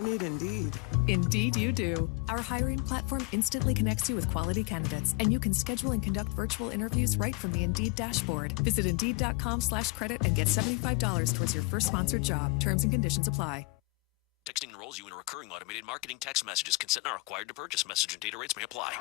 Need Indeed. Indeed you do. Our hiring platform instantly connects you with quality candidates, and you can schedule and conduct virtual interviews right from the Indeed dashboard. Visit Indeed.com/credit and get $75 towards your first sponsored job. Terms and conditions apply. Texting enrolls you in a recurring automated marketing text messages. Consent not required to purchase. Message and data rates may apply.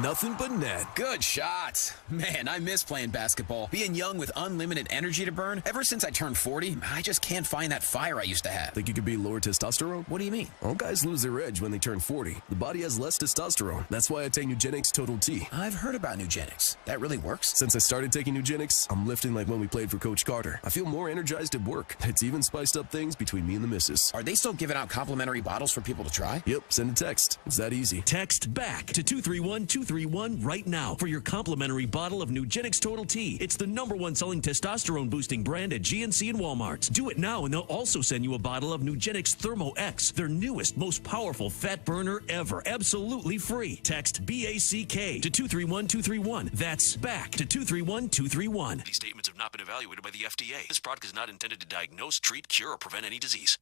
Nothing but net. Good shot. Man, I miss playing basketball. Being young with unlimited energy to burn. Ever since I turned 40, I just can't find that fire I used to have. Think you could be lower testosterone? What do you mean? All guys lose their edge when they turn 40. The body has less testosterone. That's why I take Nugenix Total T. I've heard about Nugenix. That really works? Since I started taking Nugenix, I'm lifting like when we played for Coach Carter. I feel more energized at work. It's even spiced up things between me and the missus. Are they still giving out complimentary bottles for people to try? Yep, send a text. It's that easy. Text BACK to 231-231 right now for your complimentary bottle of Nugenix Total T. It's the #1 selling testosterone-boosting brand at GNC and Walmart. Do it now, and they'll also send you a bottle of Nugenix Thermo X, their newest, most powerful fat burner ever. Absolutely free. Text BACK to 231-231. That's BACK to 231-231. These statements have not been evaluated by the FDA. This product is not intended to diagnose, treat, cure, or prevent any disease.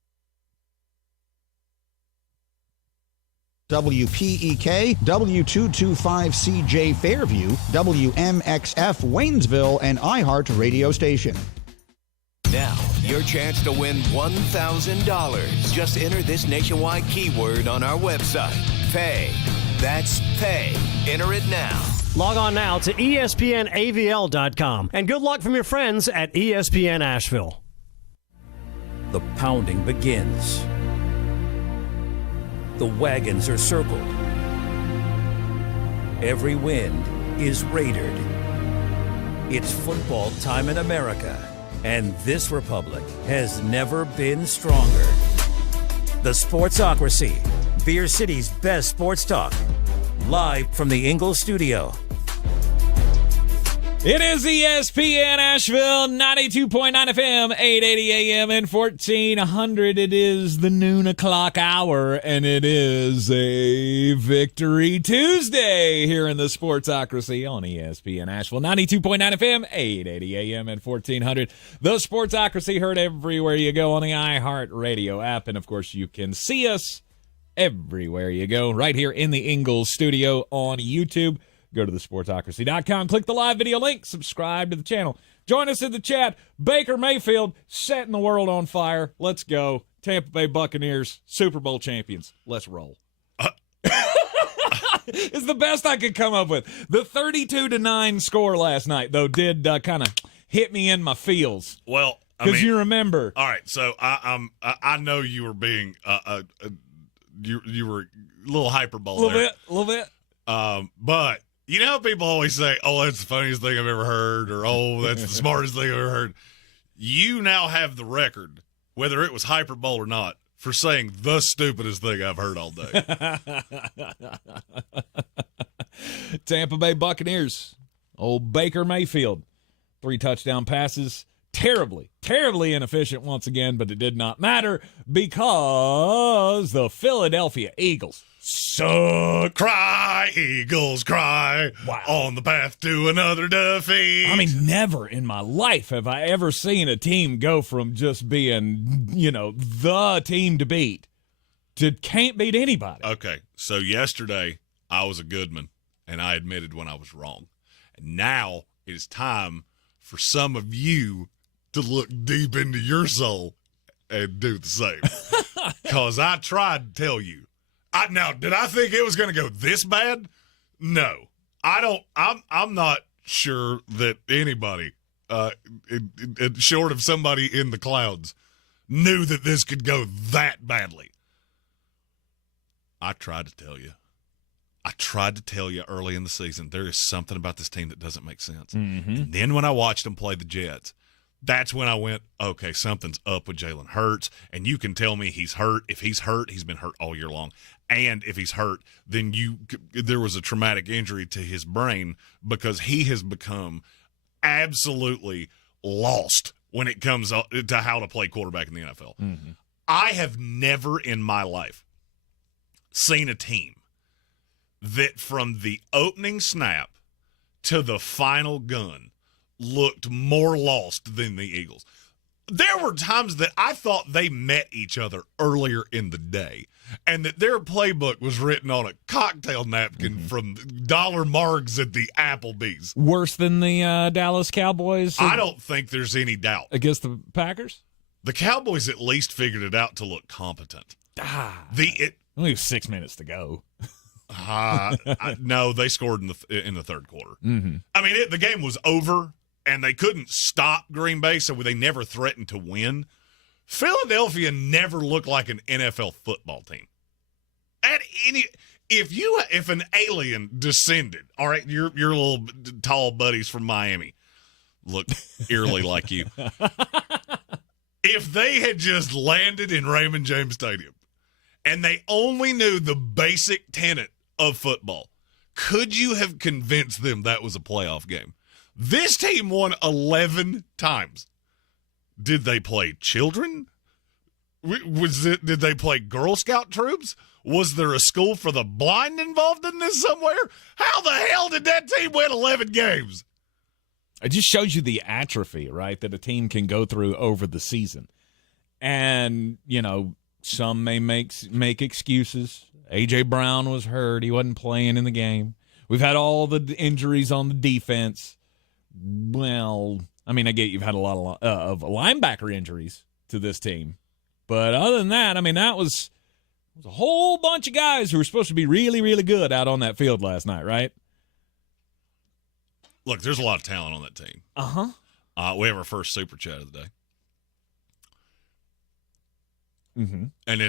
WPEK, W225CJ Fairview, WMXF Waynesville, and iHeart radio station. Now, your chance to win $1,000. Just enter this nationwide keyword on our website. Pay. That's pay. Enter it now. Log on now to ESPNAVL.com. And good luck from your friends at ESPN Asheville. The pounding begins. The wagons are circled. Every wind is raidered. It's football time in America, and this republic has never been stronger. The Sportsocracy, Beer City's best sports talk, live from the Ingalls studio. It is ESPN Asheville, 92.9 FM, 880 AM, and 1400. It is the noon o'clock hour, and it is a Victory Tuesday here in the Sportsocracy on ESPN Asheville, 92.9 FM, 880 AM, and 1400. The Sportsocracy heard everywhere you go on the iHeart Radio app, and, of course, you can see us everywhere you go, right here in the Ingalls studio on YouTube. Go to thesportsocracy.com, click the live video link, subscribe to the channel. Join us in the chat. Baker Mayfield setting the world on fire. Let's go. Tampa Bay Buccaneers, Super Bowl champions. Let's roll. It's the best I could come up with. The 32-9 score last night, though, did kind of hit me in my feels. Well, because you remember. All right, so I know you were being you were a little hyperbole a little bit. But you know how people always say, "Oh, that's the funniest thing I've ever heard," or "Oh, that's the smartest thing I've ever heard." You now have the record, whether it was hyperbole or not, for saying the stupidest thing I've heard all day. Tampa Bay Buccaneers, old Baker Mayfield, 3 touchdown passes. Terribly inefficient once again, but it did not matter because the Philadelphia Eagles suck. Cry, Eagles, cry. Wow. On the path to another defeat. I mean, never in my life have I ever seen a team go from just being, the team to beat to can't beat anybody. Okay, so yesterday I was a Goodman, and I admitted when I was wrong. And now it is time for some of you to look deep into your soul and do the same. Because I tried to tell you. Now, did I think it was going to go this bad? No. I don't. I'm not sure that anybody, short of somebody in the clouds, knew that this could go that badly. I tried to tell you. I tried to tell you early in the season there is something about this team that doesn't make sense. Mm-hmm. And then when I watched them play the Jets, that's when I went, okay, something's up with Jalen Hurts, and you can tell me he's hurt. If he's hurt, he's been hurt all year long. And if he's hurt, then there was a traumatic injury to his brain because he has become absolutely lost when it comes to how to play quarterback in the NFL. Mm-hmm. I have never in my life seen a team that from the opening snap to the final gun looked more lost than the Eagles. There were times that I thought they met each other earlier in the day and that their playbook was written on a cocktail napkin from dollar margs at the Applebee's. Worse than the Dallas Cowboys? I don't think there's any doubt. Against the Packers? The Cowboys at least figured it out to look competent. Only 6 minutes to go. No, they scored in the third quarter. Mm-hmm. I mean, the game was over, and they couldn't stop Green Bay, so they never threatened to win. Philadelphia never looked like an NFL football team. If an alien descended, all right, your little tall buddies from Miami look eerily like you. If they had just landed in Raymond James Stadium and they only knew the basic tenet of football, could you have convinced them that was a playoff game? This team won 11 times. Did they play children? Did they play Girl Scout troops? Was there a school for the blind involved in this somewhere? How the hell did that team win 11 games? It just shows you the atrophy, right, that a team can go through over the season. And, some may make excuses. A.J. Brown was hurt. He wasn't playing in the game. We've had all the injuries on the defense. Well, I get you've had a lot of linebacker injuries to this team. But other than that, that was a whole bunch of guys who were supposed to be really, really good out on that field last night, right? Look, there's a lot of talent on that team. We have our first super chat of the day. Mm-hmm. And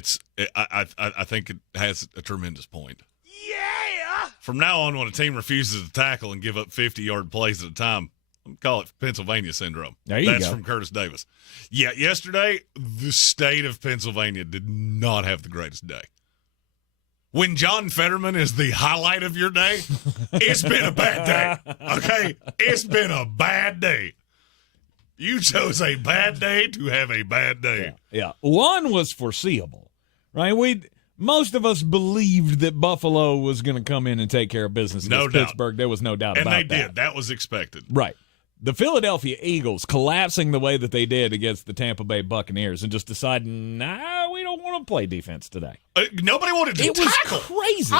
I think it has a tremendous point. Yeah! From now on, when a team refuses to tackle and give up 50-yard plays at a time, I'm call it Pennsylvania syndrome. That's from Curtis Davis. Yeah, yesterday, the state of Pennsylvania did not have the greatest day. When John Fetterman is the highlight of your day, it's been a bad day, okay? It's been a bad day. You chose a bad day to have a bad day. Yeah. One was foreseeable, right? Most of us believed that Buffalo was going to come in and take care of business against Pittsburgh. There was no doubt about that. And they did. That was expected. Right. The Philadelphia Eagles collapsing the way that they did against the Tampa Bay Buccaneers and just deciding, we don't want to play defense today. Nobody wanted to tackle. It was crazy.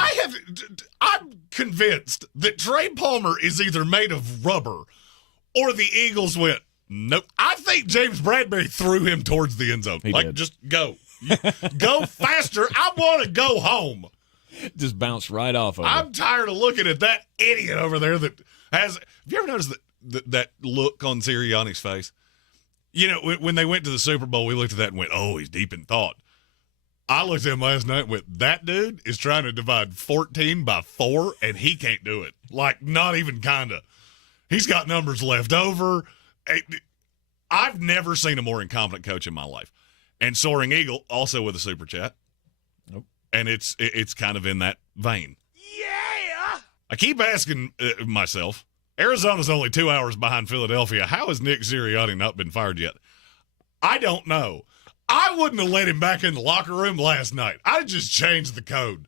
I'm convinced that Trey Palmer is either made of rubber or the Eagles went, nope. I think James Bradbury threw him towards the end zone. He did. Just go. Go faster. I want to go home. Just bounced right off of him. I'm tired of looking at that idiot over there that has – have you ever noticed that look on Serriani's face? When they went to the Super Bowl, we looked at that and went, oh, he's deep in thought. I looked at him last night and went, that dude is trying to divide 14 by 4, and he can't do it. Like, not even kind of. He's got numbers left over. I've never seen a more incompetent coach in my life. And Soaring Eagle, also with a super chat. Nope. And it's kind of in that vein. Yeah! I keep asking myself, Arizona's only 2 hours behind Philadelphia. How has Nick Sirianni not been fired yet? I don't know. I wouldn't have let him back in the locker room last night. I'd just changed the code.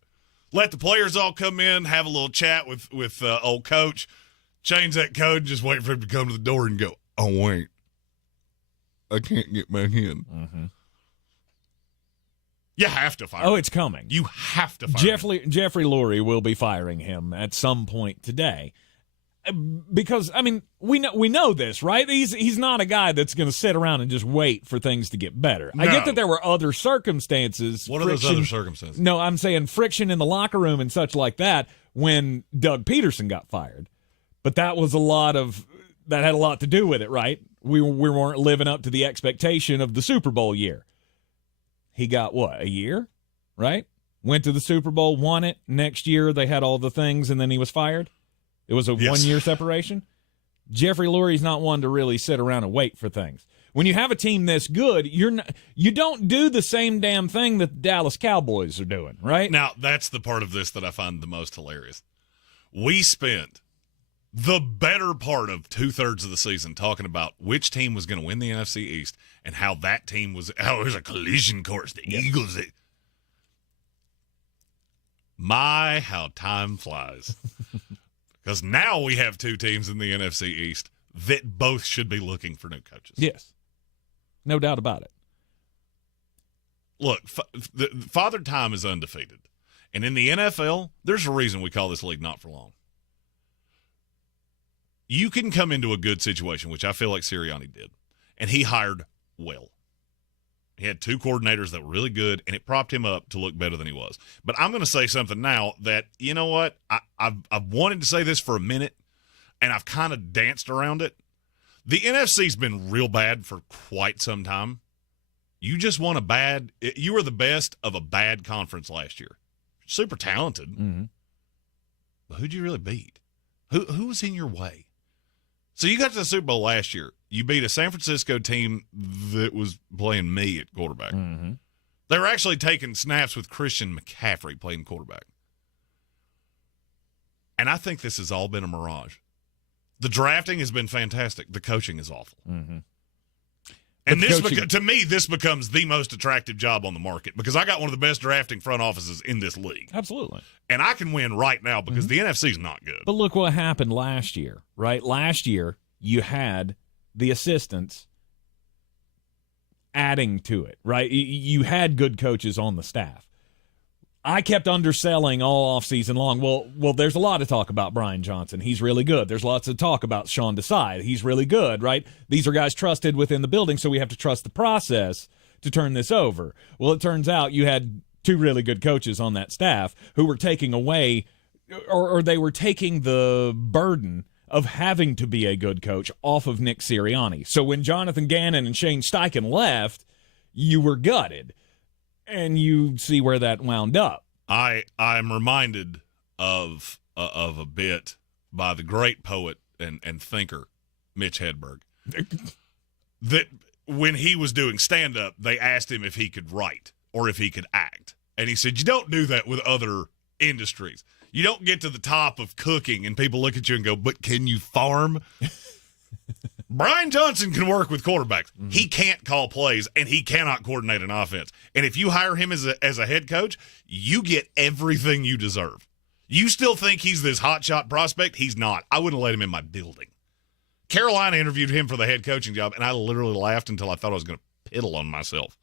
Let the players all come in, have a little chat with old coach, change that code, just wait for him to come to the door and go, oh, wait. I can't get back in. Mm-hmm. You have to fire him. Oh, it's coming. You have to fire him. Jeffery Lurie will be firing him at some point today. Because, we know this, right? He's not a guy that's going to sit around and just wait for things to get better. No. I get that there were other circumstances. What are those other circumstances? No, I'm saying friction in the locker room and such like that when Doug Peterson got fired. But that was that had a lot to do with it, right? We weren't living up to the expectation of the Super Bowl year. He got, a year, right? Went to the Super Bowl, won it. Next year they had all the things, and then he was fired. It was a 1 year separation. Jeffery Lurie's not one to really sit around and wait for things. When you have a team this good, you don't do the same damn thing that the Dallas Cowboys are doing, right? Now, that's the part of this that I find the most hilarious. We spent the better part of 2/3 of the season talking about which team was going to win the NFC East and how that team was, it was a collision course. The Eagles. My, how time flies. Because now we have two teams in the NFC East that both should be looking for new coaches. Yes. No doubt about it. Look, Father Time is undefeated. And in the NFL, there's a reason we call this league not for long. You can come into a good situation, which I feel like Serriani did, and he hired well. He had 2 coordinators that were really good, and it propped him up to look better than he was. But I'm going to say something now that, you know what, I've wanted to say this for a minute, and I've kind of danced around it. The NFC's been real bad for quite some time. You just won you were the best of a bad conference last year. Super talented. Mm-hmm. But who'd you really beat? Who was in your way? So you got to the Super Bowl last year. You beat a San Francisco team that was playing me at quarterback. Mm-hmm. They were actually taking snaps with Christian McCaffrey playing quarterback. And I think this has all been a mirage. The drafting has been fantastic. The coaching is awful. Mm-hmm. And to me, this becomes the most attractive job on the market because I got one of the best drafting front offices in this league. Absolutely. And I can win right now because the NFC is not good. But look what happened last year, right? Last year, you had the assistants adding to it, right? You had good coaches on the staff. I kept underselling all offseason long. Well, there's a lot of talk about Brian Johnson. He's really good. There's lots of talk about Sean Desai. He's really good, right? These are guys trusted within the building, so we have to trust the process to turn this over. Well, it turns out you had 2 really good coaches on that staff who were taking away or they were taking the burden of having to be a good coach off of Nick Sirianni. So when Jonathan Gannon and Shane Steichen left, you were gutted. And you see where that wound up. I'm reminded of a bit by the great poet and thinker Mitch Hedberg that when he was doing stand-up, they asked him if he could write or if he could act. And he said, you don't do that with other industries. You don't get to the top of cooking and people look at you and go, but can you farm? Brian Johnson can work with quarterbacks. Mm-hmm. He can't call plays, and he cannot coordinate an offense. And if you hire him as a head coach, you get everything you deserve. You still think he's this hotshot prospect? He's not. I wouldn't let him in my building. Carolina interviewed him for the head coaching job, and I literally laughed until I thought I was going to piddle on myself.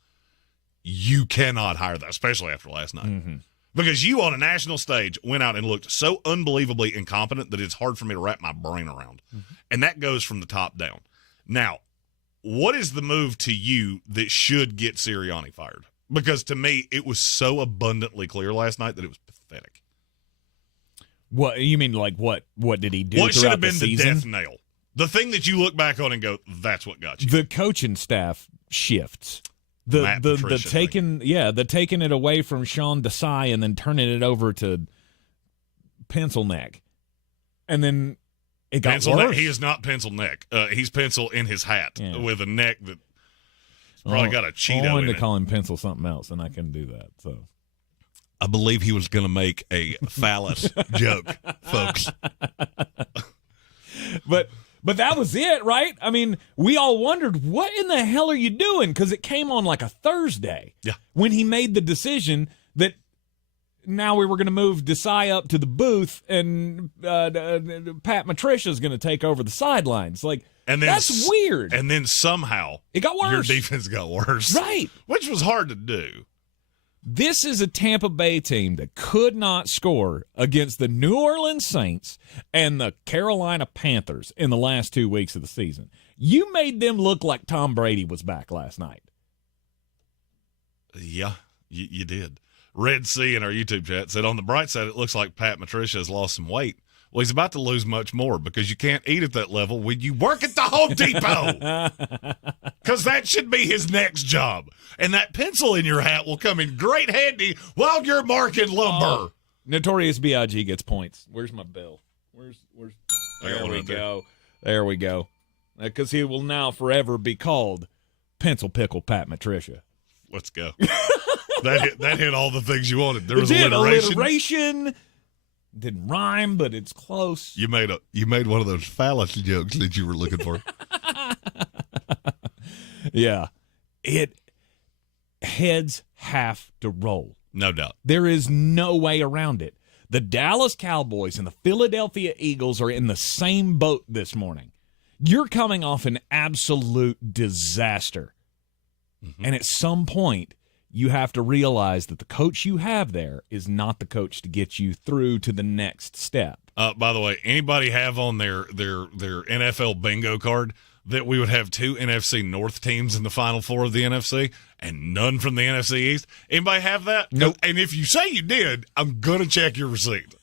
You cannot hire that, especially after last night. Mm-hmm. Because you on a national stage went out and looked so unbelievably incompetent that it's hard for me to wrap my brain around. Mm-hmm. And that goes from the top down. Now, what is the move to you that should get Sirianni fired? Because to me, it was so abundantly clear last night that it was pathetic. What you mean? Like what did he do? What should have been the death nail? The thing that you look back on and go, that's what got you. The coaching staff shifts. The taking it away from Sean Desai and then turning it over to Pencil Neck, and then it got pencil worse. Neck, he is not Pencil Neck. He's pencil in his hat with a neck that probably got a Cheeto I wanted in to call him Pencil something else, and I couldn't do that. So I believe he was going to make a phallus joke, folks. But that was it, right? I mean, we all wondered, what in the hell are you doing? Because it came on like a Thursday. Yeah. When he made the decision that now we were going to move Desai up to the booth and Pat Matricia's going to take over the sidelines. Like, that's weird. And then somehow it got worse. Your defense got worse. Right. Which was hard to do. This is a Tampa Bay team that could not score against the New Orleans Saints and the Carolina Panthers in the last 2 weeks of the season. You made them look like Tom Brady was back last night. Yeah, you did. Red C in our YouTube chat said, on the bright side, it looks like Pat Matricia has lost some weight. Well, he's about to lose much more because you can't eat at that level when you work at the Home Depot. Because that should be his next job. And that pencil in your hat will come in great handy while you're marking lumber. Oh, Notorious B.I.G. gets points. Where's my bill? Where's there we go. There we go. Because he will now forever be called Pencil Pickle Pat Matricia. Let's go. That hit all the things you wanted. There was alliteration. Didn't rhyme, but it's close. You made one of those phallus jokes that you were looking for. Yeah. Heads have to roll. No doubt. There is no way around it. The Dallas Cowboys and the Philadelphia Eagles are in the same boat this morning. You're coming off an absolute disaster Mm-hmm. And at some point, you have to realize that the coach you have there is not the coach to get you through to the next step. By the way, anybody have on their NFL bingo card that we would have 2 NFC North teams in the Final Four of the NFC and none from the NFC East? Anybody have that? Nope. And if you say you did, I'm going to check your receipt.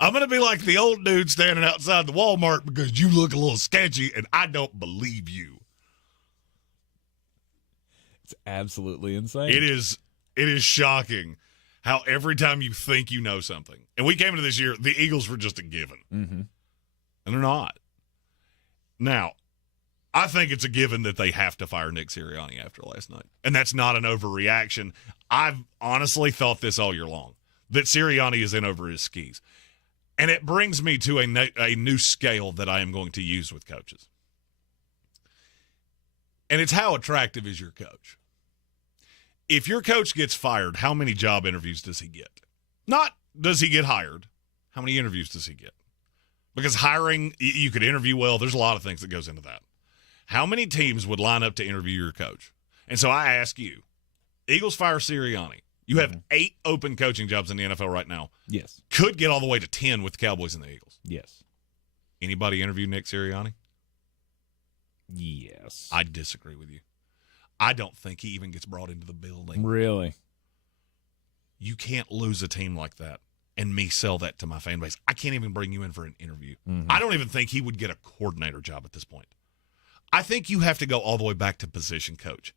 I'm going to be like the old dude standing outside the Walmart because you look a little sketchy and I don't believe you. It's absolutely insane. It is shocking how every time you think you know something. And we came into this year, the Eagles were just a given. Mm-hmm. And they're not. Now, I think it's a given that they have to fire Nick Serriani after last night. And that's not an overreaction. I've honestly thought this all year long, that Serriani is in over his skis. And it brings me to a new scale that I am going to use with coaches. And it's how attractive is your coach? If your coach gets fired, how many job interviews does he get? Not does he get hired. How many interviews does he get? Because hiring, you could interview well. There's a lot of things that goes into that. How many teams would line up to interview your coach? And so I ask you, Eagles fire Sirianni. You have 8 open coaching jobs in the NFL right now. Yes. Could get all the way to 10 with the Cowboys and the Eagles. Yes. Anybody interview Nick Sirianni? Yes. I disagree with you. I don't think he even gets brought into the building. Really? You can't lose a team like that and me sell that to my fan base. I can't even bring you in for an interview. Mm-hmm. I don't even think he would get a coordinator job at this point. I think you have to go all the way back to position coach.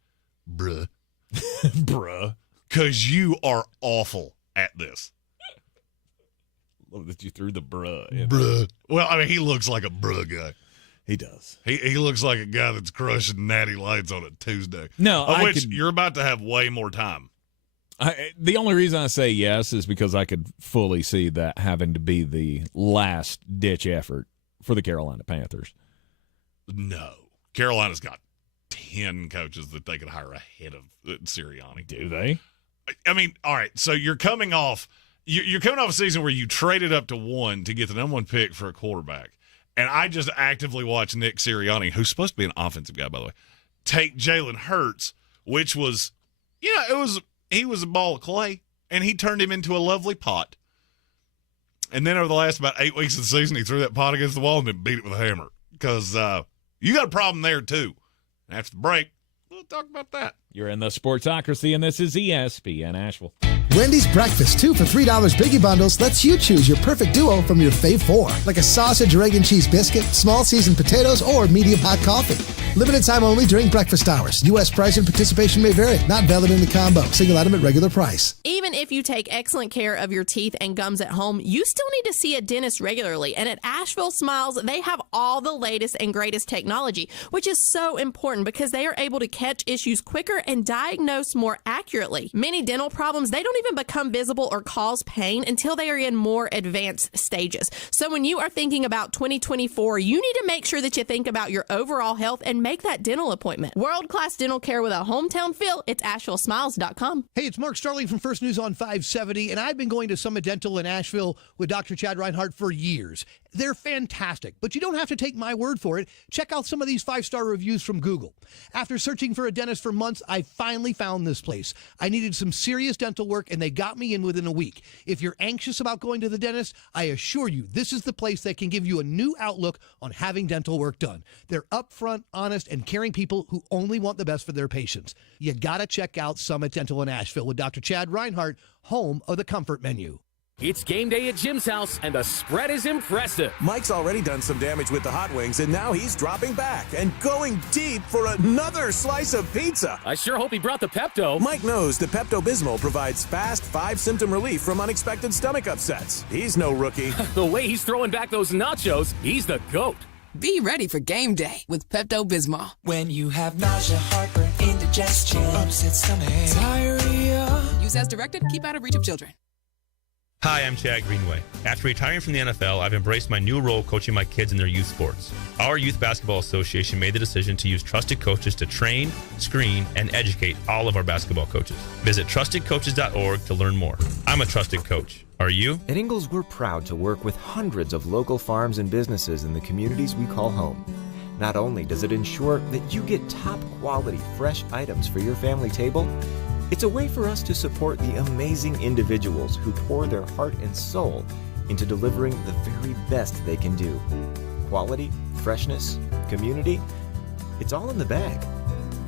Bruh. Bruh. Because you are awful at this. Love that you threw the bruh in. Bruh. Well, I mean, he looks like a bruh guy. He does. He looks like a guy that's crushing natty lights on a Tuesday. No, of which you're about to have way more time. The only reason I say yes is because I could fully see that having to be the last-ditch effort for the Carolina Panthers. No. Carolina's got 10 coaches that they could hire ahead of Sirianni. Do they? I mean, all right, so you're coming off a season where you traded up to 1 to get the number 1 pick for a quarterback. And I just actively watched Nick Sirianni, who's supposed to be an offensive guy, by the way, take Jalen Hurts, which was, he was a ball of clay, and he turned him into a lovely pot. And then over the last about 8 weeks of the season, he threw that pot against the wall and then beat it with a hammer. Because you got a problem there, too. And after the break, we'll talk about that. You're in the Sportsocracy, and this is ESPN Asheville. Wendy's Breakfast 2 for $3 Biggie Bundles lets you choose your perfect duo from your fave 4, like a sausage or egg and cheese biscuit, small seasoned potatoes, or medium hot coffee. Limited time only during breakfast hours. U.S. price and participation may vary. Not valid in the combo. Single item at regular price. Even if you take excellent care of your teeth and gums at home, you still need to see a dentist regularly. And at Asheville Smiles, they have all the latest and greatest technology, which is so important because they are able to catch issues quicker and diagnose more accurately. Many dental problems, they don't even become visible or cause pain until they are in more advanced stages. So when you are thinking about 2024, you need to make sure that you think about your overall health and make that dental appointment. World-class dental care with a hometown feel. It's AshevilleSmiles.com. Hey, it's Mark Starling from First News on 570, and I've been going to Summit Dental in Asheville with Dr. Chad Reinhardt for years. They're fantastic, but you don't have to take my word for it. Check out some of these 5-star reviews from Google. After searching for a dentist for months, I finally found this place. I needed some serious dental work, and they got me in within a week. If you're anxious about going to the dentist, I assure you this is the place that can give you a new outlook on having dental work done. They're upfront, honest, and caring people who only want the best for their patients. You got to check out Summit Dental in Asheville with Dr. Chad Reinhardt, home of the Comfort Menu. It's game day at Jim's house, and the spread is impressive. Mike's already done some damage with the hot wings, and now he's dropping back and going deep for another slice of pizza. I sure hope he brought the Pepto. Mike knows the Pepto-Bismol provides fast 5-symptom relief from unexpected stomach upsets. He's no rookie. The way he's throwing back those nachos, he's the GOAT. Be ready for game day with Pepto-Bismol. When you have nausea, heartburn, indigestion, upset stomach, diarrhea. Use as directed. Keep out of reach of children. Hi, I'm Chad Greenway. After retiring from the NFL, I've embraced my new role coaching my kids in their youth sports. Our Youth Basketball Association made the decision to use trusted coaches to train, screen, and educate all of our basketball coaches. Visit trustedcoaches.org to learn more. I'm a trusted coach. Are you? At Ingalls, we're proud to work with hundreds of local farms and businesses in the communities we call home. Not only does it ensure that you get top-quality, fresh items for your family table, it's a way for us to support the amazing individuals who pour their heart and soul into delivering the very best they can do. Quality, freshness, community, it's all in the bag.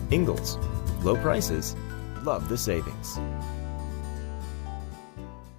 Ingalls, low prices, love the savings.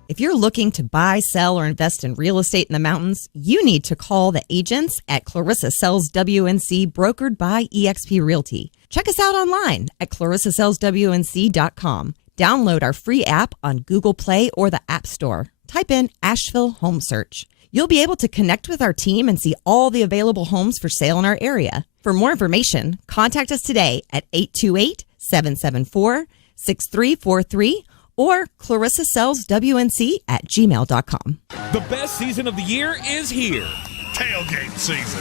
If you're looking to buy, sell, or invest in real estate in the mountains, you need to call the agents at Clarissa Sells WNC, brokered by eXp Realty. Check us out online at clarissasellswnc.com. Download our free app on Google Play or the App Store. Type in Asheville Home Search. You'll be able to connect with our team and see all the available homes for sale in our area. For more information, contact us today at 828-774-6343 or clarissasellswnc@gmail.com. The best season of the year is here. Tailgate season.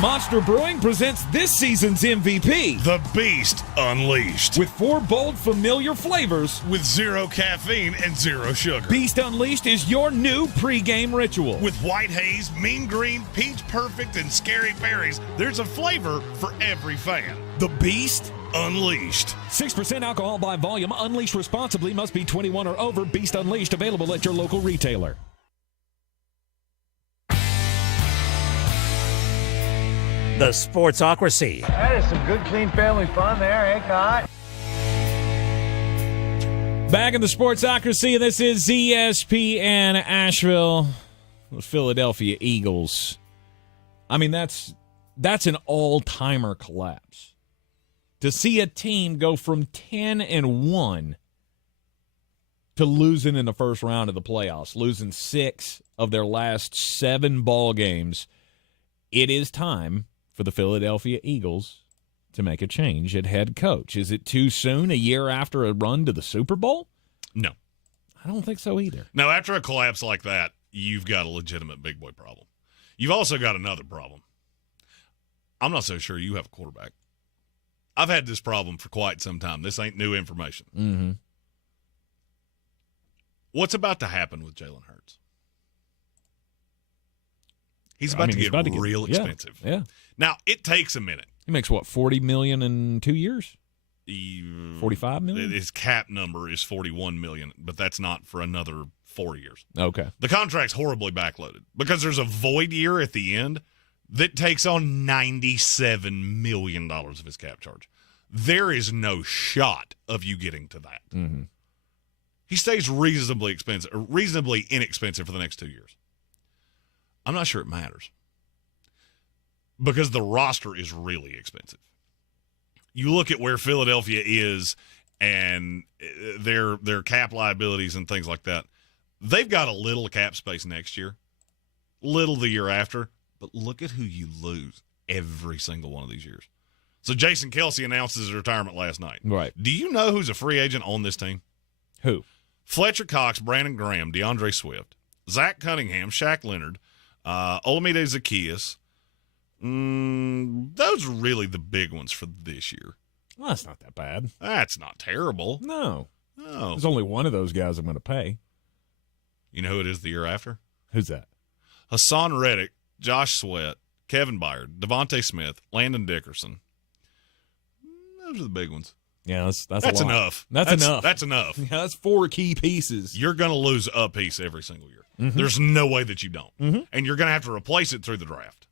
Monster Brewing presents this season's MVP. The Beast Unleashed. With 4 bold, familiar flavors. With 0 caffeine and 0 sugar. Beast Unleashed is your new pregame ritual. With white haze, mean green, peach perfect, and scary berries, there's a flavor for every fan. The Beast Unleashed. 6% alcohol by volume. Unleashed responsibly. Must be 21 or over. Beast Unleashed. Available at your local retailer. The Sportsocracy. That is some good, clean family fun there, eh, Cott? Back in the Sportsocracy, this is ESPN Asheville, the Philadelphia Eagles. I mean, that's an all-timer collapse. To see a team go from 10-1 to losing in the first round of the playoffs, losing 6 of their last 7 ball games, it is time for the Philadelphia Eagles to make a change at head coach. Is it too soon, a year after a run to the Super Bowl? No. I don't think so either. No, after a collapse like that, you've got a legitimate big boy problem. You've also got another problem. I'm not so sure you have a quarterback. I've had this problem for quite some time. This ain't new information. Mm-hmm. What's about to happen with Jalen Hurts? He's about to get real expensive. Yeah. Now, it takes a minute. He makes, what, $40 million in 2 years? $45 million? His cap number is $41 million, but that's not for another 4 years. Okay. The contract's horribly backloaded because there's a void year at the end that takes on $97 million of his cap charge. There is no shot of you getting to that. Mm-hmm. He stays reasonably inexpensive for the next 2 years. I'm not sure it matters because the roster is really expensive. You look at where Philadelphia is and their cap liabilities and things like that. They've got a little cap space next year, little the year after, but look at who you lose every single one of these years. So Jason Kelce announced his retirement last night. Right. Do you know who's a free agent on this team? Who? Fletcher Cox, Brandon Graham, DeAndre Swift, Zach Cunningham, Shaq Leonard, Olamide Zaccheaus. Those are really the big ones for this year. Well, that's not that bad. That's not terrible. No. No. There's only one of those guys I'm going to pay. You know who it is the year after? Who's that? Hassan Reddick, Josh Sweat, Kevin Byard, Devontae Smith, Landon Dickerson. Those are the big ones. Yeah, that's a lot. Enough. That's enough. That's enough. Yeah, that's 4 key pieces. You're going to lose a piece every single year. Mm-hmm. There's no way that you don't. Mm-hmm. And you're going to have to replace it through the draft.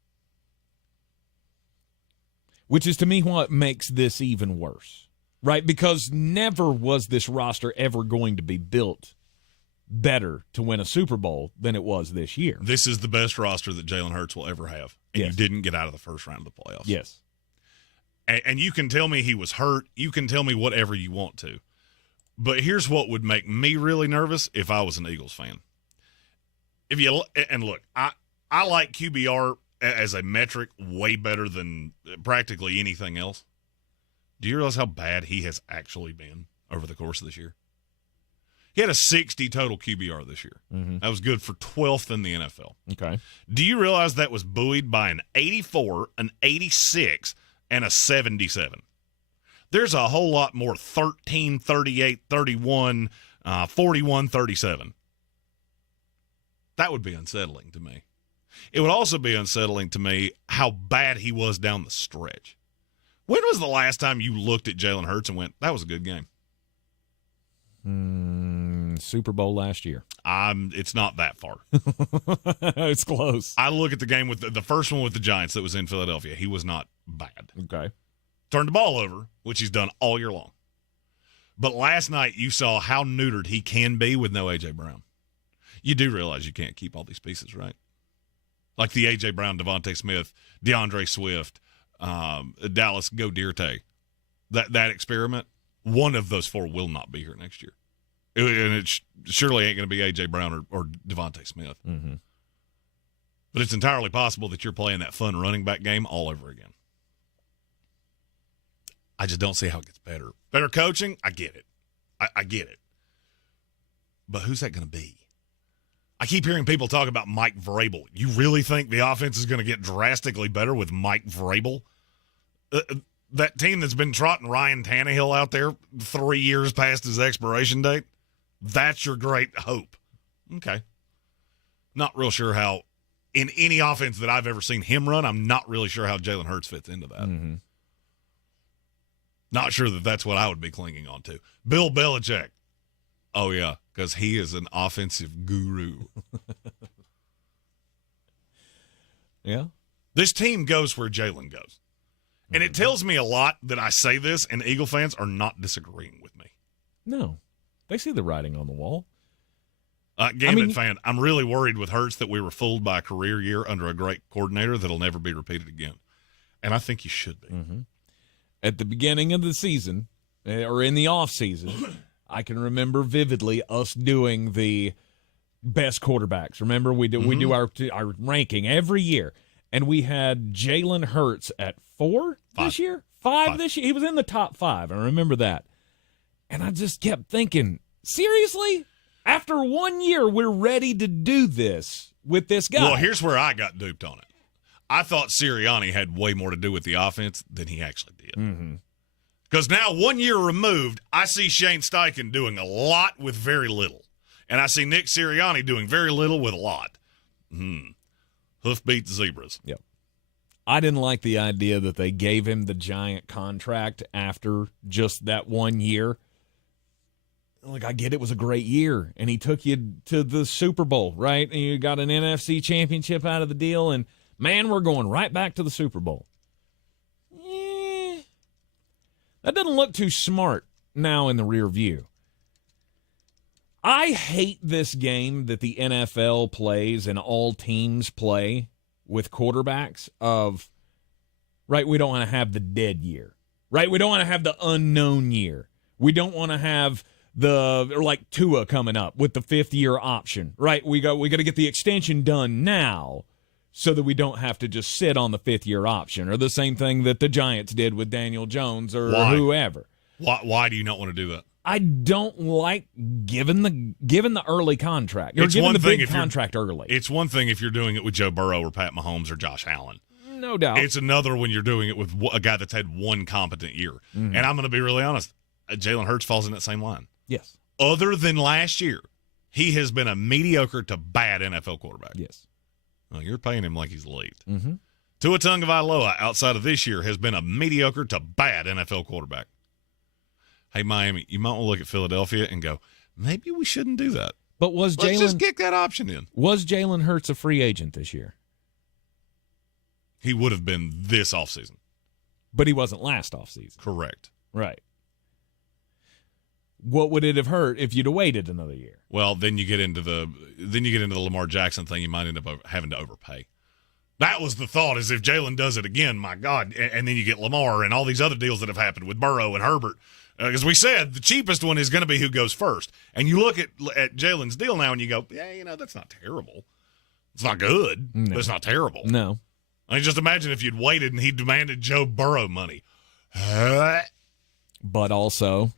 Which is, to me, what makes this even worse, right? Because never was this roster ever going to be built better to win a Super Bowl than it was this year. This is the best roster that Jalen Hurts will ever have. And you didn't get out of the first round of the playoffs. Yes. And you can tell me he was hurt. You can tell me whatever you want to. But here's what would make me really nervous if I was an Eagles fan. Look, I like QBR as a metric way better than practically anything else. Do you realize how bad he has actually been over the course of this year? He had a 60 total QBR this year. Mm-hmm. That was good for 12th in the NFL. Okay. Do you realize that was buoyed by an 84, an 86, and a 77? There's a whole lot more 13, 38, 31, 41, 37. That would be unsettling to me. It would also be unsettling to me how bad he was down the stretch. When was the last time you looked at Jalen Hurts and went, that was a good game? Super Bowl last year. It's not that far. It's close. I look at the game with the first one with the Giants that was in Philadelphia. He was not bad. Okay. Turned the ball over, which he's done all year long. But last night you saw how neutered he can be with no A.J. Brown. You do realize you can't keep all these pieces, right? Like the A.J. Brown, Devontae Smith, DeAndre Swift, Dallas Goedert. That experiment, one of those four will not be here next year. And it surely ain't going to be A.J. Brown or Devontae Smith. Mm-hmm. But it's entirely possible that you're playing that fun running back game all over again. I just don't see how it gets better. Better coaching, I get it. I get it. But who's that going to be? I keep hearing people talk about Mike Vrabel. You really think the offense is going to get drastically better with Mike Vrabel? That team that's been trotting Ryan Tannehill out there 3 years past his expiration date, that's your great hope. Okay. Not real sure how, in any offense that I've ever seen him run, I'm not really sure how Jalen Hurts fits into that. Mm-hmm. Not sure that that's what I would be clinging on to. Bill Belichick. Oh, yeah, because he is an offensive guru. Yeah. This team goes where Jalen goes. And it tells me a lot that I say this, and Eagle fans are not disagreeing with me. No. They see the writing on the wall. Gambit fan, I'm really worried with Hurts that we were fooled by a career year under a great coordinator that'll never be repeated again. And I think you should be. Mm-hmm. At the beginning of the season, or in the offseason, I can remember vividly us doing the best quarterbacks. Remember, we do our ranking every year, and we had Jalen Hurts at 4 this year? 5 this year? He was in the top 5. I remember that. And I just kept thinking, seriously? After 1 year, we're ready to do this with this guy. Well, here's where I got duped on it. I thought Serriani had way more to do with the offense than he actually did. Mm-hmm. Because now, 1 year removed, I see Shane Steichen doing a lot with very little. And I see Nick Sirianni doing very little with a lot. Hoof beat the zebras. Yep. I didn't like the idea that they gave him the giant contract after just that 1 year. Like, I get it was a great year, and he took you to the Super Bowl, right? And you got an NFC championship out of the deal, and, man, we're going right back to the Super Bowl. That doesn't look too smart now in the rear view. I hate this game that the NFL plays and all teams play with quarterbacks of, right, we don't want to have the dead year, right? We don't want to have the unknown year. We don't want to have like Tua coming up with the 5th-year option, right? We got to get the extension done now so that we don't have to just sit on the 5th-year option, or the same thing that the Giants did with Daniel Jones or whoever. Why do you not want to do that? I don't like giving the early contract. Or giving the big contract early. It's one thing if you're doing it with Joe Burrow or Pat Mahomes or Josh Allen. No doubt. It's another when you're doing it with a guy that's had one competent year. Mm-hmm. And I'm going to be really honest, Jalen Hurts falls in that same line. Yes. Other than last year, he has been a mediocre to bad NFL quarterback. Yes. Well, you're paying him like he's elite. Mm-hmm. Tua Tagovailoa, outside of this year, has been a mediocre to bad NFL quarterback. Hey, Miami, you might want to look at Philadelphia and go, maybe we shouldn't do that. But let's just kick that option in. Was Jalen Hurts a free agent this year? He would have been this offseason. But he wasn't last offseason. Correct. Right. What would it have hurt if you'd have waited another year? Well, then you get into the Lamar Jackson thing. You might end up having to overpay. That was the thought, is if Jalen does it again, my God, and then you get Lamar and all these other deals that have happened with Burrow and Herbert. As we said, the cheapest one is going to be who goes first. And you look at Jalen's deal now and you go, yeah, that's not terrible. It's not good, but it's not terrible. No. I mean, just imagine if you'd waited and he demanded Joe Burrow money. But also,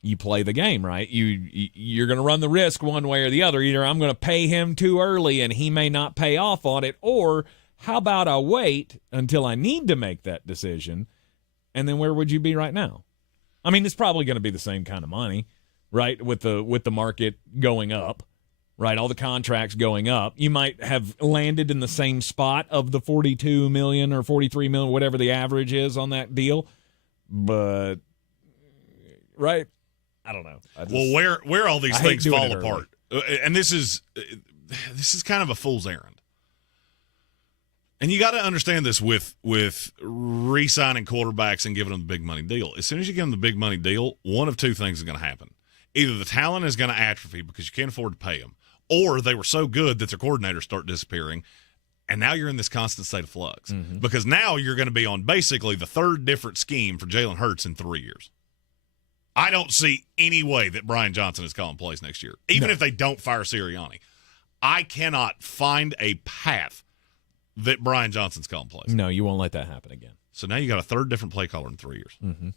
you play the game, right? You're going to run the risk one way or the other. Either I'm going to pay him too early and he may not pay off on it, or how about I wait until I need to make that decision, and then where would you be right now? I mean, it's probably going to be the same kind of money, right, with the market going up. right? All the contracts going up. You might have landed in the same spot of the $42 million or $43 million, whatever the average is on that deal. But, right? I don't know. Where all these things fall apart, and this is kind of a fool's errand. And you got to understand this with re-signing quarterbacks and giving them the big money deal. As soon as you give them the big money deal, one of two things is going to happen. Either the talent is going to atrophy because you can't afford to pay them, or they were so good that their coordinators start disappearing, and now you're in this constant state of flux. Mm-hmm. Because now you're going to be on basically the third different scheme for Jalen Hurts in 3 years. I don't see any way that Brian Johnson is calling plays next year, even if they don't fire Serriani. I cannot find a path that Brian Johnson's calling plays. No, you won't let that happen again. So now you got a third different play caller in 3 years. Mm-hmm.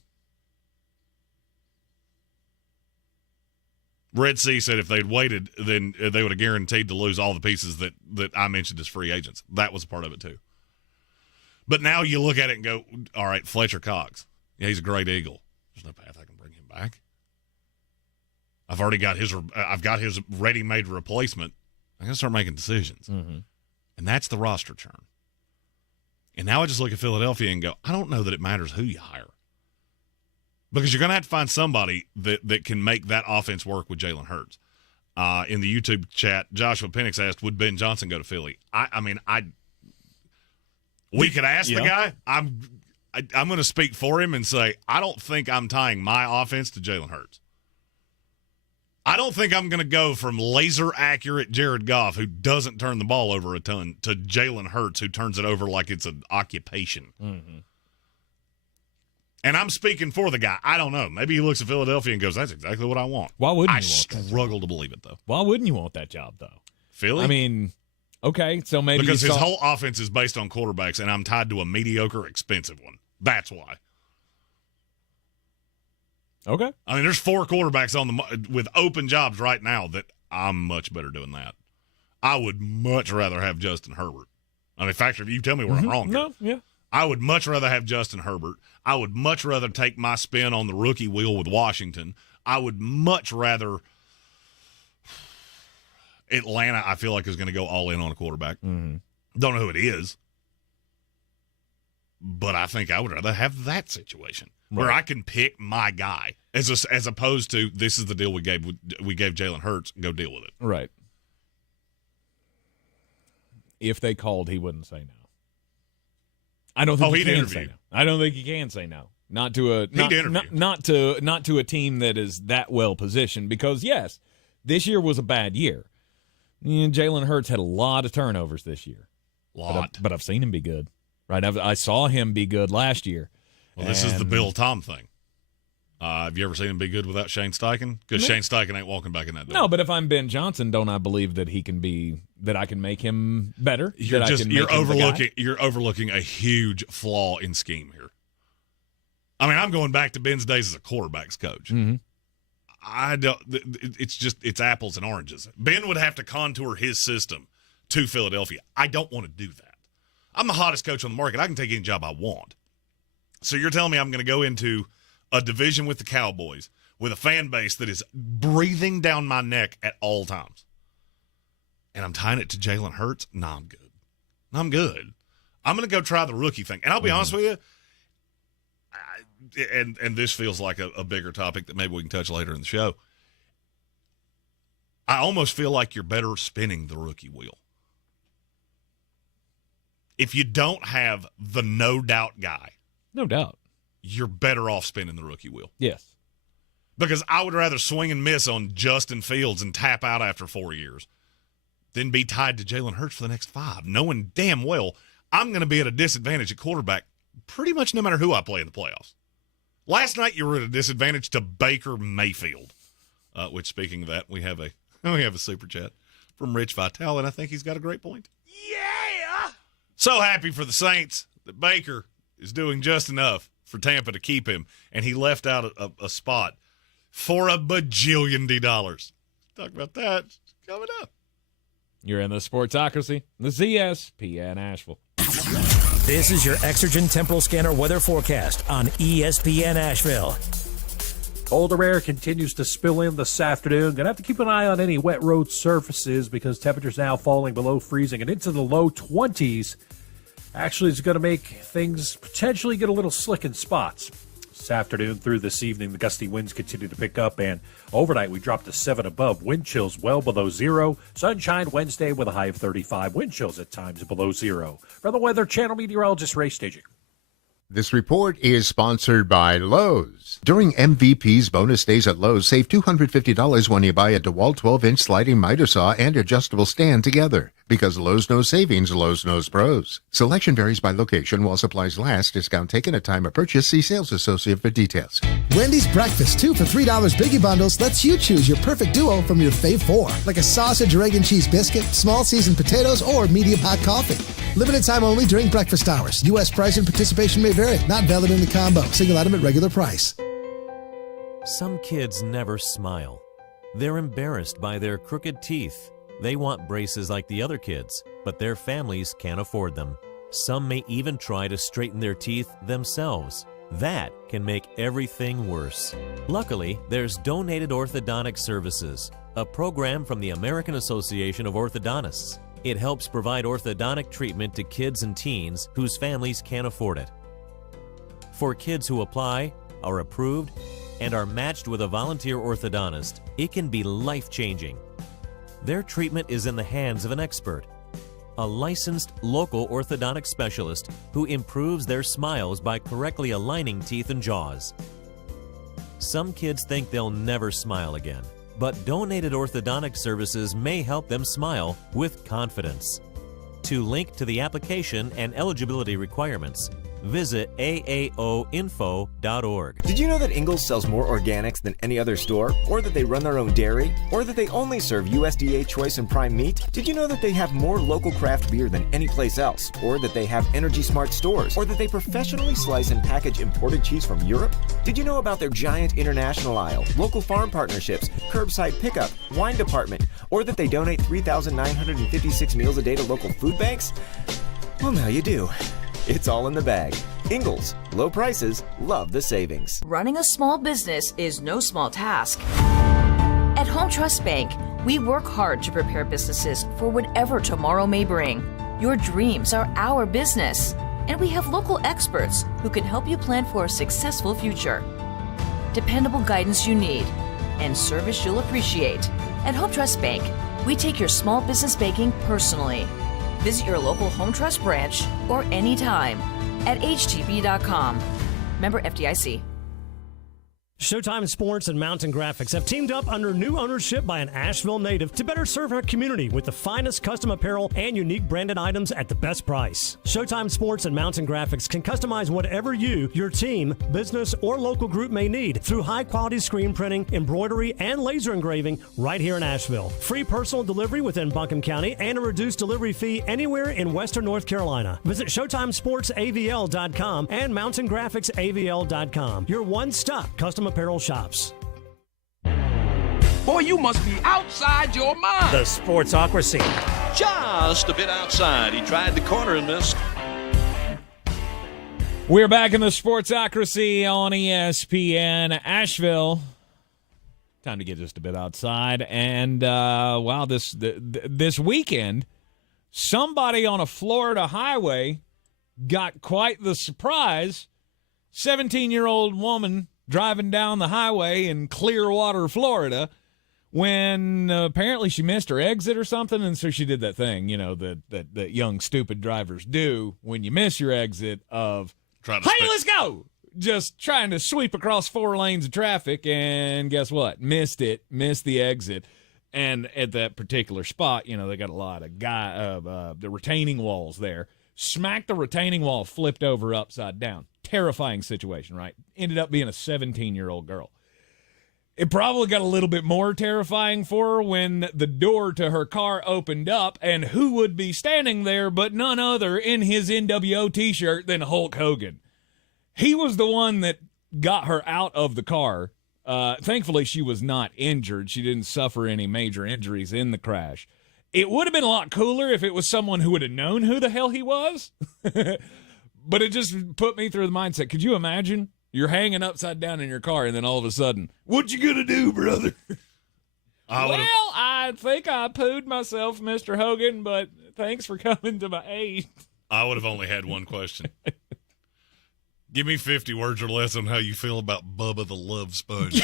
Red Sea said if they'd waited, then they would have guaranteed to lose all the pieces that I mentioned as free agents. That was a part of it, too. But now you look at it and go, all right, Fletcher Cox. Yeah, he's a great Eagle. There's no path I can bring him back. I've already got his ready-made replacement. I got to start making decisions. Mm-hmm. And that's the roster churn. And now I just look at Philadelphia and go, I don't know that it matters who you hire. Because you're going to have to find somebody that can make that offense work with Jalen Hurts. In the YouTube chat, Joshua Penix asked, would Ben Johnson go to Philly? We could ask the guy. I'm going to speak for him and say, I don't think I'm tying my offense to Jalen Hurts. I don't think I'm going to go from laser-accurate Jared Goff, who doesn't turn the ball over a ton, to Jalen Hurts, who turns it over like it's an occupation. Mm-hmm. And I'm speaking for the guy. I don't know. Maybe he looks at Philadelphia and goes, that's exactly what I want. Why wouldn't you want that? I struggle to believe it, though. Why wouldn't you want that job, though? Philly? I mean, okay, so maybe because his whole offense is based on quarterbacks, and I'm tied to a mediocre, expensive one. That's why. Okay. I mean, there's 4 quarterbacks with open jobs right now that I'm much better doing that. I would much rather have Justin Herbert. I mean, factor, if you tell me where I'm wrong here. No, yeah. I would much rather have Justin Herbert. I would much rather take my spin on the rookie wheel with Washington. I would much rather Atlanta, I feel like, is going to go all in on a quarterback. Mm-hmm. Don't know who it is. But I think I would rather have that situation where I can pick my guy as opposed to this is the deal we gave Jalen Hurts, go deal with it. Right. If they called, he wouldn't say no. I don't think he can say no. I don't think he can say no. Not to a not to a team that is that well positioned, because yes, this year was a bad year. Jalen Hurts had a lot of turnovers this year. But I've seen him be good. Right, I saw him be good last year. Well, this is the Bill Tom thing. Have you ever seen him be good without Shane Steichen? Because Shane Steichen ain't walking back in that door. No, but if I'm Ben Johnson, don't I believe that he can be, that I can make him better? You're overlooking a huge flaw in scheme here. I mean, I'm going back to Ben's days as a quarterback's coach. Mm-hmm. It's apples and oranges. Ben would have to contour his system to Philadelphia. I don't want to do that. I'm the hottest coach on the market. I can take any job I want. So you're telling me I'm going to go into a division with the Cowboys with a fan base that is breathing down my neck at all times, and I'm tying it to Jalen Hurts? No, I'm good. I'm going to go try the rookie thing. And I'll be honest with you, and this feels like a bigger topic that maybe we can touch later in the show. I almost feel like you're better spinning the rookie wheel. If you don't have the no-doubt guy. No doubt. You're better off spinning the rookie wheel. Yes. Because I would rather swing and miss on Justin Fields and tap out after 4 years than be tied to Jalen Hurts for the next 5, knowing damn well I'm going to be at a disadvantage at quarterback pretty much no matter who I play in the playoffs. Last night you were at a disadvantage to Baker Mayfield, which, speaking of that, we have a super chat from Rich Vitale, and I think he's got a great point. Yeah! So happy for the Saints that Baker is doing just enough for Tampa to keep him, and he left out a spot for $1 bajillion. Talk about that coming up. You're in the Sportsocracy, the ZSPN Asheville. This is your Exergen Temporal Scanner weather forecast on ESPN Asheville. Colder air continues to spill in this afternoon. Going to have to keep an eye on any wet road surfaces because temperatures now falling below freezing and into the low 20s. Actually, it's going to make things potentially get a little slick in spots. This afternoon through this evening, the gusty winds continue to pick up, and overnight we dropped to 7 above. Wind chills well below zero. Sunshine Wednesday with a high of 35. Wind chills at times below zero. From the Weather Channel meteorologist Ray Staging. This report is sponsored by Lowe's. During MVP's bonus days at Lowe's, save $250 when you buy a DeWalt 12-inch sliding miter saw and adjustable stand together. Because Lowe's knows savings, Lowe's knows pros. Selection varies by location while supplies last. Discount taken at time of purchase. See sales associate for details. Wendy's Breakfast 2 for $3 Biggie Bundles lets you choose your perfect duo from your fave 4, like a sausage or egg and cheese biscuit, small seasoned potatoes, or medium hot coffee. Limited time only during breakfast hours. U.S. price and participation may vary. Not valid in the combo. Single item at regular price. Some kids never smile. They're embarrassed by their crooked teeth. They want braces like the other kids, but their families can't afford them. Some may even try to straighten their teeth themselves. That can make everything worse. Luckily, there's Donated Orthodontic Services, a program from the American Association of Orthodontists. It helps provide orthodontic treatment to kids and teens whose families can't afford it. For kids who apply, are approved, and are matched with a volunteer orthodontist, it can be life-changing. Their treatment is in the hands of an expert, a licensed local orthodontic specialist who improves their smiles by correctly aligning teeth and jaws. Some kids think they'll never smile again, but Donated Orthodontic Services may help them smile with confidence. To link to the application and eligibility requirements, visit aaoinfo.org. Did you know that Ingles sells more organics than any other store? Or that they run their own dairy? Or that they only serve USDA choice and prime meat? Did you know that they have more local craft beer than any place else? Or that they have Energy Smart stores? Or that they professionally slice and package imported cheese from Europe? Did you know about their giant international aisle, local farm partnerships, curbside pickup, wine department? Or that they donate 3,956 meals a day to local food banks? Well, now you do. It's all in the bag. Ingles, low prices, love the savings. Running a small business is no small task. At Home Trust Bank, we work hard to prepare businesses for whatever tomorrow may bring. Your dreams are our business, and we have local experts who can help you plan for a successful future. Dependable guidance you need, and service you'll appreciate. At Home Trust Bank, we take your small business banking personally. Visit your local Home Trust branch or anytime at htb.com. Member FDIC. Showtime Sports and Mountain Graphics have teamed up under new ownership by an Asheville native to better serve our community with the finest custom apparel and unique branded items at the best price. Showtime Sports and Mountain Graphics can customize whatever you, your team, business, or local group may need through high-quality screen printing, embroidery, and laser engraving right here in Asheville. Free personal delivery within Buncombe County and a reduced delivery fee anywhere in western North Carolina. Visit ShowtimeSportsAVL.com and MountainGraphicsAVL.com. Your one-stop custom apparel shops. Boy, you must be outside your mind. The Sportsocracy. Just a bit outside. He tried the corner and missed. We're back in the Sportsocracy on ESPN Asheville. Time to get just a bit outside. And, wow, this weekend, somebody on a Florida highway got quite the surprise. 17-year-old woman driving down the highway in Clearwater, Florida, when apparently she missed her exit or something, and so she did that thing, you know, that young, stupid drivers do when you miss your exit of, hey, let's go! Just trying to sweep across 4 lanes of traffic, and guess what? Missed the exit. And at that particular spot, you know, they got a lot of the retaining walls there. Smacked the retaining wall, flipped over upside down. Terrifying situation, right? Ended up being a 17-year-old girl. It probably got a little bit more terrifying for her when the door to her car opened up, and who would be standing there but none other in his NWO t-shirt than Hulk Hogan. He was the one that got her out of the car. Thankfully, she was not injured. She didn't suffer any major injuries in the crash. It would have been a lot cooler if it was someone who would have known who the hell he was. But it just put me through the mindset. Could you imagine You're hanging upside down in your car, and then all of a sudden, what you gonna do, brother? I think I pooed myself, Mr. Hogan, but thanks for coming to my aid. I would have only had one question. Give me 50 words or less on how you feel about Bubba the Love Sponge.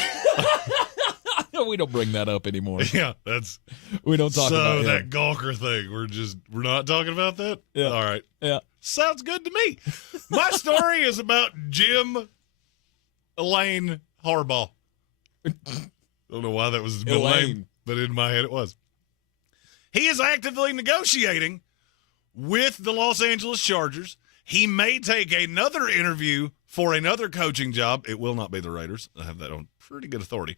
We don't bring that up anymore. Yeah, we don't talk about that Gawker thing. We're not talking about that? Yeah. All right. Yeah. Sounds good to me. My story is about Jim Elaine Harbaugh. I don't know why that was his middle name, but in my head it was. He is actively negotiating with the Los Angeles Chargers. He may take another interview for another coaching job. It will not be the Raiders. I have that on pretty good authority.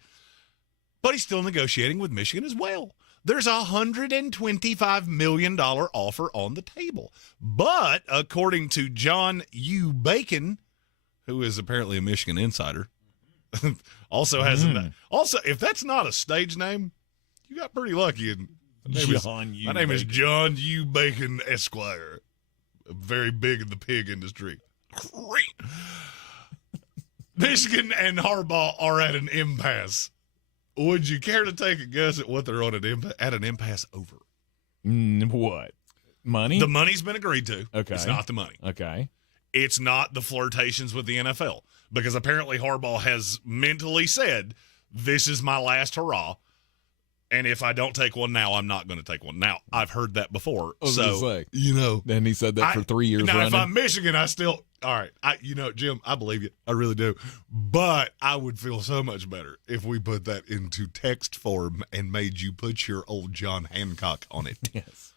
But he's still negotiating with Michigan as well. There's a $125 million offer on the table. But according to John U. Bacon, who is apparently a Michigan insider, also has also, if that's not a stage name, you got pretty lucky. My name is John U. Bacon Esquire. Very big in the pig industry. Great. Michigan and Harbaugh are at an impasse. Would you care to take a guess at what they're on at an impasse over? What? Money? The money's been agreed to. Okay. It's not the money. Okay. It's not the flirtations with the NFL, because apparently Harbaugh has mentally said, this is my last hurrah, and if I don't take one now, I'm not going to take one. Now, I've heard that before. And he said that for 3 years now, running. If I'm Michigan, all right, Jim, I believe you. I really do. But I would feel so much better if we put that into text form and made you put your old John Hancock on it. Yes.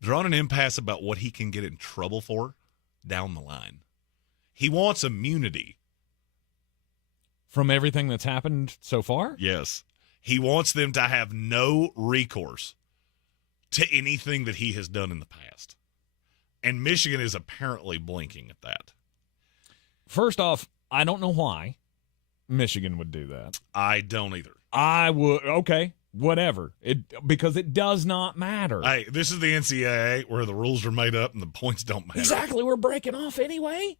Drawn an impasse about what he can get in trouble for down the line. He wants immunity. From everything that's happened so far? Yes. He wants them to have no recourse to anything that he has done in the past. And Michigan is apparently blinking at that. First off, I don't know why Michigan would do that. I don't either. I would. Okay, whatever. Because it does not matter. Hey, this is the NCAA where the rules are made up and the points don't matter. Exactly. We're breaking off anyway.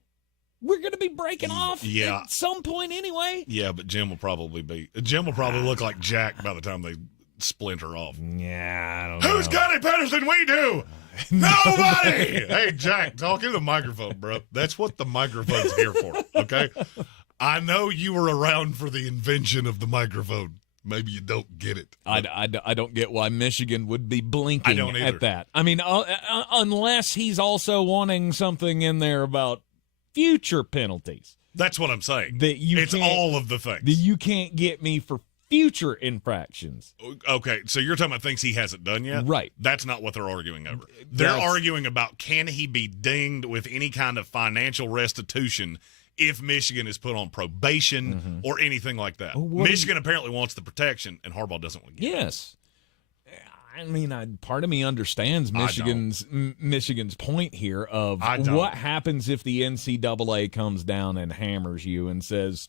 We're going to be breaking off at some point anyway. Yeah, but Jim will probably look like Jack by the time they splinter off. Yeah, I don't know. Who's got it better than we do? Nobody! Hey, Jack, talk in the microphone, bro. That's what the microphone's here for, okay? I know you were around for the invention of the microphone. Maybe you don't get it. I don't get why Michigan would be blinking at that. I mean, unless he's also wanting something in there about future penalties. That's what I'm saying. It's all of the things. That you can't get me for future infractions. Okay, so you're talking about things he hasn't done yet? Right. That's not what they're arguing over. They're arguing about, can he be dinged with any kind of financial restitution if Michigan is put on probation or anything like that. Michigan apparently wants the protection, and Harbaugh doesn't want to get it. Yes. I mean, part of me understands Michigan's point here of what happens if the NCAA comes down and hammers you and says,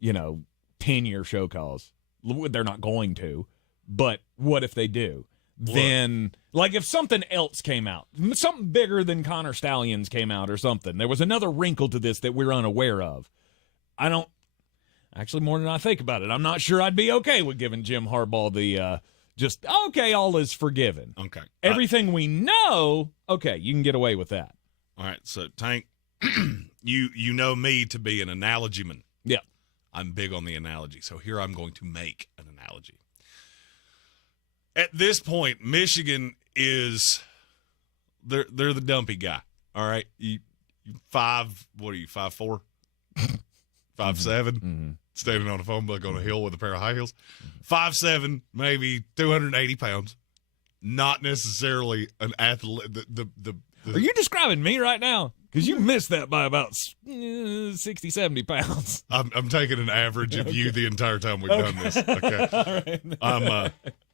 10-year show cause. They're not going to, but what if they do? Then, like if something else came out, something bigger than Connor Stallions came out or something, there was another wrinkle to this that we're unaware of. Actually, more than I think about it, I'm not sure I'd be okay with giving Jim Harbaugh the all is forgiven. Okay. Everything we know, okay, you can get away with that. All right, so Tank, you know me to be an analogy man. Yeah. I'm big on the analogy, so here I'm going to make an analogy. At this point, Michigan is they're the dumpy guy. All right, you 5'4", 5'7", standing on a phone book on a hill with a pair of high heels, 5'7", maybe 280 pounds. Not necessarily an athlete. Are you describing me right now? Because you missed that by about 60, 70 pounds. I'm taking an average of you the entire time we've done this. Okay, all right.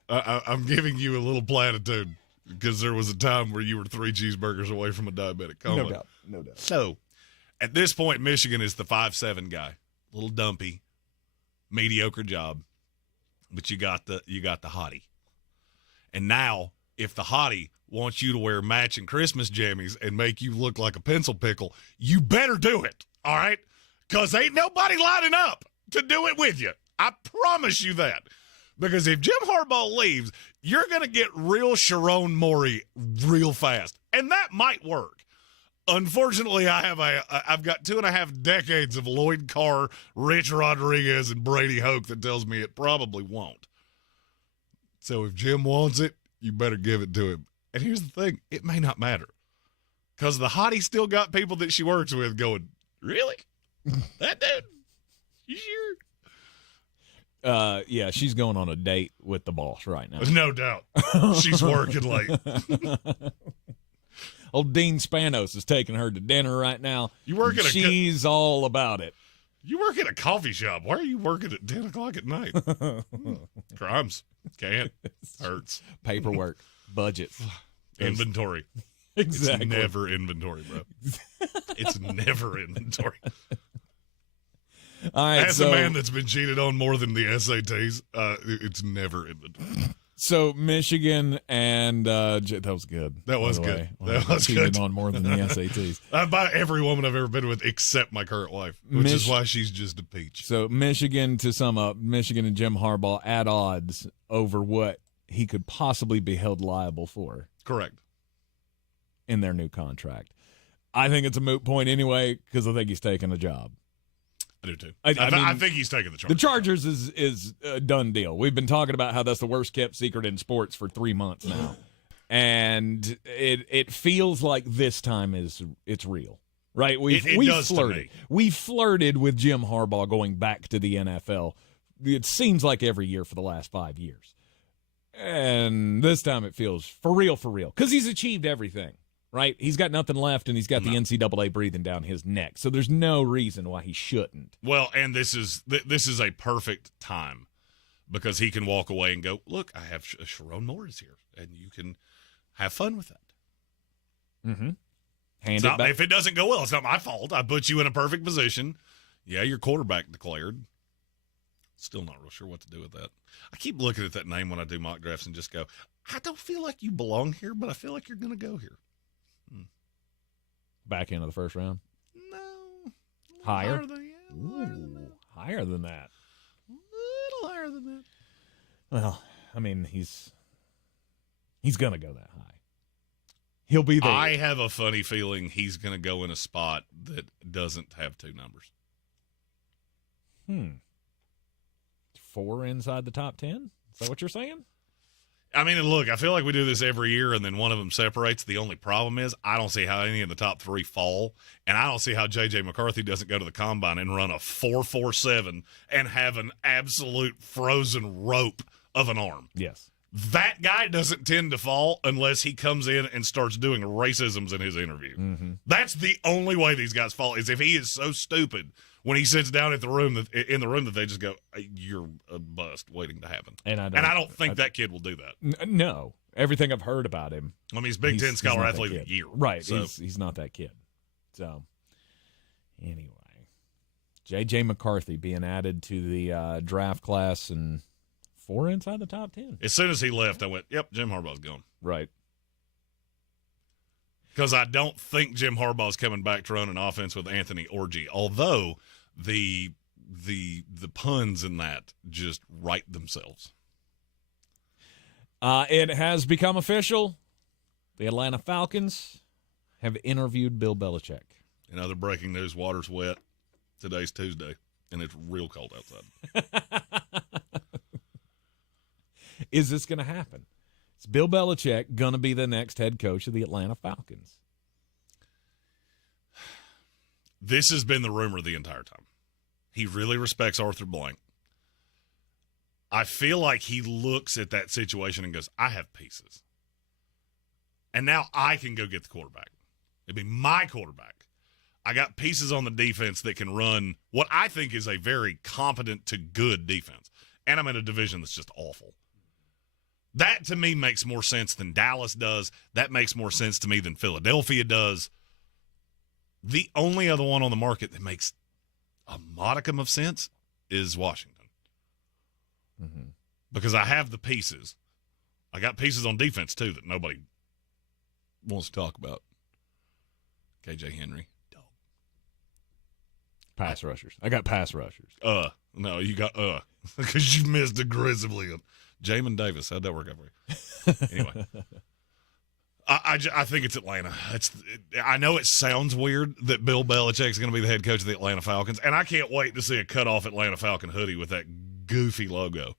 I'm giving you a little platitude because there was a time where you were 3 cheeseburgers away from a diabetic coma. No doubt. So, at this point, Michigan is the 5'7" guy, a little dumpy, mediocre job, but you got the hottie. And now, if the hottie wants you to wear matching Christmas jammies and make you look like a pencil pickle, you better do it. All right. Because ain't nobody lining up to do it with you. I promise you that. Because if Jim Harbaugh leaves, you're going to get real Sharon Morey real fast. And that might work. Unfortunately, I've got 2.5 decades of Lloyd Carr, Rich Rodriguez, and Brady Hoke that tells me it probably won't. So if Jim wants it, you better give it to him. And here's the thing, it may not matter. Because the hottie still got people that she works with going, really? That dude? You sure? Yeah, she's going on a date with the boss right now. No doubt. She's working late. Old Dean Spanos is taking her to dinner right now. You work at She's all about it. You work at a coffee shop. Why are you working at 10 o'clock at night? Crimes. Can't. Hurts. Paperwork. Budget. Inventory. Exactly. It's never inventory, bro. It's never inventory. All right, As a man that's been cheated on more than the SATs, it's never inventory. So Michigan and that was good. That was good. That was cheated good. on more than the SATs. By every woman I've ever been with except my current wife, which is why she's just a peach. So Michigan, to sum up, Michigan and Jim Harbaugh at odds over what he could possibly be held liable for. Correct. In their new contract. I think it's a moot point anyway because I think he's taking a job. I do too. I think he's taking the Chargers. The Chargers is a done deal. We've been talking about how that's the worst kept secret in sports for 3 months now. And it feels like this time it's real. Right? We flirted. We flirted with Jim Harbaugh going back to the NFL. It seems like every year for the last 5 years. And this time it feels for real. Because he's achieved everything. Right? He's got nothing left, and he's got the NCAA breathing down his neck. So there's no reason why he shouldn't. Well, and this is a perfect time because he can walk away and go, look, I have Sharon Morris here, and you can have fun with that. Mm-hmm. If it doesn't go well, it's not my fault. I put you in a perfect position. Yeah, your quarterback declared. Still not real sure what to do with that. I keep looking at that name when I do mock drafts and just go, I don't feel like you belong here, but I feel like you're going to go here. Back into the first round? No. Higher? Higher than that. A little higher than that. Well, I mean, he's going to go that high. He'll be there. I have a funny feeling he's going to go in a spot that doesn't have 2 numbers. 4 inside the top 10? Is that what you're saying? I mean, look, I feel like we do this every year, and then one of them separates. The only problem is I don't see how any of the top 3 fall, and I don't see how J.J. McCarthy doesn't go to the combine and run a 4.47 and have an absolute frozen rope of an arm. Yes. That guy doesn't tend to fall unless he comes in and starts doing racisms in his interview. Mm-hmm. That's the only way these guys fall, is if he is so stupid when he sits down in the room that they just go, you're a bust waiting to happen. And I don't think that kid will do that. No. Everything I've heard about him. I mean, he's Big Ten Scholar Athlete of the Year. Right. So. He's not that kid. So, anyway. J.J. McCarthy being added to the draft class and 4 inside the top 10. As soon as he left, I went, yep, Jim Harbaugh's gone. Right. Because I don't think Jim Harbaugh's coming back to run an offense with Anthony Orji, although the puns in that just write themselves. It has become official. The Atlanta Falcons have interviewed Bill Belichick. In other breaking news, water's wet. Today's Tuesday, and it's real cold outside. Is this going to happen? Is Bill Belichick going to be the next head coach of the Atlanta Falcons? This has been the rumor the entire time. He really respects Arthur Blank. I feel like he looks at that situation and goes, I have pieces. And now I can go get the quarterback. It'd be my quarterback. I got pieces on the defense that can run what I think is a very competent to good defense. And I'm in a division that's just awful. That, to me, makes more sense than Dallas does. That makes more sense to me than Philadelphia does. The only other one on the market that makes a modicum of sense is Washington. Mm-hmm. Because I have the pieces. I got pieces on defense, too, that nobody wants to talk about. KJ Henry. pass rushers. I got pass rushers. No, you got because you missed aggressively. Jamin Davis, how'd that work out for you? Anyway, I think it's Atlanta. I know it sounds weird that Bill Belichick's going to be the head coach of the Atlanta Falcons, and I can't wait to see a cut-off Atlanta Falcon hoodie with that goofy logo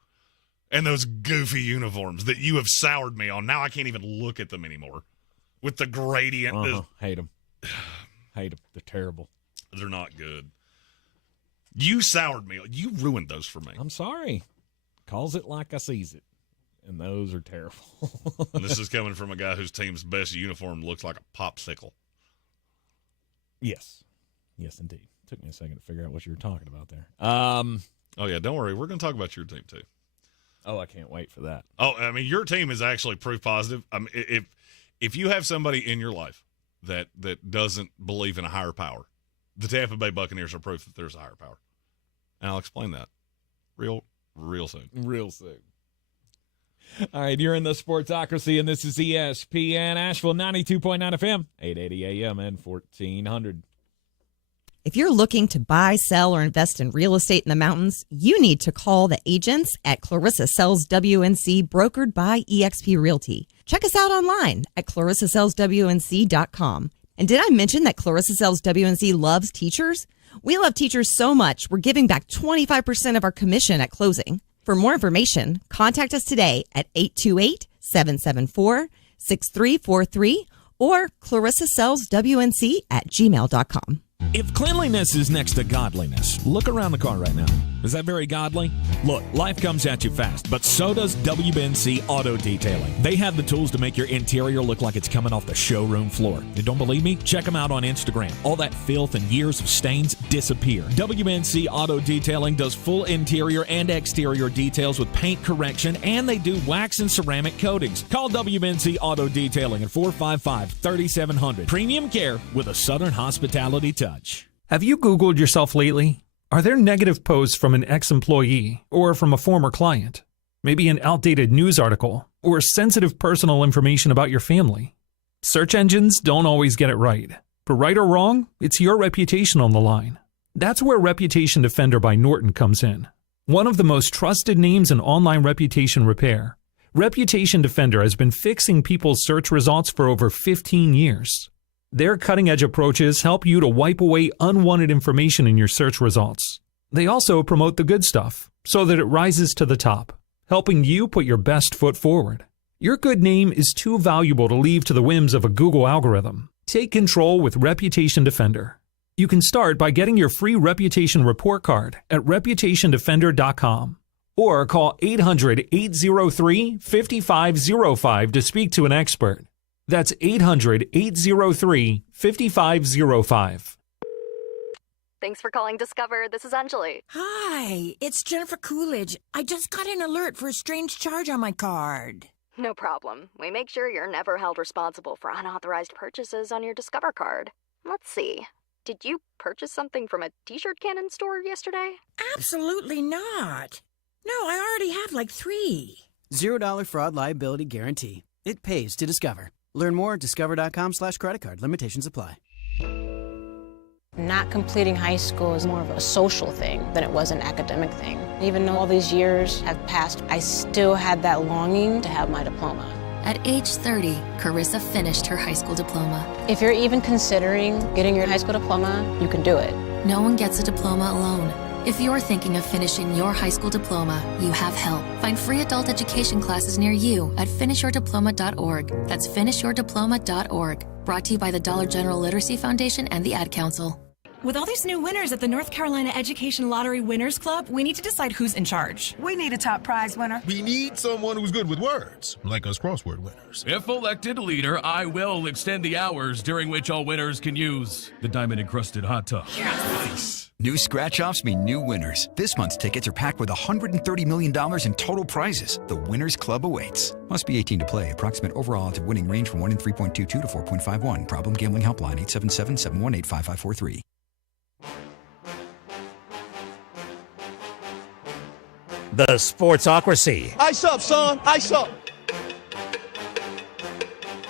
and those goofy uniforms that you have soured me on. Now I can't even look at them anymore with the gradient. Hate them. Hate them. They're terrible. They're not good. You soured me. You ruined those for me. I'm sorry. Calls it like I sees it. And those are terrible. And this is coming from a guy whose team's best uniform looks like a popsicle. Yes. Yes, indeed. Took me a second to figure out what you were talking about there. Oh, yeah, don't worry. We're going to talk about your team, too. Oh, I can't wait for that. Oh, I mean, your team is actually proof positive. I mean, if you have somebody in your life that doesn't believe in a higher power, the Tampa Bay Buccaneers are proof that there's a higher power. And I'll explain that real soon. Real soon. All right, you're in the Sportsocracy, and this is ESPN Asheville, 92.9 FM, 880 AM, and 1400. If you're looking to buy, sell, or invest in real estate in the mountains, you need to call the agents at Clarissa Sells WNC, brokered by eXp Realty. Check us out online at clarissasellswnc.com. And did I mention that Clarissa Sells WNC loves teachers? We love teachers so much, we're giving back 25% of our commission at closing. For more information, contact us today at 828-774-6343 or clarissasellswnc@gmail.com. If cleanliness is next to godliness, look around the car right now. Is that very godly? Look, life comes at you fast, but so does WNC Auto Detailing. They have the tools to make your interior look like it's coming off the showroom floor. You don't believe me? Check them out on Instagram. All that filth and years of stains disappear. WNC Auto Detailing does full interior and exterior details with paint correction, and they do wax and ceramic coatings. Call WNC Auto Detailing at 455-3700. Premium care with a Southern hospitality touch. Have you Googled yourself lately? Are there negative posts from an ex-employee or from a former client? Maybe an outdated news article or sensitive personal information about your family? Search engines don't always get it right. But right or wrong, it's your reputation on the line. That's where Reputation Defender by Norton comes in. One of the most trusted names in online reputation repair. Reputation Defender has been fixing people's search results for over 15 years. Their cutting-edge approaches help you to wipe away unwanted information in your search results. They also promote the good stuff so that it rises to the top, helping you put your best foot forward. Your good name is too valuable to leave to the whims of a Google algorithm. Take control with Reputation Defender. You can start by getting your free reputation report card at reputationdefender.com or call 800-803-5505 to speak to an expert. That's 800-803-5505. Thanks for calling Discover. This is Anjali. Hi, it's Jennifer Coolidge. I just got an alert for a strange charge on my card. No problem. We make sure you're never held responsible for unauthorized purchases on your Discover card. Let's see. Did you purchase something from a t-shirt cannon store yesterday? Absolutely not. No, I already have like 3. $0 fraud liability guarantee. It pays to Discover. Learn more at discover.com/creditcard. Limitations apply. Not completing high school is more of a social thing than it was an academic thing. Even though all these years have passed, I still had that longing to have my diploma. At age 30, Carissa finished her high school diploma. If you're even considering getting your high school diploma, you can do it. No one gets a diploma alone. If you're thinking of finishing your high school diploma, you have help. Find free adult education classes near you at finishyourdiploma.org. That's finishyourdiploma.org. Brought to you by the Dollar General Literacy Foundation and the Ad Council. With all these new winners at the North Carolina Education Lottery Winners Club, we need to decide who's in charge. We need a top prize winner. We need someone who's good with words, like us crossword winners. If elected leader, I will extend the hours during which all winners can use the diamond-encrusted hot tub. Yes. New scratch-offs mean new winners. This month's tickets are packed with $130 million in total prizes. The Winners Club awaits. Must be 18 to play. Approximate overall odds of winning range from 1 in 3.22 to 4.51. Problem gambling helpline 877-718-5543. The Sportsocracy. Ice up, son. Ice up.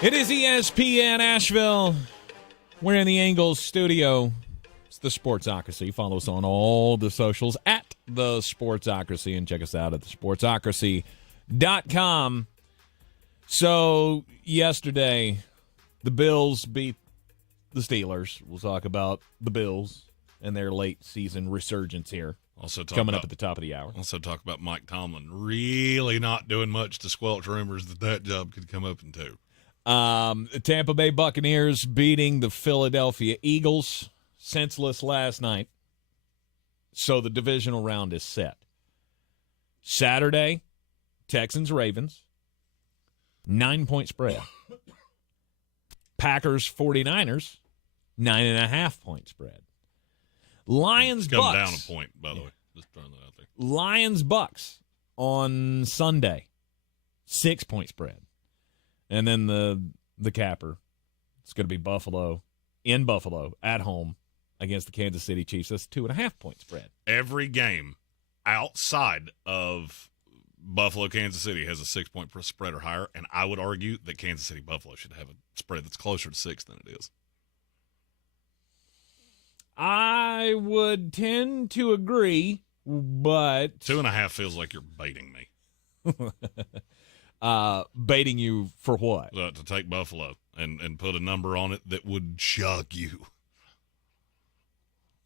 It is ESPN Asheville. We're in the Angles studio. It's The Sportsocracy. Follow us on all the socials at The Sportsocracy, and check us out at thesportsocracy.com. So, yesterday, the Bills beat the Steelers. We'll talk about the Bills and their late season resurgence here. Also coming up at the top of the hour. Also talk about Mike Tomlin really not doing much to squelch rumors that job could come up in two. Tampa Bay Buccaneers beating the Philadelphia Eagles senseless last night. So the divisional round is set. Saturday, Texans-Ravens. 9-point spread. Packers-49ers. 9.5-point spread. Lions-Bucks. Come down a point, by the way. Just throwing that out there. Lions-Bucks on Sunday. 6-point spread. And then the capper, it's going to be Buffalo, in Buffalo, at home, against the Kansas City Chiefs. That's 2.5-point spread. Every game outside of Buffalo, Kansas City has a 6-point spread or higher, and I would argue that Kansas City, Buffalo should have a spread that's closer to 6 than it is. I would tend to agree, but 2.5 feels like you're baiting me. Baiting you for what? To take Buffalo and put a number on it that would shock you.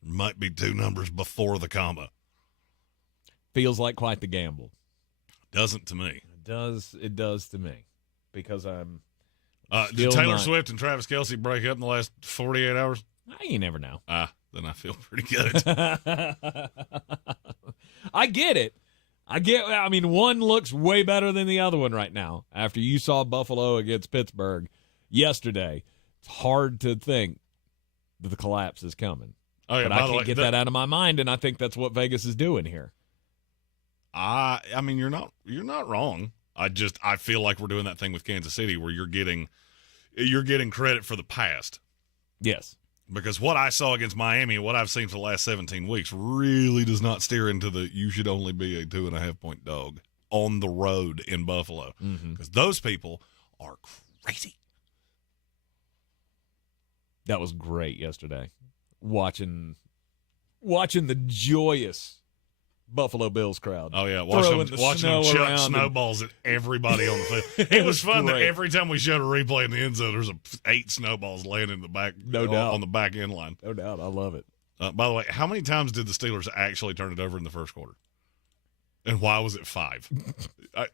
Might be 2 numbers before the comma. Feels like quite the gamble. Doesn't to me. It does to me. Because I'm did Taylor Swift and Travis Kelce break up in the last 48 hours? You never know. Then I feel pretty good. I get it. I mean, one looks way better than the other one right now. After you saw Buffalo against Pittsburgh yesterday, it's hard to think that the collapse is coming. Oh, yeah, but I can't get that out of my mind, and I think that's what Vegas is doing here. I mean, you're not wrong. I feel like we're doing that thing with Kansas City where you're getting credit for the past. Yes. Because what I saw against Miami and what I've seen for the last 17 weeks really does not steer into the you should only be a 2.5-point dog on the road in Buffalo. Because those people are crazy. That was great yesterday. Watching the joyous Buffalo Bills crowd. Oh, yeah. Watching them chuck snowballs at everybody on the field. It was fun that every time we showed a replay in the end zone, there's 8 snowballs laying in the back, doubt. on the back end line. No doubt. I love it. By the way, how many times did the Steelers actually turn it over in the first quarter? And why was it 5?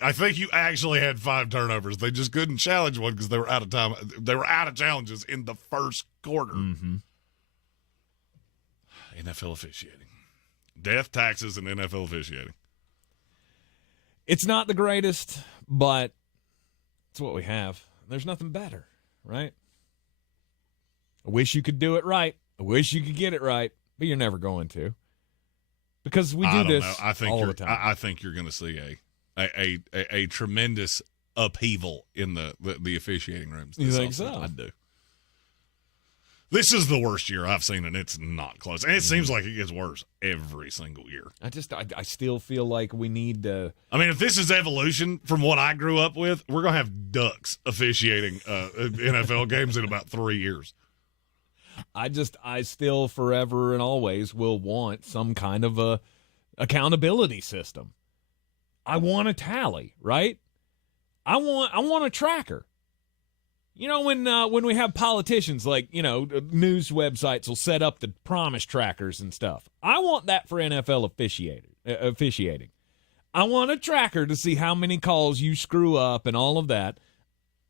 I think you actually had 5 turnovers. They just couldn't challenge one because they were out of time. They were out of challenges in the first quarter. NFL officiating. Death, taxes, and NFL officiating. It's not the greatest, but it's what we have. There's nothing better, right? I wish you could do it right. I wish you could get it right, but you're never going to. Because we do this all the time. I think you're going to see a tremendous upheaval in the officiating rooms. You think so? I do. This is the worst year I've seen, and it's not close. And it seems like it gets worse every single year. I still feel like we need to. I mean, if this is evolution from what I grew up with, we're going to have ducks officiating NFL games in about 3 years. I still forever and always will want some kind of a accountability system. I want a tally, right? I want a tracker. You know, when we have politicians, like, you know, news websites will set up the promise trackers and stuff. I want that for NFL officiating. I want a tracker to see how many calls you screw up and all of that.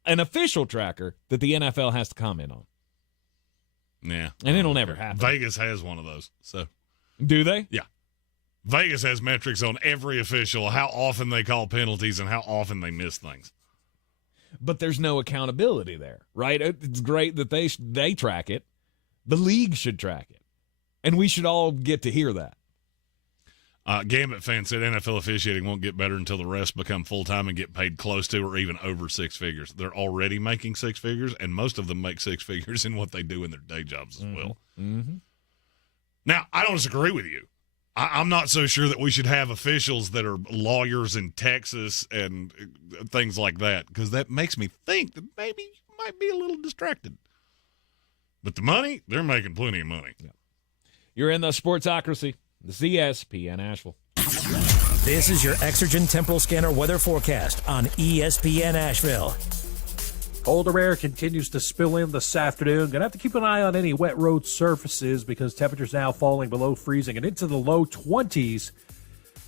An official tracker that the NFL has to comment on. Yeah. And it'll never happen. Vegas has one of those. So, do they? Yeah. Vegas has metrics on every official, how often they call penalties and how often they miss things. But there's no accountability there, right? It's great that they track it. The league should track it. And we should all get to hear that. Gambit fan said NFL officiating won't get better until the refs become full-time and get paid close to or even over 6 figures. They're already making 6 figures, and most of them make 6 figures in what they do in their day jobs as well. Mm-hmm. Now, I don't disagree with you. I'm not so sure that we should have officials that are lawyers in Texas and things like that, because that makes me think that maybe you might be a little distracted. But the money, they're making plenty of money. Yeah. You're in the Sportsocracy. This is ESPN Asheville. This is your Exergen Temporal Scanner weather forecast on ESPN Asheville. Colder air continues to spill in this afternoon. Going to have to keep an eye on any wet road surfaces because temperatures now falling below freezing and into the low 20s.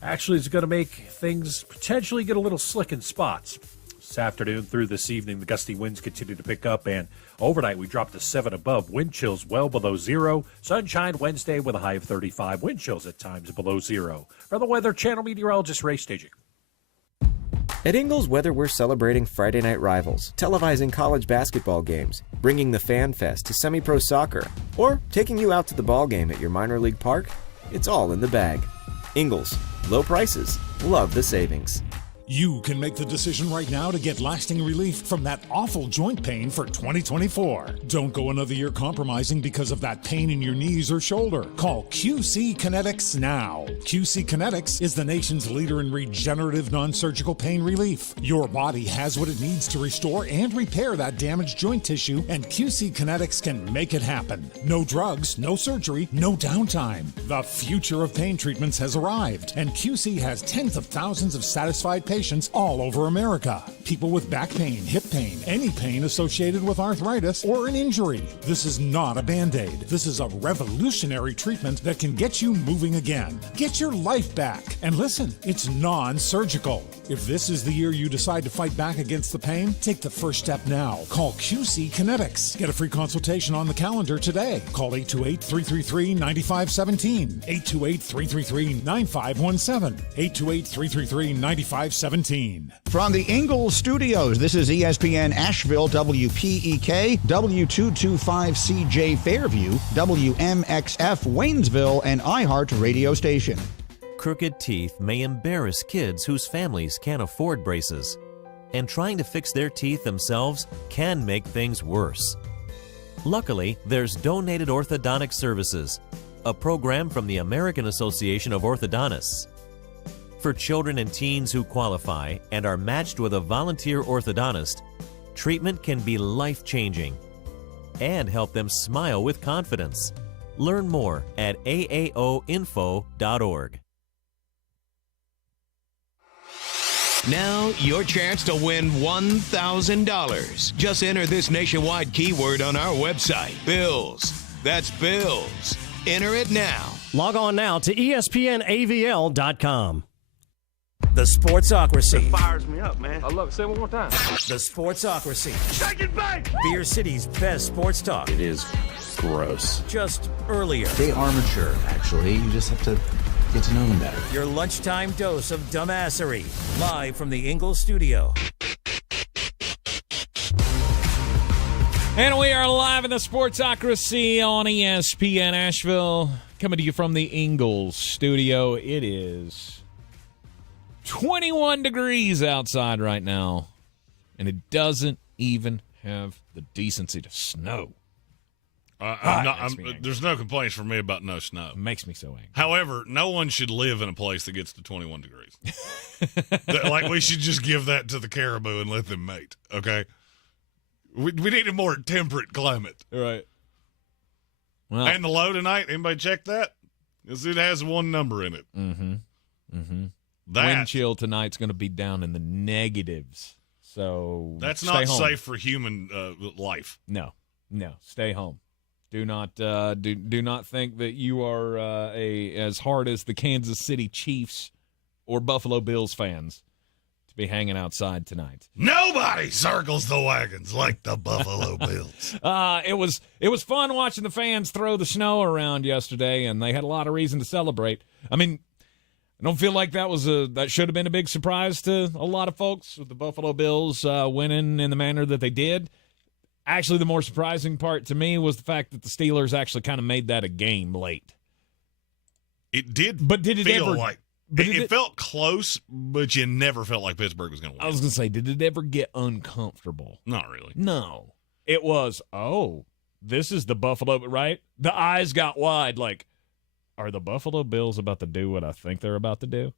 Actually, it's going to make things potentially get a little slick in spots. This afternoon through this evening, the gusty winds continue to pick up, and overnight we dropped to 7 above. Wind chills well below zero. Sunshine Wednesday with a high of 35. Wind chills at times below zero. For the Weather Channel meteorologist Ray Staging. At Ingles Weather, we're celebrating Friday night rivals, televising college basketball games, bringing the Fan Fest to semi-pro soccer, or taking you out to the ball game at your minor league park. It's all in the bag. Ingles, low prices, love the savings. You can make the decision right now to get lasting relief from that awful joint pain for 2024. Don't go another year compromising because of that pain in your knees or shoulder. Call QC Kinetics now. QC Kinetics is the nation's leader in regenerative non-surgical pain relief. Your body has what it needs to restore and repair that damaged joint tissue, and QC Kinetics can make it happen. No drugs, no surgery, no downtime. The future of pain treatments has arrived, and QC has tens of thousands of satisfied patients all over America. People with back pain, hip pain, any pain associated with arthritis or an injury. This is not a Band-Aid. This is a revolutionary treatment that can get you moving again. Get your life back. And listen, it's non-surgical. If this is the year you decide to fight back against the pain, take the first step now. Call QC Kinetics. Get a free consultation on the calendar today. Call 828-333-9517. 828-333-9517. 828-333-9517. From the Ingles Studios, this is ESPN Asheville, WPEK, W225CJ Fairview, WMXF Waynesville, and iHeart radio station. Crooked teeth may embarrass kids whose families can't afford braces, and trying to fix their teeth themselves can make things worse. Luckily, there's Donated Orthodontic Services, a program from the American Association of Orthodontists. For children and teens who qualify and are matched with a volunteer orthodontist, treatment can be life-changing and help them smile with confidence. Learn more at aaoinfo.org. Now, your chance to win $1,000. Just enter this nationwide keyword on our website, Bills. That's Bills. Enter it now. Log on now to ESPNAVL.com. The Sportsocracy. It fires me up, man. I love it. Say it one more time. The Sportsocracy. Shake it back! Beer City's best sports talk. It is gross. Just earlier. They are mature, actually. You just have to get to know them better. Your lunchtime dose of dumbassery. Live from the Ingles studio. And we are live in the Sportsocracy on ESPN Asheville. Coming to you from the Ingles studio. It is 21 degrees outside right now, and it doesn't even have the decency to snow. There's no complaints from me about no snow. It makes me so angry. However, no one should live in a place that gets to 21 degrees. Like, we should just give that to the caribou and let them mate, okay? We need a more temperate climate. Right. Well, and the low tonight, anybody check that? Because it has one number in it. Mm-hmm. Mm-hmm. That, wind chill tonight's going to be down in the negatives. So that's stay not home. safe for human life. No. Stay home. Do not do not think that you are as hard as the Kansas City Chiefs or Buffalo Bills fans to be hanging outside tonight. Nobody circles the wagons like the Buffalo Bills. It was fun watching the fans throw the snow around yesterday, and they had a lot of reason to celebrate. I mean, I don't feel like that should have been a big surprise to a lot of folks with the Buffalo Bills winning in the manner that they did. Actually, the more surprising part to me was the fact that the Steelers actually kind of made that a game late. It did, but did it feel ever? Like it felt close, but you never felt like Pittsburgh was going to win. I was going to say, did it ever get uncomfortable? Not really. No, it was. This is the Buffalo, right? The eyes got wide, like, are the Buffalo Bills about to do what I think they're about to do?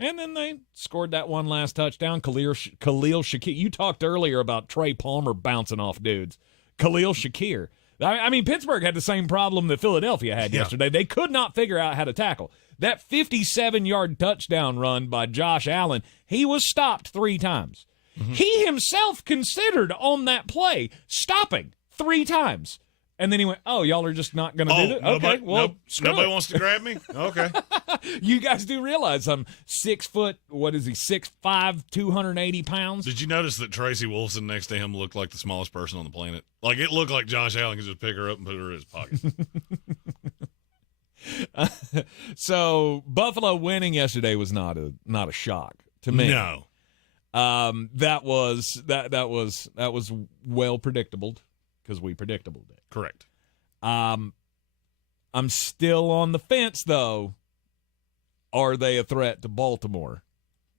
And then they scored that one last touchdown. Khalil Shakir. You talked earlier about Trey Palmer bouncing off dudes. Khalil Shakir. I mean, Pittsburgh had the same problem that Philadelphia had yesterday. They could not figure out how to tackle. That 57-yard touchdown run by Josh Allen, he was stopped 3 times. Mm-hmm. He himself considered on that play stopping 3 times. And then he went, oh, y'all are just not going to do it? Okay, well, nobody wants to grab me? Okay. You guys do realize I'm 6 foot, 6'5", 280 pounds? Did you notice that Tracy Wolfson next to him looked like the smallest person on the planet? Like, it looked like Josh Allen could just pick her up and put her in his pocket. So Buffalo winning yesterday was not a shock to me. No. That was well predictable because we predictable it. Correct. I'm still on the fence, though. Are they a threat to Baltimore?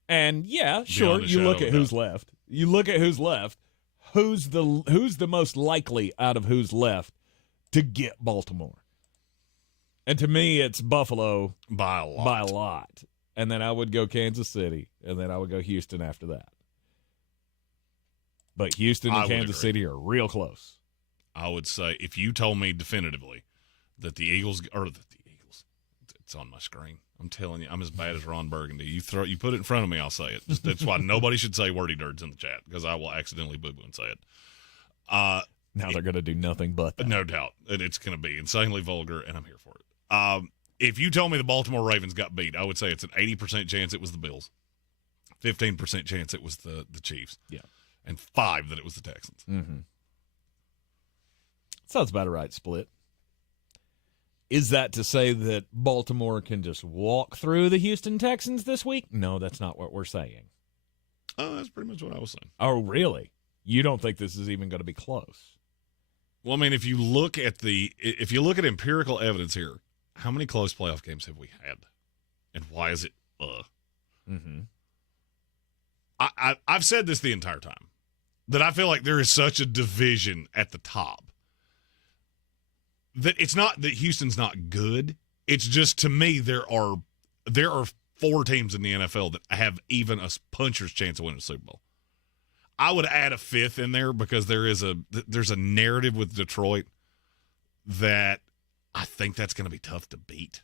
And yeah, sure. You look at who's left. Who's the most likely out of who's left to get Baltimore? And to me, it's Buffalo by a lot. And then I would go Kansas City, and then I would go Houston after that. But Houston and Kansas City are real close. I would say if you told me definitively that the Eagles, it's on my screen. I'm telling you, I'm as bad as Ron Burgundy. You put it in front of me, I'll say it. That's why nobody should say wordy dirts in the chat because I will accidentally boo-boo and say it. Now they're going to do nothing but that. No doubt. And it's going to be insanely vulgar, and I'm here for it. If you told me the Baltimore Ravens got beat, I would say it's an 80% chance it was the Bills, 15% chance it was the Chiefs, and 5% that it was the Texans. Mm-hmm. Sounds about a right split. Is that to say that Baltimore can just walk through the Houston Texans this week? No, that's not what we're saying. Oh, that's pretty much what I was saying. Oh, really? You don't think this is even going to be close? Well, I mean, if you look at empirical evidence here, how many close playoff games have we had, and why is it? Mm-hmm. I've said this the entire time that I feel like there is such a division at the top that it's not that Houston's not good. It's just, to me, there are 4 teams in the NFL that have even a puncher's chance of winning a Super Bowl. I would add a 5th in there because there's a narrative with Detroit that I think that's going to be tough to beat,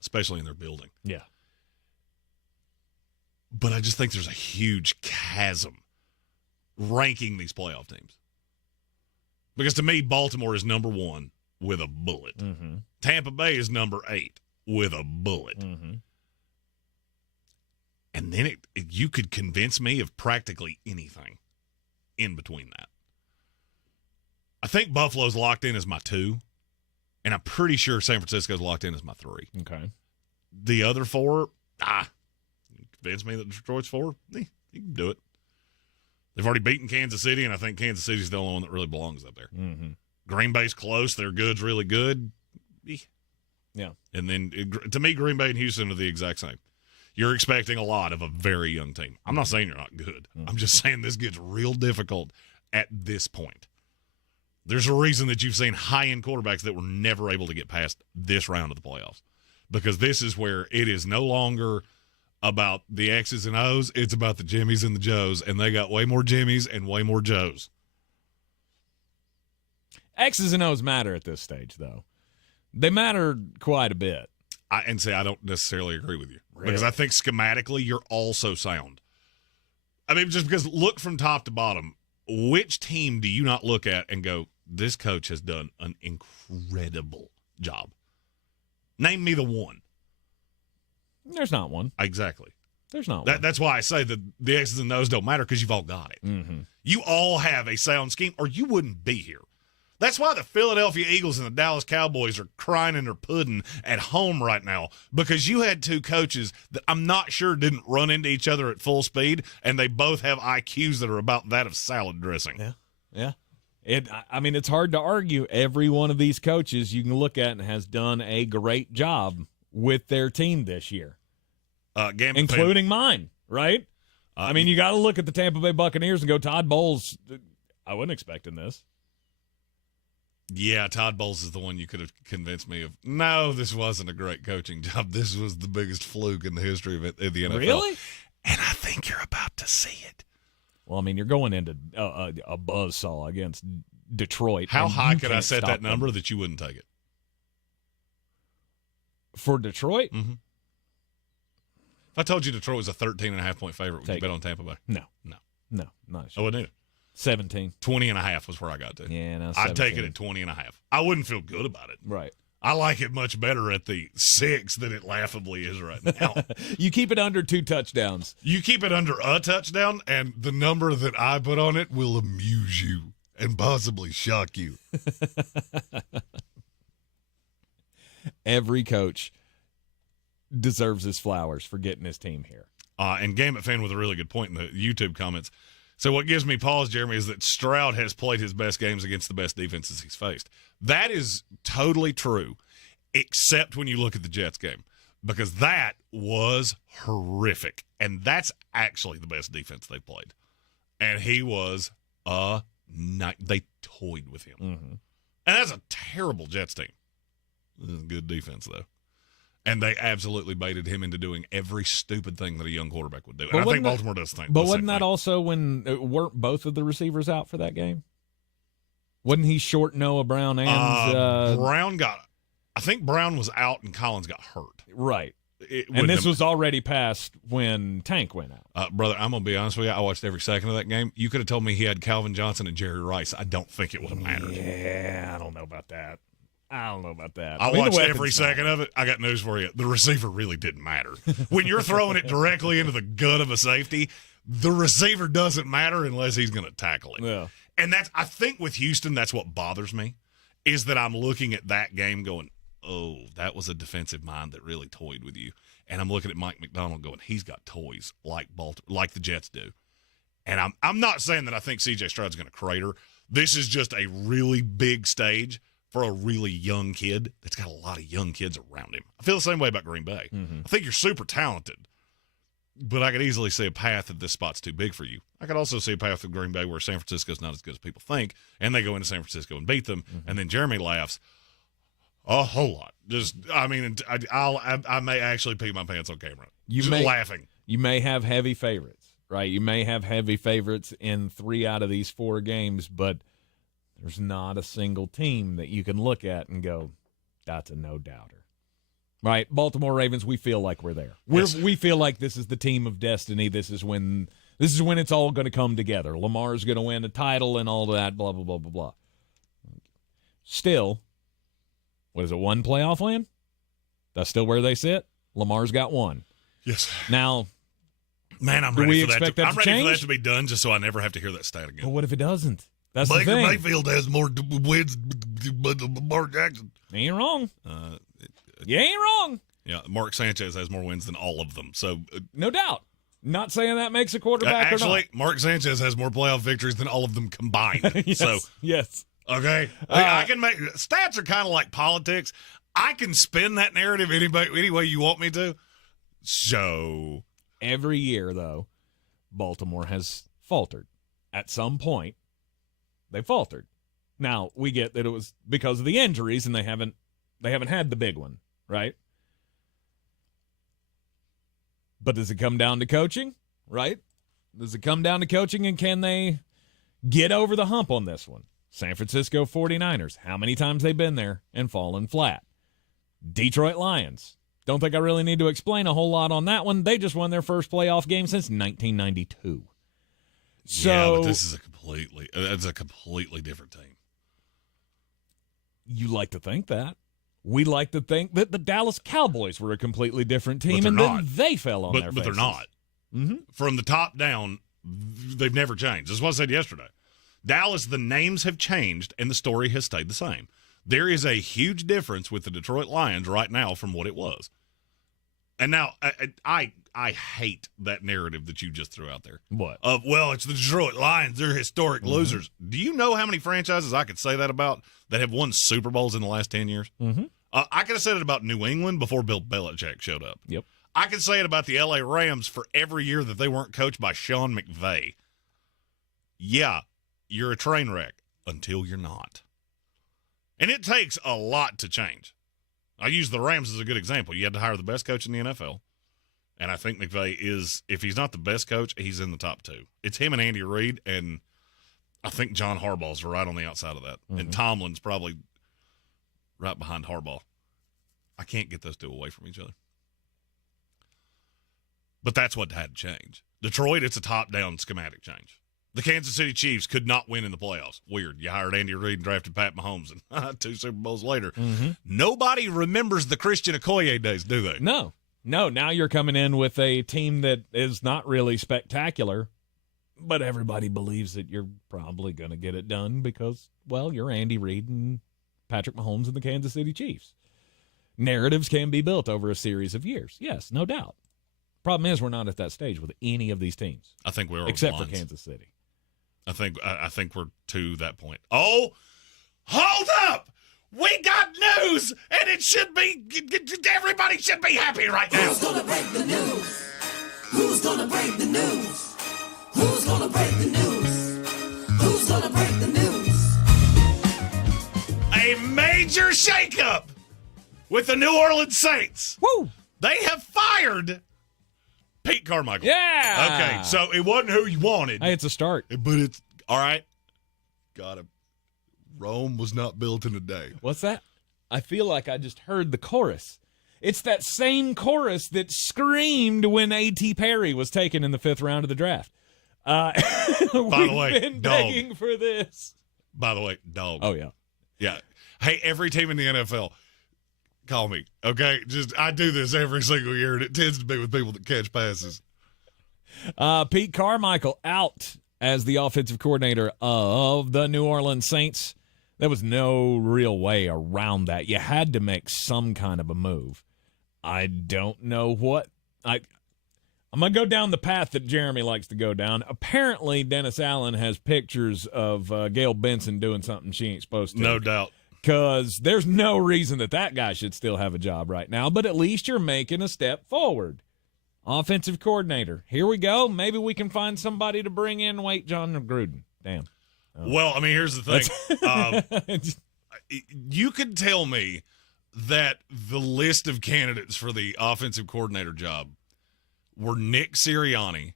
especially in their building. Yeah. But I just think there's a huge chasm ranking these playoff teams. Because to me, Baltimore is number 1 with a bullet. Mm-hmm. Tampa Bay is number 8 with a bullet. Mm-hmm. And then you could convince me of practically anything in between that. I think Buffalo's locked in as my 2, and I'm pretty sure San Francisco's locked in as my 3. Okay. The other 4, convince me that Detroit's 4, you can do it. They've already beaten Kansas City, and I think Kansas City's the only one that really belongs up there. Mm-hmm. Green Bay's close. Their good's really good. Yeah. And then, to me, Green Bay and Houston are the exact same. You're expecting a lot of a very young team. I'm not saying you're not good. Mm-hmm. I'm just saying this gets real difficult at this point. There's a reason that you've seen high-end quarterbacks that were never able to get past this round of the playoffs, because this is where it is no longer about the X's and O's. It's about the Jimmies and the Joes, and they got way more Jimmies and way more Joes. X's and O's matter at this stage, though. They matter quite a bit. I don't necessarily agree with you. Really? Because I think schematically you're also sound. I mean, just because look from top to bottom, which team do you not look at and go, this coach has done an incredible job? Name me the one. There's not one. Exactly. There's not one. That's why I say that the X's and O's don't matter, because you've all got it. Mm-hmm. You all have a sound scheme, or you wouldn't be here. That's why the Philadelphia Eagles and the Dallas Cowboys are crying in their pudding at home right now, because you had 2 coaches that I'm not sure didn't run into each other at full speed, and they both have IQs that are about that of salad dressing. Yeah. I mean, it's hard to argue. Every one of these coaches you can look at and has done a great job with their team this year, including mine, right? I mean, you got to look at the Tampa Bay Buccaneers and go, Todd Bowles, I wasn't expecting this. Yeah, Todd Bowles is the one you could have convinced me of. No, this wasn't a great coaching job. This was the biggest fluke in the history of the NFL. Really? And I think you're about to see it. Well, I mean, you're going into a buzzsaw against Detroit. How and high you could I can't set stop that them. number that you wouldn't take it? For Detroit? Mm-hmm. If I told you Detroit was a 13.5-point favorite, would you bet on Tampa Bay? No. No. No, not I wouldn't either. 17. 20.5 was where I got to. Yeah, no, I'd take 17. it at 20.5. I wouldn't feel good about it. Right. I like it much better at the 6 than it laughably is right now. You keep it under 2 touchdowns. You keep it under a touchdown, and the number that I put on it will amuse you and possibly shock you. Every coach deserves his flowers for getting his team here. And Gamut fan with a really good point in the YouTube comments. So what gives me pause, Jeremy, is that Stroud has played his best games against the best defenses he's faced. That is totally true, except when you look at the Jets game, because that was horrific. And that's actually the best defense they played. And he was they toyed with him. Mm-hmm. And that's a terrible Jets team. This is a good defense, though. And they absolutely baited him into doing every stupid thing that a young quarterback would do. And I think Baltimore does think. But wasn't that also when weren't both of the receivers out for that game? Wasn't he short Noah Brown and Brown got? I think Brown was out and Collins got hurt. Right. And this was already past when Tank went out. Brother, I'm going to be honest with you. I watched every second of that game. You could have told me he had Calvin Johnson and Jerry Rice. I don't think it would have mattered. Yeah, I don't know about that. I watched every second of it. I got news for you. The receiver really didn't matter. When you're throwing it directly into the gut of a safety, the receiver doesn't matter unless he's going to tackle it. Yeah. And I think with Houston, that's what bothers me, is that I'm looking at that game going, oh, that was a defensive mind that really toyed with you. And I'm looking at Mike McDonald going, he's got toys like the Jets do. And I'm not saying that I think C.J. Stroud's going to crater. This is just a really big stage for a really young kid that's got a lot of young kids around him. I feel the same way about Green Bay. Mm-hmm. I think you're super talented, but I could easily see a path that this spot's too big for you. I could also see a path with Green Bay where San Francisco's not as good as people think, and they go into San Francisco and beat them, and then Jeremy laughs a whole lot. I may actually pee my pants on camera. Laughing. You may have heavy favorites, right? You may have heavy favorites in 3 out of these 4 games, but there's not a single team that you can look at and go, that's a no-doubter. Right? Baltimore Ravens, we feel like we're there. We feel like this is the team of destiny. This is when it's all going to come together. Lamar's going to win a title and all that, blah, blah, blah, blah, blah. Still, what is it, 1 playoff win? That's still where they sit? Lamar's got 1. Yes. Now, man, I'm do ready we for that. expect that I'm to ready change? for that to be done just so I never have to hear that stat again. But what if it doesn't? That's Baker the thing. Mayfield has more wins than Lamar Jackson. You ain't wrong. You ain't wrong. Yeah, Mark Sanchez has more wins than all of them. So no doubt. Not saying that makes a quarterback or not. Actually, Mark Sanchez has more playoff victories than all of them combined. Yes. Okay. I can make stats are kind of like politics. I can spin that narrative any way you want me to. So every year, though, Baltimore has faltered. At some point, they faltered. Now, we get that it was because of the injuries, and they haven't had the big one, right? But does it come down to coaching, right? Does it come down to coaching, and can they get over the hump on this one? San Francisco 49ers, how many times they've been there and fallen flat? Detroit Lions. Don't think I really need to explain a whole lot on that one. They just won their first playoff game since 1992. So, yeah, but this is a completely different team. You like to think that. We like to think that the Dallas Cowboys were a completely different team, and not. then they fell on their faces. But they're not. Mm-hmm. From the top down, they've never changed. This is what I said yesterday. Dallas, the names have changed, and the story has stayed the same. There is a huge difference with the Detroit Lions right now from what it was. And now, I hate that narrative that you just threw out there. What? Well, it's the Detroit Lions. They're historic losers. Do you know how many franchises I could say that about that have won Super Bowls in the last 10 years? Mm-hmm. I could have said it about New England before Bill Belichick showed up. Yep. I could say it about the L.A. Rams for every year that they weren't coached by Sean McVay. Yeah, you're a train wreck until you're not. And it takes a lot to change. I use the Rams as a good example. You had to hire the best coach in the NFL. And I think McVay is, if he's not the best coach, he's in the top 2. It's him and Andy Reid. And I think John Harbaugh's right on the outside of that. And Tomlin's probably right behind Harbaugh. I can't get those two away from each other. But that's what had to change. Detroit, it's a top-down schematic change. The Kansas City Chiefs could not win in the playoffs. Weird. You hired Andy Reid and drafted Pat Mahomes, and 2 Super Bowls later. Nobody remembers the Christian Okoye days, do they? No. Now you're coming in with a team that is not really spectacular, but everybody believes that you're probably going to get it done because, well, you're Andy Reid and Patrick Mahomes and the Kansas City Chiefs. Narratives can be built over a series of years. Yes, no doubt. Problem is, we're not at that stage with any of these teams. I think we are, except for Kansas City. I think we're to that point. Oh, hold up! We got news, and it should be. Everybody should be happy right now. Who's gonna break the news? Who's gonna break the news? Who's gonna break the news? Who's gonna break the news? A major shakeup with the New Orleans Saints. Woo! They have fired Pete Carmichael. Yeah. Okay, so it wasn't who you wanted. Hey, it's a start. But it's all right. Got him. Rome was not built in a day. What's that? I feel like I just heard the chorus. It's that same chorus that screamed when A.T. Perry was taken in the 5th round of the draft. By the way, we've been begging for this. By the way, dog. Oh, yeah. Yeah. Hey, every team in the NFL, call me, okay? I do this every single year, and it tends to be with people that catch passes. Pete Carmichael out as the offensive coordinator of the New Orleans Saints. There was no real way around that. You had to make some kind of a move. I don't know what. I'm going to go down the path that Jeremy likes to go down. Apparently, Dennis Allen has pictures of Gail Benson doing something she ain't supposed to. No doubt. Because there's no reason that guy should still have a job right now, but at least you're making a step forward. Offensive coordinator. Here we go. Maybe we can find somebody to bring in. Wait, John Gruden. Damn. Well, I mean, here's the thing. You could tell me that the list of candidates for the offensive coordinator job were Nick Sirianni,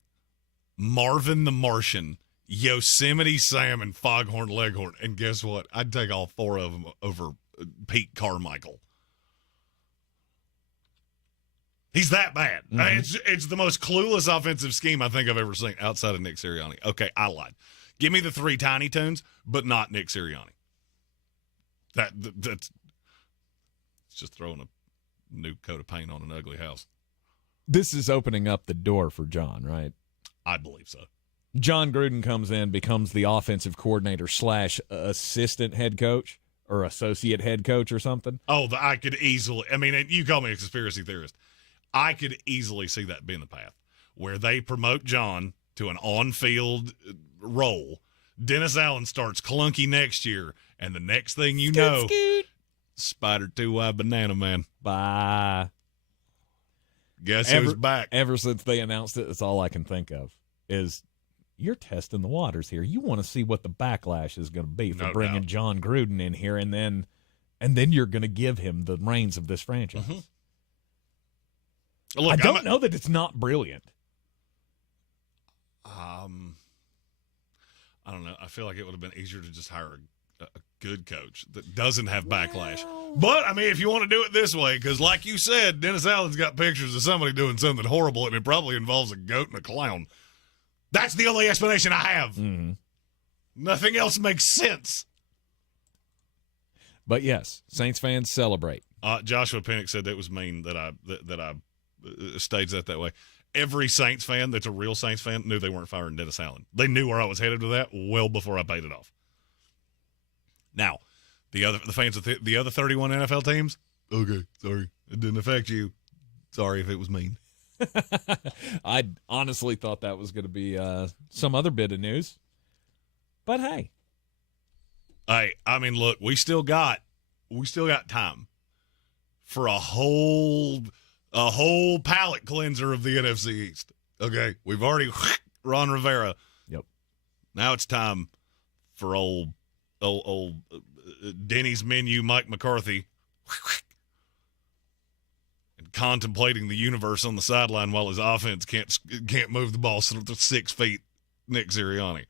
Marvin the Martian, Yosemite Sam, and Foghorn Leghorn. And guess what? I'd take all 4 of them over Pete Carmichael. He's that bad. It's the most clueless offensive scheme I think I've ever seen outside of Nick Sirianni. Okay, I lied. Give me the 3 Tiny Toons, but not Nick Sirianni. That's just throwing a new coat of paint on an ugly house. This is opening up the door for John, right? I believe so. John Gruden comes in, becomes the offensive coordinator / assistant head coach or associate head coach or something. Oh, I could easily. I mean, you call me a conspiracy theorist. I could easily see that being the path where they promote John to an on-field role. Dennis Allen starts clunky next year, and the next thing you know, Spider 2Y Banana Man. Bye. Guess who's back? Ever since they announced it, that's all I can think of is you're testing the waters here. You want to see what the backlash is going to be for bringing John Gruden in here, and then you're going to give him the reins of this franchise. Look, I don't know that it's not brilliant. I don't know. I feel like it would have been easier to just hire a good coach that doesn't have backlash. But, I mean, if you want to do it this way, because like you said, Dennis Allen's got pictures of somebody doing something horrible, and it probably involves a goat and a clown. That's the only explanation I have. Nothing else makes sense. But, yes, Saints fans celebrate. Joshua Pinnock said that was mean that I staged that way. Every Saints fan that's a real Saints fan knew they weren't firing Dennis Allen. They knew where I was headed with that well before I paid it off. Now, the fans of the other 31 NFL teams, okay, sorry, it didn't affect you. Sorry if it was mean. I honestly thought that was going to be some other bit of news. But hey. I mean, look, we still got time for a whole palate cleanser of the NFC East. Okay, we've already Ron Rivera. Yep. Now it's time for old Denny's menu, Mike McCarthy, and contemplating the universe on the sideline while his offense can't move the ball 6 feet. Nick Sirianni.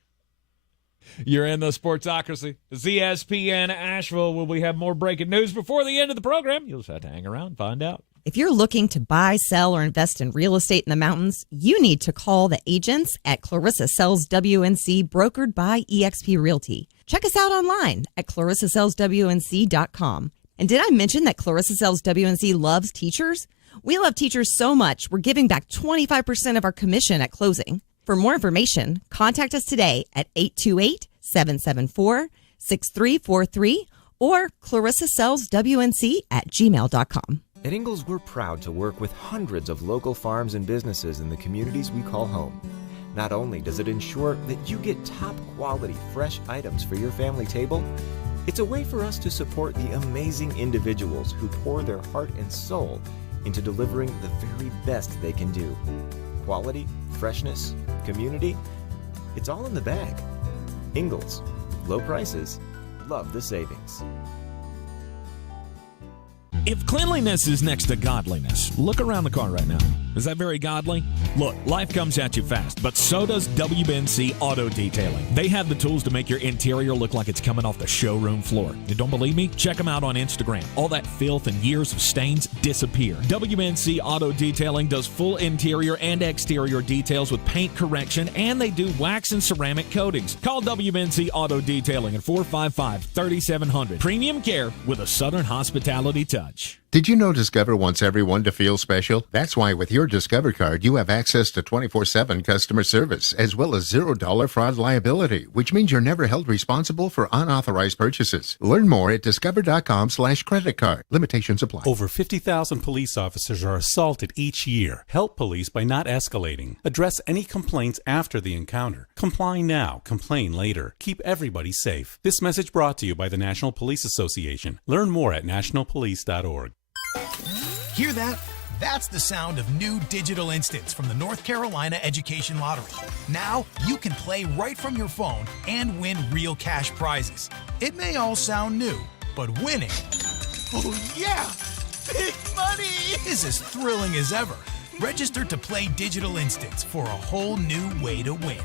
You're in the Sportsocracy. It's ESPN Asheville. Will we have more breaking news before the end of the program? You'll just have to hang around and find out. If you're looking to buy, sell, or invest in real estate in the mountains, you need to call the agents at Clarissa Sells WNC, brokered by eXp Realty. Check us out online at clarissasellswnc.com. And did I mention that Clarissa Sells WNC loves teachers? We love teachers so much, we're giving back 25% of our commission at closing. For more information, contact us today at 828-774-6343 or clarissasellswnc@gmail.com. At Ingalls, we're proud to work with hundreds of local farms and businesses in the communities we call home. Not only does it ensure that you get top-quality, fresh items for your family table, it's a way for us to support the amazing individuals who pour their heart and soul into delivering the very best they can do. Quality, freshness, community, it's all in the bag. Ingalls, low prices, love the savings. If cleanliness is next to godliness, look around the car right now. Is that very godly? Look, life comes at you fast, but so does WNC Auto Detailing. They have the tools to make your interior look like it's coming off the showroom floor. You don't believe me? Check them out on Instagram. All that filth and years of stains disappear. WNC Auto Detailing does full interior and exterior details with paint correction, and they do wax and ceramic coatings. Call WNC Auto Detailing at 455-3700. Premium care with a Southern hospitality touch. Did you know Discover wants everyone to feel special? That's why with your Discover card, you have access to 24/7 customer service, as well as $0 fraud liability, which means you're never held responsible for unauthorized purchases. Learn more at discover.com/credit card. Limitations apply. Over 50,000 police officers are assaulted each year. Help police by not escalating. Address any complaints after the encounter. Comply now, complain later. Keep everybody safe. This message brought to you by the National Police Association. Learn more at nationalpolice.org. Hear that? That's the sound of new digital instants from the North Carolina Education Lottery. Now you can play right from your phone and win real cash prizes. It may all sound new, but winning, oh yeah, big money, is as thrilling as ever. Register to play digital instants for a whole new way to win.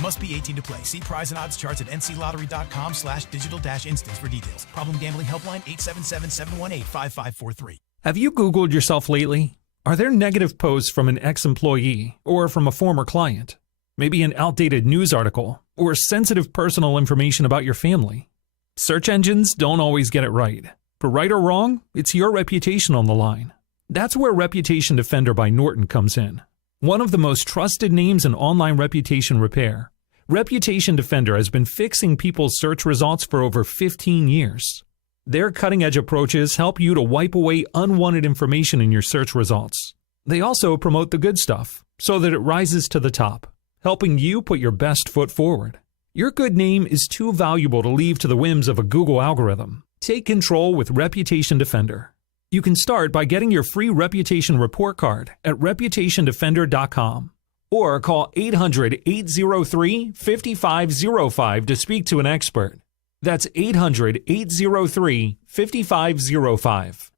Must be 18 to play. See prize and odds charts at nclottery.com/digital-instants for details. Problem gambling helpline 877-718-5543. Have you Googled yourself lately? Are there negative posts from an ex-employee or from a former client? Maybe an outdated news article or sensitive personal information about your family? Search engines don't always get it right. But right or wrong, it's your reputation on the line. That's where Reputation Defender by Norton comes in. One of the most trusted names in online reputation repair, Reputation Defender has been fixing people's search results for over 15 years. Their cutting-edge approaches help you to wipe away unwanted information in your search results. They also promote the good stuff so that it rises to the top, helping you put your best foot forward. Your good name is too valuable to leave to the whims of a Google algorithm. Take control with Reputation Defender. You can start by getting your free reputation report card at reputationdefender.com or call 800-803-5505 to speak to an expert. That's 800-803-5505.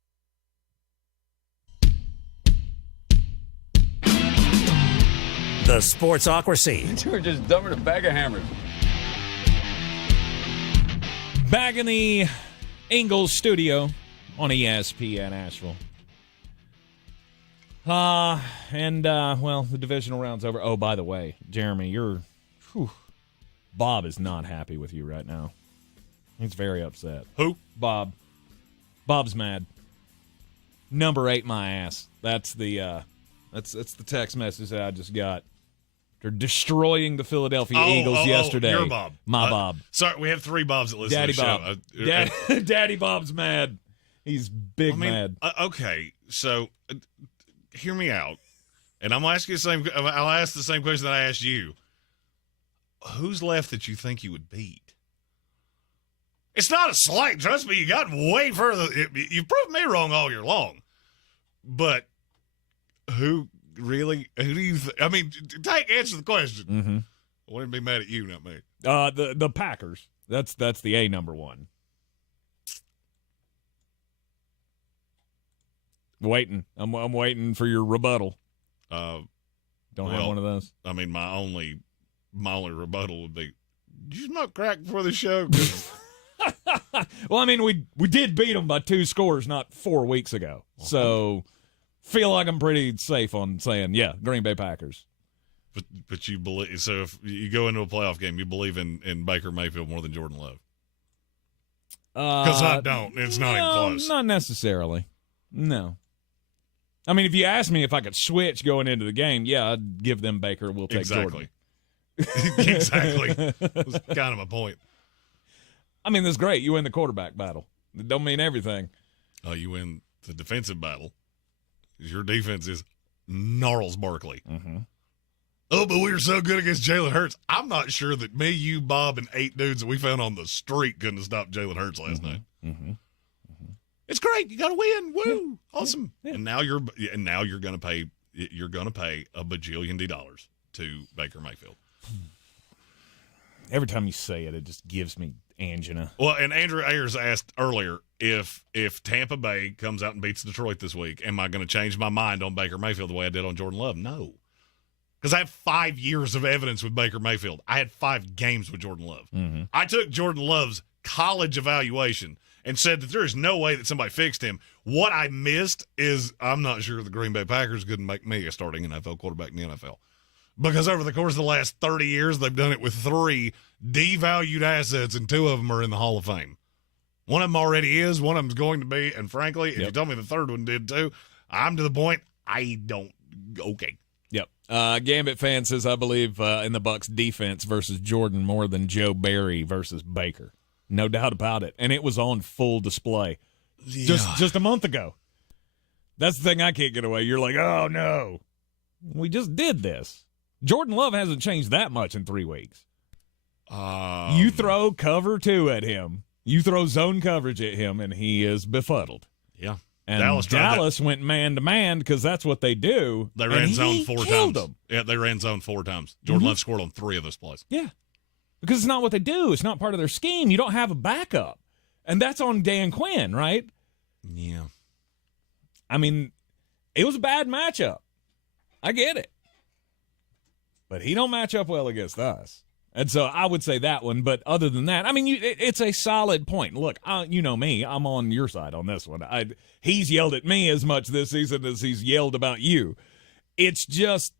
The Sportsocracy. You were just dumping a bag of hammers. Back in the Ingalls studio on ESPN Asheville. Well, the divisional round's over. Oh, by the way, Jeremy, Bob is not happy with you right now. He's very upset. Who? Bob. Bob's mad. Number 8, my ass. That's the text message that I just got. They're destroying the Philadelphia Eagles yesterday. You're Bob. My Bob. Sorry, we have 3 Bobs that listen Daddy to the Bob. show. Daddy Bob's mad. He's big mad. Okay, so hear me out, and I'll ask the same question that I asked you. Who's left that you think you would beat? It's not a slight. Trust me, you got way further. You've proved me wrong all year long. But who do you I mean, answer the question. Mm-hmm. I want to be mad at you, not me. The Packers. That's the A number 1. Waiting. I'm waiting for your rebuttal. Don't have one of those. I mean, my only rebuttal would be Did you smoke crack before the show? Well, I mean, we did beat them by 2 scores not 4 weeks ago. So feel like I'm pretty safe on saying, yeah, Green Bay Packers. But you believe, so if you go into a playoff game, you believe in Baker Mayfield more than Jordan Love? Because I don't. It's not even close. Not necessarily. No. I mean, if you ask me if I could switch going into the game, yeah, I'd give them Baker. We'll take Jordan. Exactly. That's kind of my point. I mean, that's great. You win the quarterback battle. It don't mean everything. Oh, you win the defensive battle. Your defense is gnarls Barkley. Mm-hmm. Oh, but we were so good against Jalen Hurts. I'm not sure that me, you, Bob, and 8 dudes that we found on the street couldn't have stopped Jalen Hurts last night. Mm-hmm. It's great. You got to win. Woo! Awesome. Yeah. And now you're going to pay. You're going to pay a bajillion dollars to Baker Mayfield. Every time you say it, it just gives me angina. Well, and Andrew Ayers asked earlier if Tampa Bay comes out and beats Detroit this week, am I going to change my mind on Baker Mayfield the way I did on Jordan Love? No. Because I have 5 years of evidence with Baker Mayfield. I had 5 games with Jordan Love. Mm-hmm. I took Jordan Love's college evaluation and said that there is no way that somebody fixed him. What I missed is I'm not sure the Green Bay Packers couldn't make me a starting NFL quarterback in the NFL. Because over the course of the last 30 years, they've done it with 3 devalued assets, and 2 of them are in the Hall of Fame. One of them already is, one of them's going to be, and frankly, if you tell me the third one did too, I'm to the point I don't – okay. Yep. Gambit fan says, I believe in the Bucs defense versus Jordan more than Joe Barry versus Baker. No doubt about it. And it was on full display just a month ago. That's the thing I can't get away. You're like, oh, no. We just did this. Jordan Love hasn't changed that much in 3 weeks. You throw cover 2 at him. You throw zone coverage at him, and he is befuddled. Yeah. And Dallas went man-to-man because that's what they do. They ran zone 4 times. Them. Yeah, they ran zone 4 times. Jordan Love scored on 3 of those plays. Yeah. Because it's not what they do. It's not part of their scheme. You don't have a backup. And that's on Dan Quinn, right? Yeah. I mean, it was a bad matchup. I get it. But he don't match up well against us. And so I would say that one. But other than that, I mean, it's a solid point. Look, you know me. I'm on your side on this one. He's yelled at me as much this season as he's yelled about you. It's just,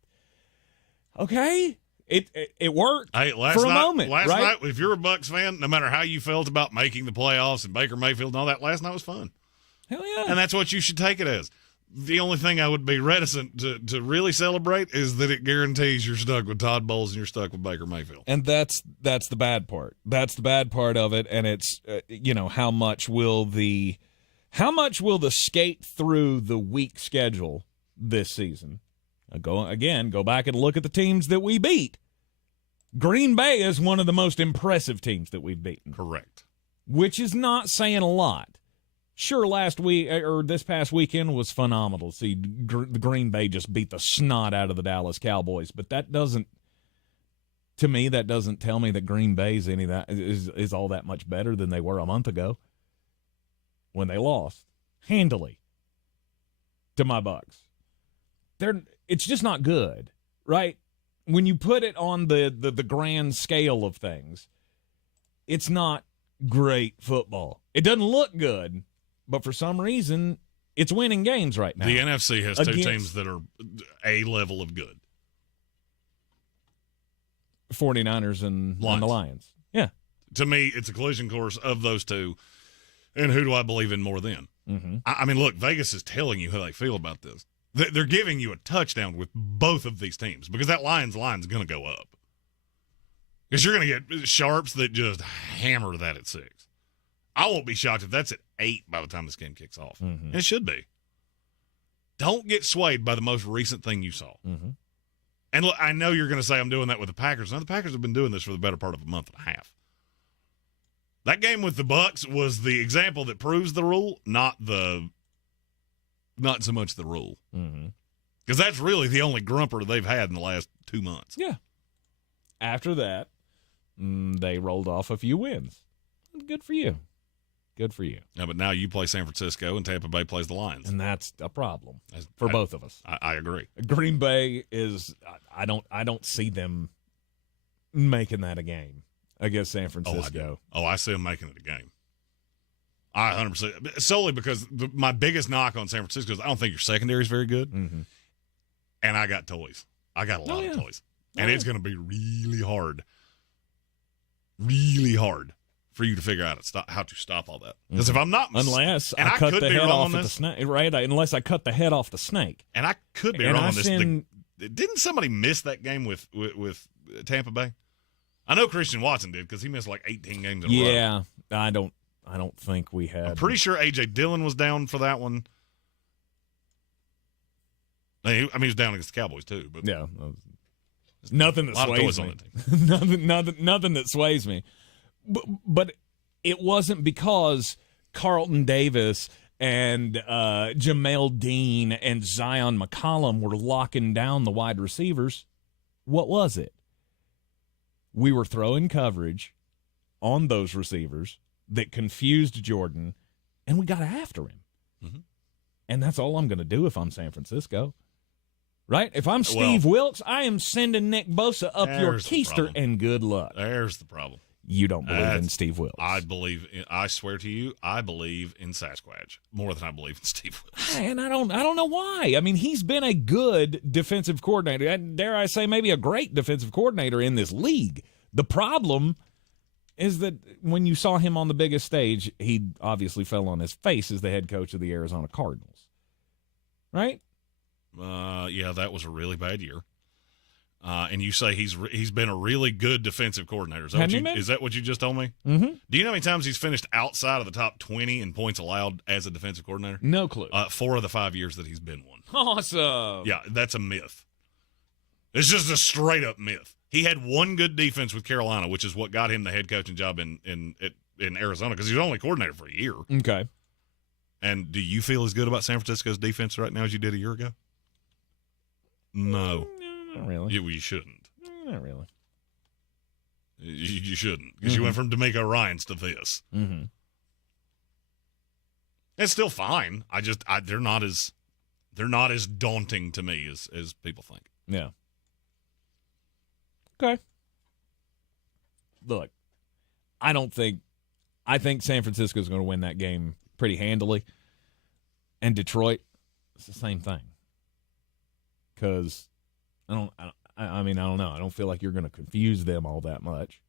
okay, it worked for a moment. Last night, if you're a Bucs fan, no matter how you felt about making the playoffs and Baker Mayfield and all that, last night was fun. Hell yeah. And that's what you should take it as. The only thing I would be reticent to really celebrate is that it guarantees you're stuck with Todd Bowles and you're stuck with Baker Mayfield. And that's the bad part. That's the bad part of it. And it's how much will the skate through the weak schedule this season? Go back and look at the teams that we beat. Green Bay is one of the most impressive teams that we've beaten. Correct. Which is not saying a lot. Sure, last week or this past weekend was phenomenal. See, the Green Bay just beat the snot out of the Dallas Cowboys, but that doesn't tell me that Green Bay's is all that much better than they were a month ago when they lost handily to my Bucs. It's just not good, right? When you put it on the grand scale of things, it's not great football. It doesn't look good. But for some reason, it's winning games right now. The NFC has 2 teams that are a level of good. 49ers and the Lions. Yeah. To me, it's a collision course of those 2. And who do I believe in more than? Mm-hmm. I mean, look, Vegas is telling you how they feel about this. They're giving you a touchdown with both of these teams because that Lions line's going to go up. Because you're going to get sharps that just hammer that at 6. I won't be shocked if that's at 8 by the time this game kicks off. Mm-hmm. It should be. Don't get swayed by the most recent thing you saw. Mm-hmm. And look, I know you're going to say I'm doing that with the Packers. Now, the Packers have been doing this for the better part of a month and a half. That game with the Bucs was the example that proves the rule, not so much the rule. Mm-hmm. Because that's really the only grumper they've had in the last 2 months. Yeah. After that, they rolled off a few wins. Good for you. Good for you. Yeah, but now you play San Francisco and Tampa Bay plays the Lions. And that's a problem for both of us. I agree. Green Bay is I don't see them making that a game. against San Francisco. I see them making it a game. I 100%. Solely because my biggest knock on San Francisco is I don't think your secondary is very good. Mm-hmm. And I got toys. I got a lot of toys. And it's going to be really hard for you to figure out how to stop all that. Because if I'm not unless I cut the head off the snake, right? Unless I cut the head off the snake, and I could be wrong on this. Didn't somebody miss that game with Tampa Bay? I know Christian Watson did because he missed like 18 games in a row. Yeah, I don't think we had. I'm pretty sure A.J. Dillon was down for that one. I mean, he was down against the Cowboys too. But yeah, nothing that sways me. nothing that sways me. But it wasn't because Carlton Davis and Jamel Dean and Zion McCollum were locking down the wide receivers. What was it? We were throwing coverage on those receivers that confused Jordan, and we got after him. Mm-hmm. And that's all I'm going to do if I'm San Francisco. Right? If I'm Steve Wilkes, I am sending Nick Bosa up your keister, and good luck. There's the problem. You don't believe in Steve Wilkes. I swear to you, I believe in Sasquatch more than I believe in Steve Wilkes. And I don't know why. I mean, he's been a good defensive coordinator. And dare I say, maybe a great defensive coordinator in this league. The problem is that when you saw him on the biggest stage, he obviously fell on his face as the head coach of the Arizona Cardinals. Right? Yeah, that was a really bad year. And you say he's been a really good defensive coordinator. Is that what you just told me? Mm-hmm. Do you know how many times he's finished outside of the top 20 in points allowed as a defensive coordinator? No clue. 4 of the 5 years that he's been one. Awesome. Yeah, that's a myth. It's just a straight up myth. He had one good defense with Carolina, which is what got him the head coaching job in Arizona because he was only coordinator for a year. Okay. And do you feel as good about San Francisco's defense right now as you did a year ago? No. Not really. You shouldn't. Not really. You shouldn't because you went from D'Amico Ryans to this. Mm-hmm. It's still fine. They're not as daunting to me as people think. Yeah. Okay. Look, I think San Francisco is going to win that game pretty handily, and Detroit, it's the same thing. Because I don't know. I don't feel like you're going to confuse them all that much.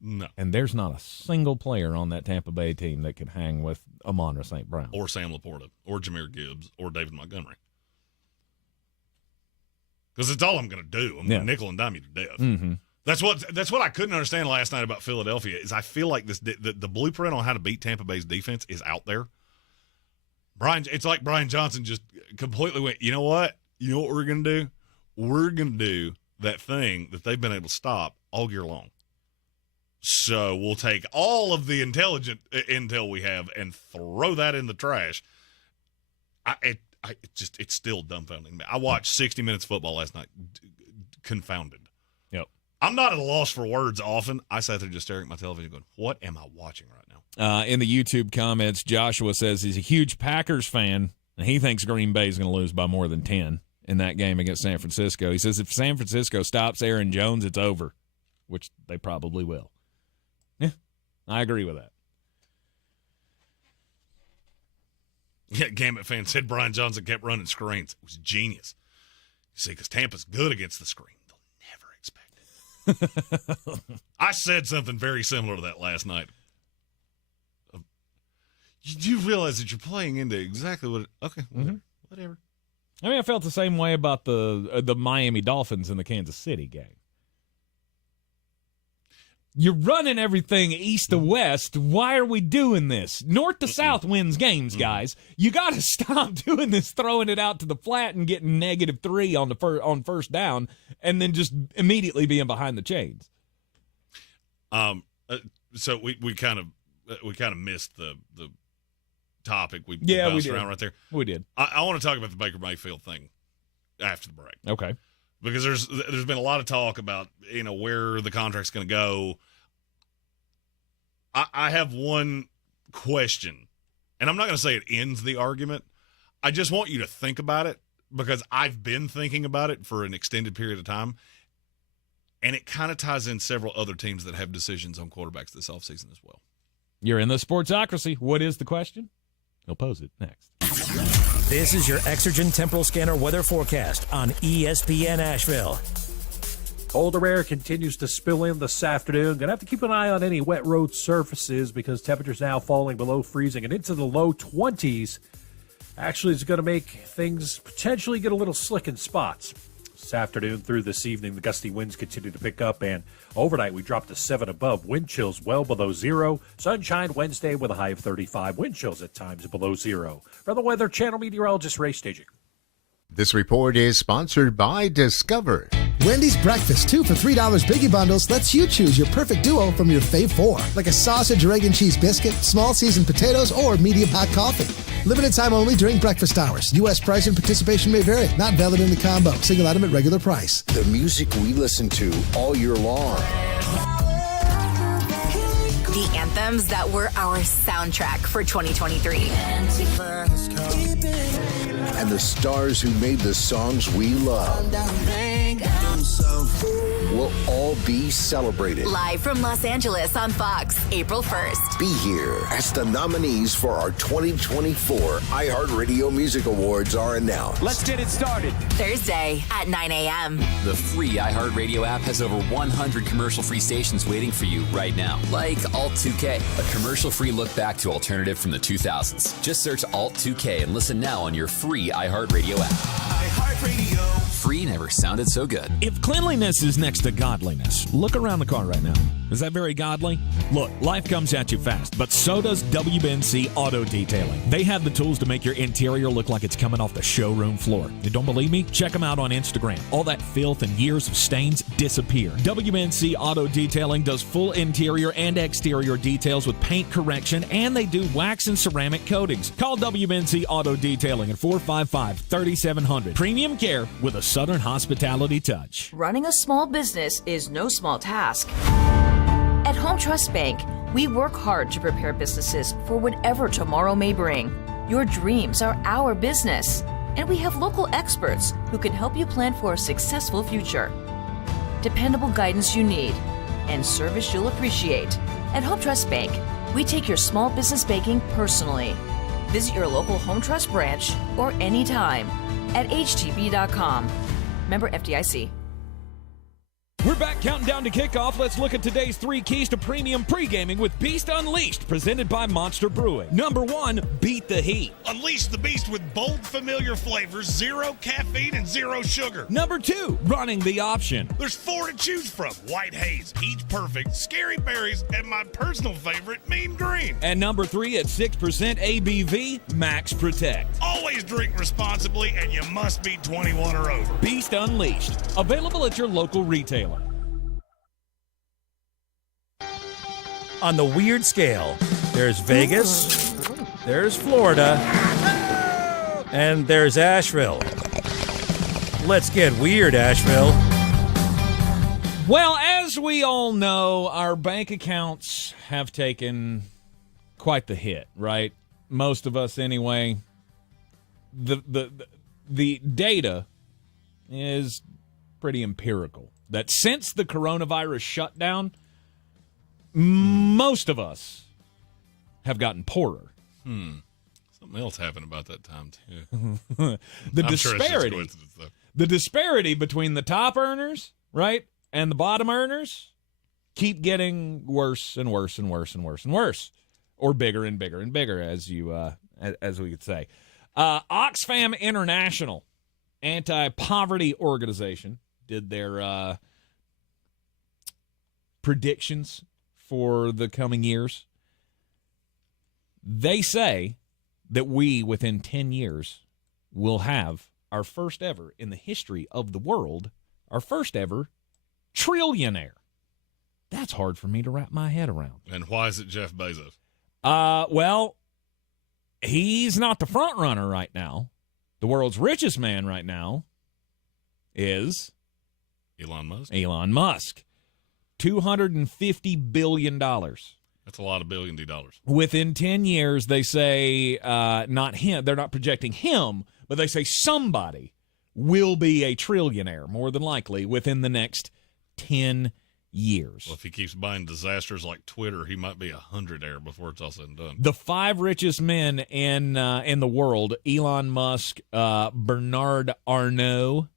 No. And there's not a single player on that Tampa Bay team that can hang with Amon-Ra St. Brown. Or Sam Laporta, or Jahmyr Gibbs, or David Montgomery. Because it's all I'm going to do. I'm going to nickel and dime you to death. Mm-hmm. That's what I couldn't understand last night about Philadelphia is I feel like the blueprint on how to beat Tampa Bay's defense is out there. It's like Brian Johnson just completely went, you know what? You know what we're going to do? We're going to do that thing that they've been able to stop all year long. So we'll take all of the intelligent intel we have and throw that in the trash. It's still dumbfounding me. I watched 60 Minutes football last night, confounded. Yep. I'm not at a loss for words often. I sat there just staring at my television going, what am I watching right now? In the YouTube comments, Joshua says he's a huge Packers fan, and he thinks Green Bay is going to lose by more than 10 in that game against San Francisco. He says if San Francisco stops Aaron Jones, it's over, which they probably will. Yeah, I agree with that. Yeah, Gambit fan said Brian Johnson kept running screens. It was genius. You see, because Tampa's good against the screen. They'll never expect it. I said something very similar to that last night. You do realize that you're playing into exactly what okay, whatever. I mean, I felt the same way about the Miami Dolphins in the Kansas City game. You're running everything east to west. Why are we doing this? North to south wins games, guys. You got to stop doing this, throwing it out to the flat and getting -3 on first down, and then just immediately being behind the chains. So we kind of missed the topic. We did around right there. We did. I want to talk about the Baker Mayfield thing after the break. Okay. Because there's been a lot of talk about where the contract's going to go. I have one question, and I'm not going to say it ends the argument. I just want you to think about it because I've been thinking about it for an extended period of time. And it kind of ties in several other teams that have decisions on quarterbacks this offseason as well. You're in the Sportsocracy. What is the question? He'll pose it next. This is your Exergen Temporal Scanner weather forecast on ESPN Asheville. Colder air continues to spill in this afternoon. Going to have to keep an eye on any wet road surfaces because temperatures now falling below freezing and into the low 20s. Actually, it's going to make things potentially get a little slick in spots. This afternoon through this evening, the gusty winds continue to pick up, and overnight we dropped to 7 above. Wind chills well below zero. Sunshine Wednesday with a high of 35. Wind chills at times below zero. From the Weather Channel meteorologist Ray Staging. This report is sponsored by Discover. Wendy's breakfast 2 for $3 Biggie Bundles lets you choose your perfect duo from your fave 4, like a sausage or egg and cheese biscuit, small seasoned potatoes, or medium hot coffee. Limited time only during breakfast hours. U.S. price and participation may vary. Not valid in the combo. Single item at regular price. The music we listen to all year long. The anthems that were our soundtrack for 2023. And the stars who made the songs we love will all be celebrated. Live from Los Angeles on Fox, April 1st. Be here as the nominees for our 2024 iHeartRadio Music Awards are announced. Let's get it started. Thursday at 9 a.m. The free iHeartRadio app has over 100 commercial-free stations waiting for you right now. Like Alt 2K, a commercial-free look back to alternative from the 2000s. Just search Alt 2K and listen now on your free iHeartRadio app. iHeartRadio. Free never sounded so good. If cleanliness is next to godliness, look around the car right now. Is that very godly? Look, life comes at you fast, but so does WBNC Auto Detailing. They have the tools to make your interior look like it's coming off the showroom floor. You don't believe me? Check them out on Instagram. All that filth and years of stains disappear. WBNC Auto Detailing does full interior and exterior details with paint correction, and they do wax and ceramic coatings. Call WBNC Auto Detailing at 455-3700. Premium care with a Southern hospitality touch. Running a small business is no small task. At Home Trust Bank, we work hard to prepare businesses for whatever tomorrow may bring. Your dreams are our business, and we have local experts who can help you plan for a successful future. Dependable guidance you need and service you'll appreciate. At Home Trust Bank, we take your small business banking personally. Visit your local Home Trust branch or anytime at htb.com. Member FDIC. We're back counting down to kickoff. Let's look at today's 3 keys to premium pre-gaming with Beast Unleashed, presented by Monster Brewing. Number 1, beat the heat. Unleash the beast with bold, familiar flavors, 0 caffeine, and 0 sugar. Number 2, running the option. There's 4 to choose from: White Haze, Peach Perfect, Scary Berries, and my personal favorite, Mean Green. And number 3, at 6% ABV, Max Protect. Always drink responsibly, and you must be 21 or over. Beast Unleashed, available at your local retailer. On the weird scale, there's Vegas, there's Florida, and there's Asheville. Let's get weird, Asheville. Well, as we all know, our bank accounts have taken quite the hit, right? Most of us anyway. The data is pretty empirical. That since the coronavirus shutdown, most of us have gotten poorer. Something else happened about that time, too. The I'm disparity, sure it's just coincidence, though. The disparity between the top earners, right, and the bottom earners keep getting worse and worse and worse and worse and worse, or bigger and bigger and bigger, as we could say. Oxfam International, anti-poverty organization, did their predictions for the coming years. They say that we, within 10 years, will have our first ever, in the history of the world, our first ever trillionaire. That's hard for me to wrap my head around. And why is it Jeff Bezos? Well, he's not the front runner right now. The world's richest man right now is Elon Musk. Elon Musk. $250 billion. That's a lot of billion dollars. Within 10 years, they say, not him, they're not projecting him, but they say somebody will be a trillionaire, more than likely, within the next 10 years. Well, if he keeps buying disasters like Twitter, he might be 100-air before it's all said and done. The 5 richest men in the world: Elon Musk, Bernard Arnault,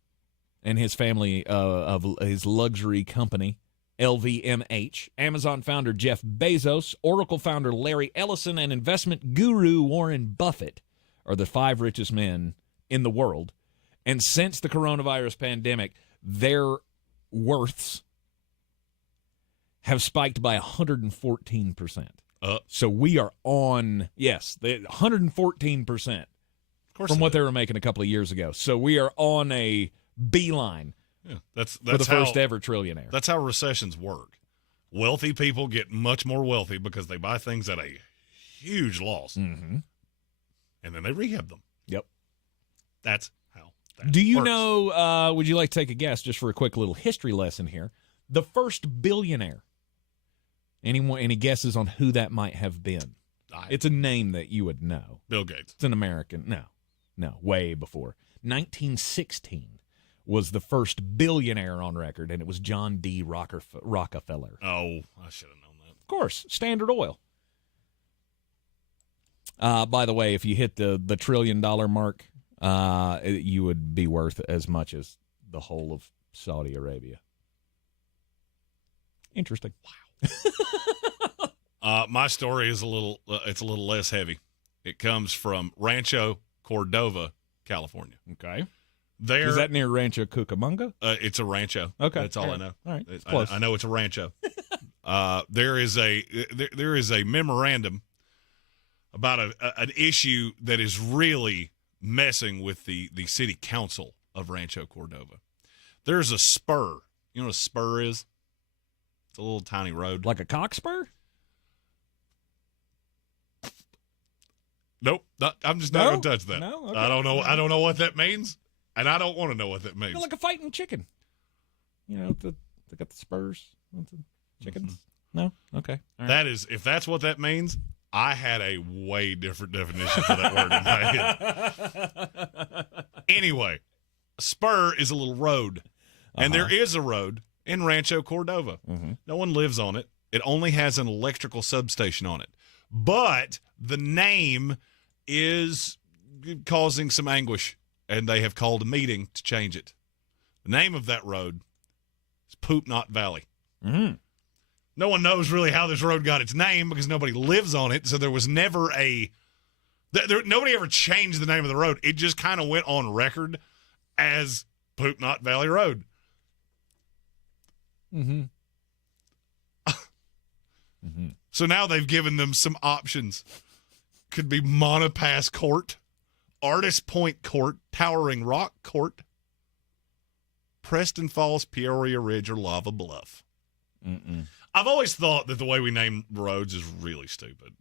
and his family of his luxury company, LVMH, Amazon founder Jeff Bezos, Oracle founder Larry Ellison, and investment guru Warren Buffett are the 5 richest men in the world. And since the coronavirus pandemic, their worths have spiked by 114%. So we are on, 114% from what they were making a couple of years ago. So we are on a beeline that's for the first ever trillionaire. That's how recessions work. Wealthy people get much more wealthy because they buy things at a huge loss, and then they rehab them. Yep. That's how that Do you works. know, would you like to take a guess just for a quick little history lesson here? The first billionaire. Any guesses on who that might have been? It's a name that you would know. Bill Gates. It's an American. No, way before. 1916 was the first billionaire on record, and it was John D. Rockefeller. Oh, I should have known that. Of course, Standard Oil. By the way, if you hit the $1 trillion mark, you would be worth as much as the whole of Saudi Arabia. Interesting. Wow. My story is a little less heavy. It comes from Rancho Cordova, California. Okay. There, is that near Rancho Cucamonga? It's a rancho. Okay. That's all I know. All right. It's close. I know it's a rancho. There is a memorandum about an issue that is really messing with the city council of Rancho Cordova. There's a spur. You know what a spur is? It's a little tiny road. Like a cockspur? Nope. I'm just not going to touch that. No? Okay. I don't know what that means, and I don't want to know what that means. Like a fighting chicken. You know, they got the spurs with the chickens. No? Okay. All right. That is, if that's what that means, I had a way different definition for that word in my head. Anyway, a spur is a little road, and there is a road in Rancho Cordova. No one lives on it. It only has an electrical substation on it. But the name is causing some anguish, and they have called a meeting to change it. The name of that road is Poop Knot Valley. No one knows really how this road got its name because nobody lives on it, so there was never nobody ever changed the name of the road. It just kind of went on record as Poop Knot Valley Road. So now they've given them some options. Could be Monopass Court, Artist Point Court, Towering Rock Court, Preston Falls, Peoria Ridge, or Lava Bluff. I've always thought that the way we name roads is really stupid.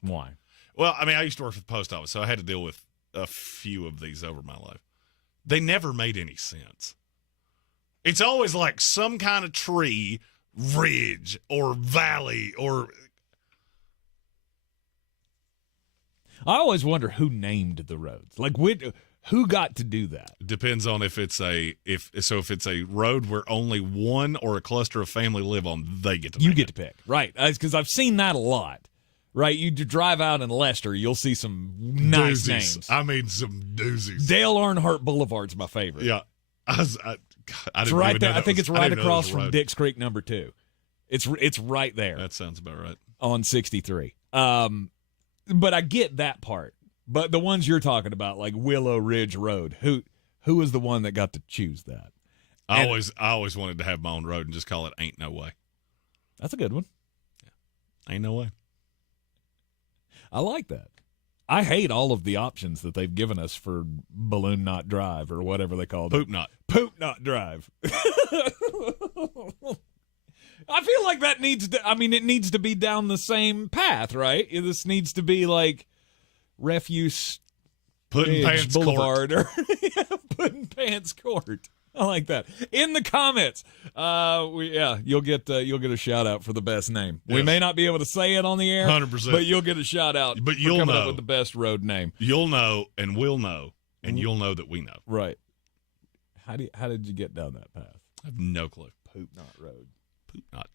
Why? Well, I mean, I used to work for the post office, so I had to deal with a few of these over my life. They never made any sense. It's always like some kind of tree, ridge, or valley, or... I always wonder who named the roads. Like, who got to do that? Depends on if it's a road where only one or a cluster of family live on, they get to. You get to pick, right? Because I've seen that a lot. Right, you drive out in Leicester, you'll see some nice names. I mean, some doozies. Dale Earnhardt Boulevard's my favorite. Yeah, I it's right there. I think it's right across from Dix Creek number 2. It's right there. That sounds about right. On 63. But I get that part. But the ones you're talking about, like Willow Ridge Road, who was the one that got to choose that? I always wanted to have my own road and just call it Ain't No Way. That's a good one. Yeah. Ain't no way. I like that. I hate all of the options that they've given us for Balloon Knot Drive or whatever they call it. Poop Knot. Poop Knot Drive. I feel like that needs to, it needs to be down the same path, right? This needs to be like Refuse Puddin' Pants Boulevard Court. Or Puddin' Pants Court. I like that. In the comments, you'll get a shout out for the best name. Yes. We may not be able to say it on the air, 100%, but you'll get a shout out. But you'll coming know up with the best road name. You'll know, and we'll know, and you'll know that we know. Right. How did you get down that path? I have no clue. Poop Knot Road. Poop Knot.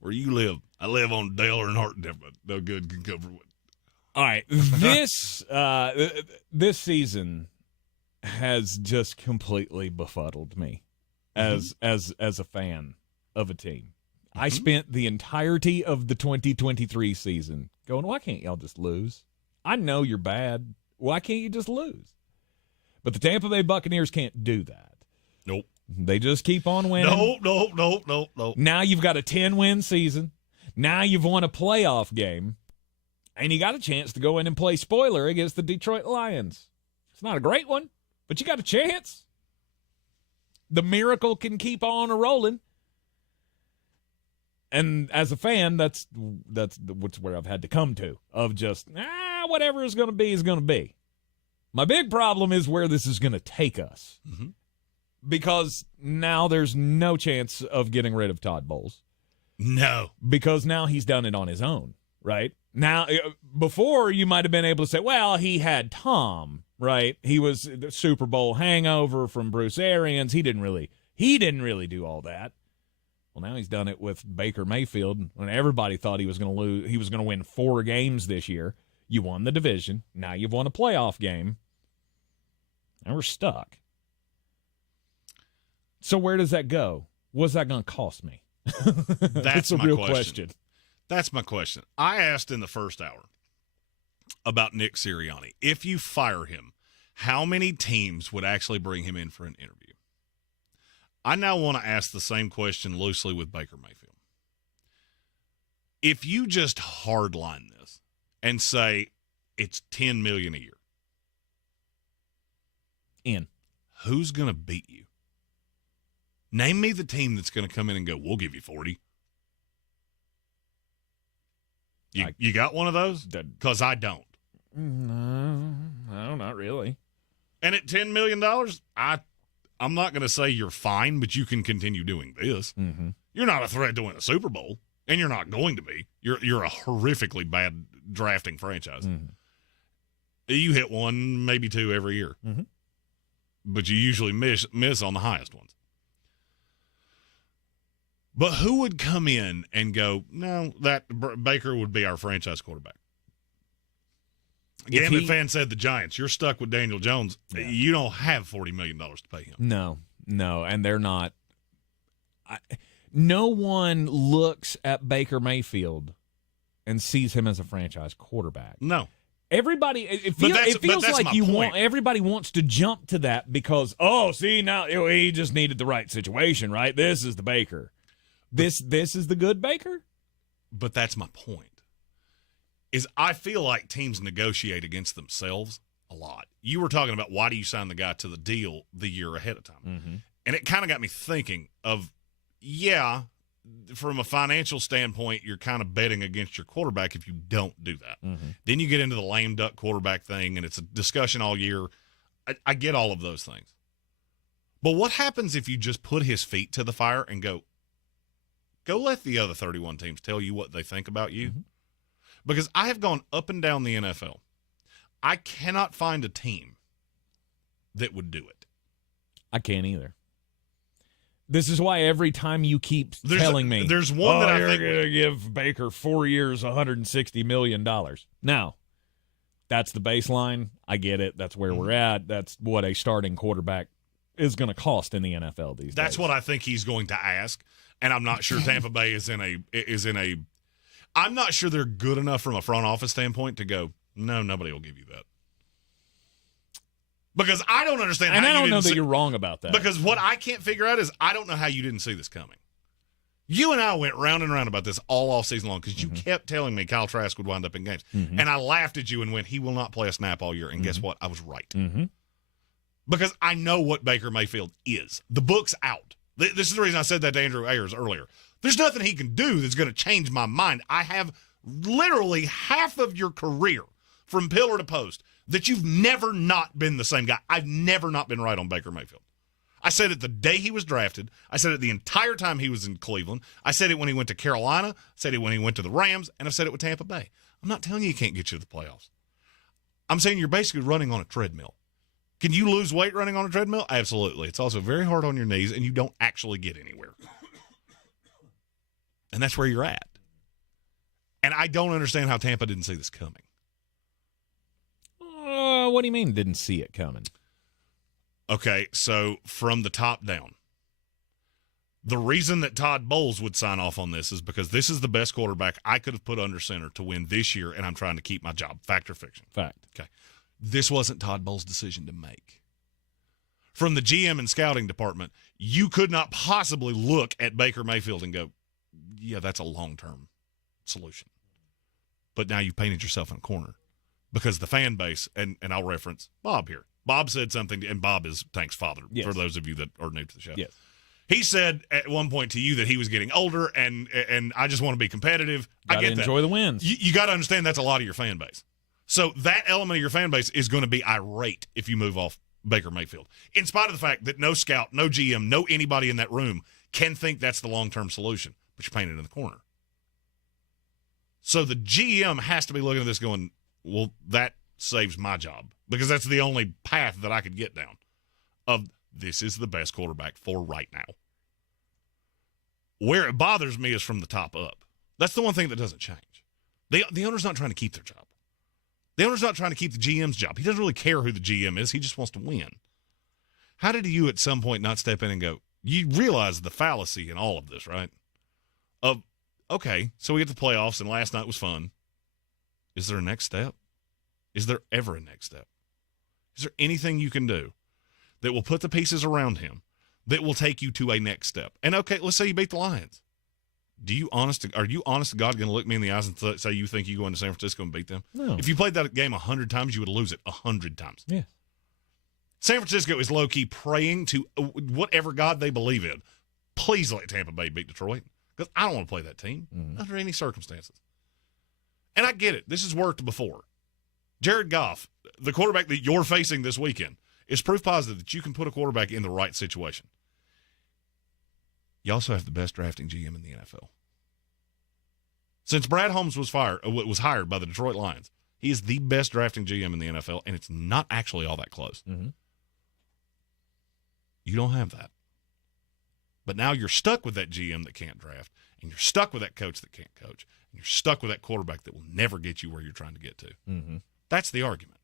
Where you live? I live on Dale Earnhardt. No good can cover it. All right, this season has just completely befuddled me as a fan of a team. I spent the entirety of the 2023 season going, why can't y'all just lose? I know you're bad. Why can't you just lose? But the Tampa Bay Buccaneers can't do that. Nope. They just keep on winning. No. Now you've got a 10-win season. Now you've won a playoff game. And you got a chance to go in and play spoiler against the Detroit Lions. It's not a great one, but you got a chance. The miracle can keep on rolling. And as a fan, that's where I've had to come to, of just, whatever is going to be is going to be. My big problem is where this is going to take us. Mm-hmm. Because now there's no chance of getting rid of Todd Bowles. No. Because now he's done it on his own, right? Now, before you might have been able to say, well, he had Tom, right? He was the Super Bowl hangover from Bruce Arians. He didn't really do all that. Well, now he's done it with Baker Mayfield when everybody thought he was going to lose. He was going to win 4 games this year. You won the division. Now you've won a playoff game. And we're stuck. So where does that go? What's that going to cost me? That's a my real question. That's my question. I asked in the first hour about Nick Seriani. If you fire him, how many teams would actually bring him in for an interview? I now want to ask the same question loosely with Baker Mayfield. If you just hardline this and say it's $10 million a year, who's going to beat you? Name me the team that's going to come in and go, we'll give you 40. You got one of those? Because I don't. No, not really. And at $10 million, I'm not going to say you're fine, but you can continue doing this. Mm-hmm. You're not a threat to win a Super Bowl, and you're not going to be. You're a horrifically bad drafting franchise. Mm-hmm. You hit 1, maybe 2 every year. Mm-hmm. But you usually miss on the highest ones. But who would come in and go, no, that Baker would be our franchise quarterback? Gambit fan said the Giants. You're stuck with Daniel Jones. Yeah. You don't have $40 million to pay him. No, and they're not. No one looks at Baker Mayfield and sees him as a franchise quarterback. No. Everybody, it feels like everybody wants to jump to that because, now he just needed the right situation, right? This is the Baker. This is the good Baker? But that's my point. Is I feel like teams negotiate against themselves a lot. You were talking about why do you sign the guy to the deal the year ahead of time. Mm-hmm. And it kind of got me thinking of, from a financial standpoint, you're kind of betting against your quarterback if you don't do that. Mm-hmm. Then you get into the lame duck quarterback thing, and it's a discussion all year. I get all of those things. But what happens if you just put his feet to the fire and go let the other 31 teams tell you what they think about you? Mm-hmm. Because I have gone up and down the NFL. I cannot find a team that would do it. I can't either. This is why every time you keep telling me, there's one that I think you're going to give Baker 4 years, $160 million. Now, that's the baseline. I get it. That's where we're at. That's what a starting quarterback is going to cost in the NFL these days. That's what I think he's going to ask, and I'm not sure Tampa Bay is in a. I'm not sure they're good enough from a front office standpoint to go, no, nobody will give you that. Because I don't understand and how I don't you know didn't that see, you're wrong about that. Because what I can't figure out is I don't know how you didn't see this coming. You and I went round and round about this all off season long because you kept telling me Kyle Trask would wind up in games. Mm-hmm. And I laughed at you and went, he will not play a snap all year. And guess what? I was right. Mm-hmm. Because I know what Baker Mayfield is. The book's out. This is the reason I said that to Andrew Ayers earlier. There's nothing he can do that's going to change my mind. I have literally half of your career from pillar to post that you've never not been the same guy. I've never not been right on Baker Mayfield. I said it the day he was drafted. I said it the entire time he was in Cleveland. I said it when he went to Carolina. I said it when he went to the Rams. And I've said it with Tampa Bay. I'm not telling you he can't get you to the playoffs. I'm saying you're basically running on a treadmill. Can you lose weight running on a treadmill? Absolutely. It's also very hard on your knees, and you don't actually get anywhere. And that's where you're at. And I don't understand how Tampa didn't see this coming. What do you mean didn't see it coming? Okay, so from the top down, the reason that Todd Bowles would sign off on this is because this is the best quarterback I could have put under center to win this year, and I'm trying to keep my job. Fact or fiction? Fact. Okay. This wasn't Todd Bowles' decision to make. From the GM and scouting department, you could not possibly look at Baker Mayfield and go, yeah, that's a long-term solution. But now you've painted yourself in a corner because the fan base, and I'll reference Bob here. Bob said something, and Bob is Tank's father, for those of you that are new to the show. Yes. He said at one point to you that he was getting older, and I just want to be competitive. I get that. Enjoy the wins. You got to understand that's a lot of your fan base. So that element of your fan base is going to be irate if you move off Baker Mayfield, in spite of the fact that no scout, no GM, no anybody in that room can think that's the long-term solution, but you're painted in the corner. So the GM has to be looking at this going, well, that saves my job, because that's the only path that I could get down of this is the best quarterback for right now. Where it bothers me is from the top up. That's the one thing that doesn't change. The owner's not trying to keep their job. The owner's not trying to keep the GM's job. He doesn't really care who the GM is. He just wants to win. How did you at some point not step in and go, you realize the fallacy in all of this, right? Of, okay, so we get the playoffs, and last night was fun. Is there a next step? Is there ever a next step? Is there anything you can do that will put the pieces around him that will take you to a next step? And, okay, let's say you beat the Lions. Are you honest to God going to look me in the eyes and say you think you go into San Francisco and beat them? No. If you played that game 100 times, you would lose it 100 times. Yeah. San Francisco is low-key praying to whatever God they believe in. Please let Tampa Bay beat Detroit, because I don't want to play that team under any circumstances. And I get it. This has worked before. Jared Goff, the quarterback that you're facing this weekend, is proof positive that you can put a quarterback in the right situation. You also have the best drafting GM in the NFL. Since Brad Holmes was hired by the Detroit Lions, he is the best drafting GM in the NFL, and it's not actually all that close. Mm-hmm. You don't have that. But now you're stuck with that GM that can't draft, and you're stuck with that coach that can't coach, and you're stuck with that quarterback that will never get you where you're trying to get to. Mm-hmm. That's the argument.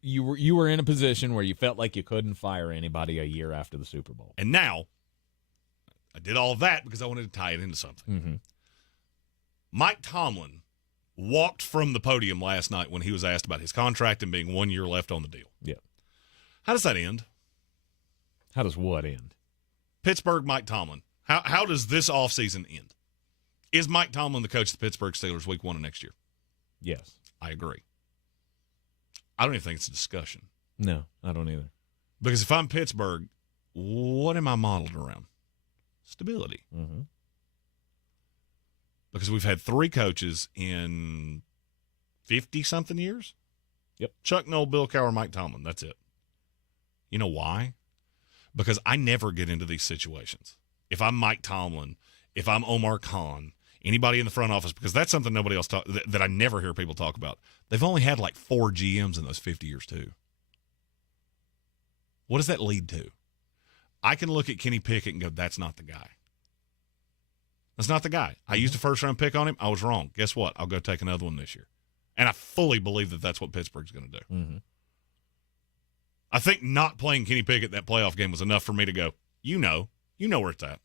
You were in a position where you felt like you couldn't fire anybody a year after the Super Bowl. And now, I did all of that because I wanted to tie it into something. Mm-hmm. Mike Tomlin walked from the podium last night when he was asked about his contract and being 1 year left on the deal. Yeah. How does that end? How does what end? Pittsburgh, Mike Tomlin. How does this offseason end? Is Mike Tomlin the coach of the Pittsburgh Steelers week 1 of next year? Yes. I agree. I don't even think it's a discussion. No, I don't either. Because if I'm Pittsburgh, what am I modeled around? Stability. Mm-hmm. Because we've had 3 coaches in 50-something years. Yep. Chuck Noll, Bill Cowher, Mike Tomlin. That's it. You know why? Because I never get into these situations. If I'm Mike Tomlin, if I'm Omar Khan, anybody in the front office, because that's something nobody else that I never hear people talk about. They've only had like 4 GMs in those 50 years too. What does that lead to? I can look at Kenny Pickett and go, that's not the guy. That's not the guy. I used a first-round pick on him. I was wrong. Guess what? I'll go take another one this year. And I fully believe that that's what Pittsburgh's going to do. Mm-hmm. I think not playing Kenny Pickett that playoff game was enough for me to go, you know where it's at.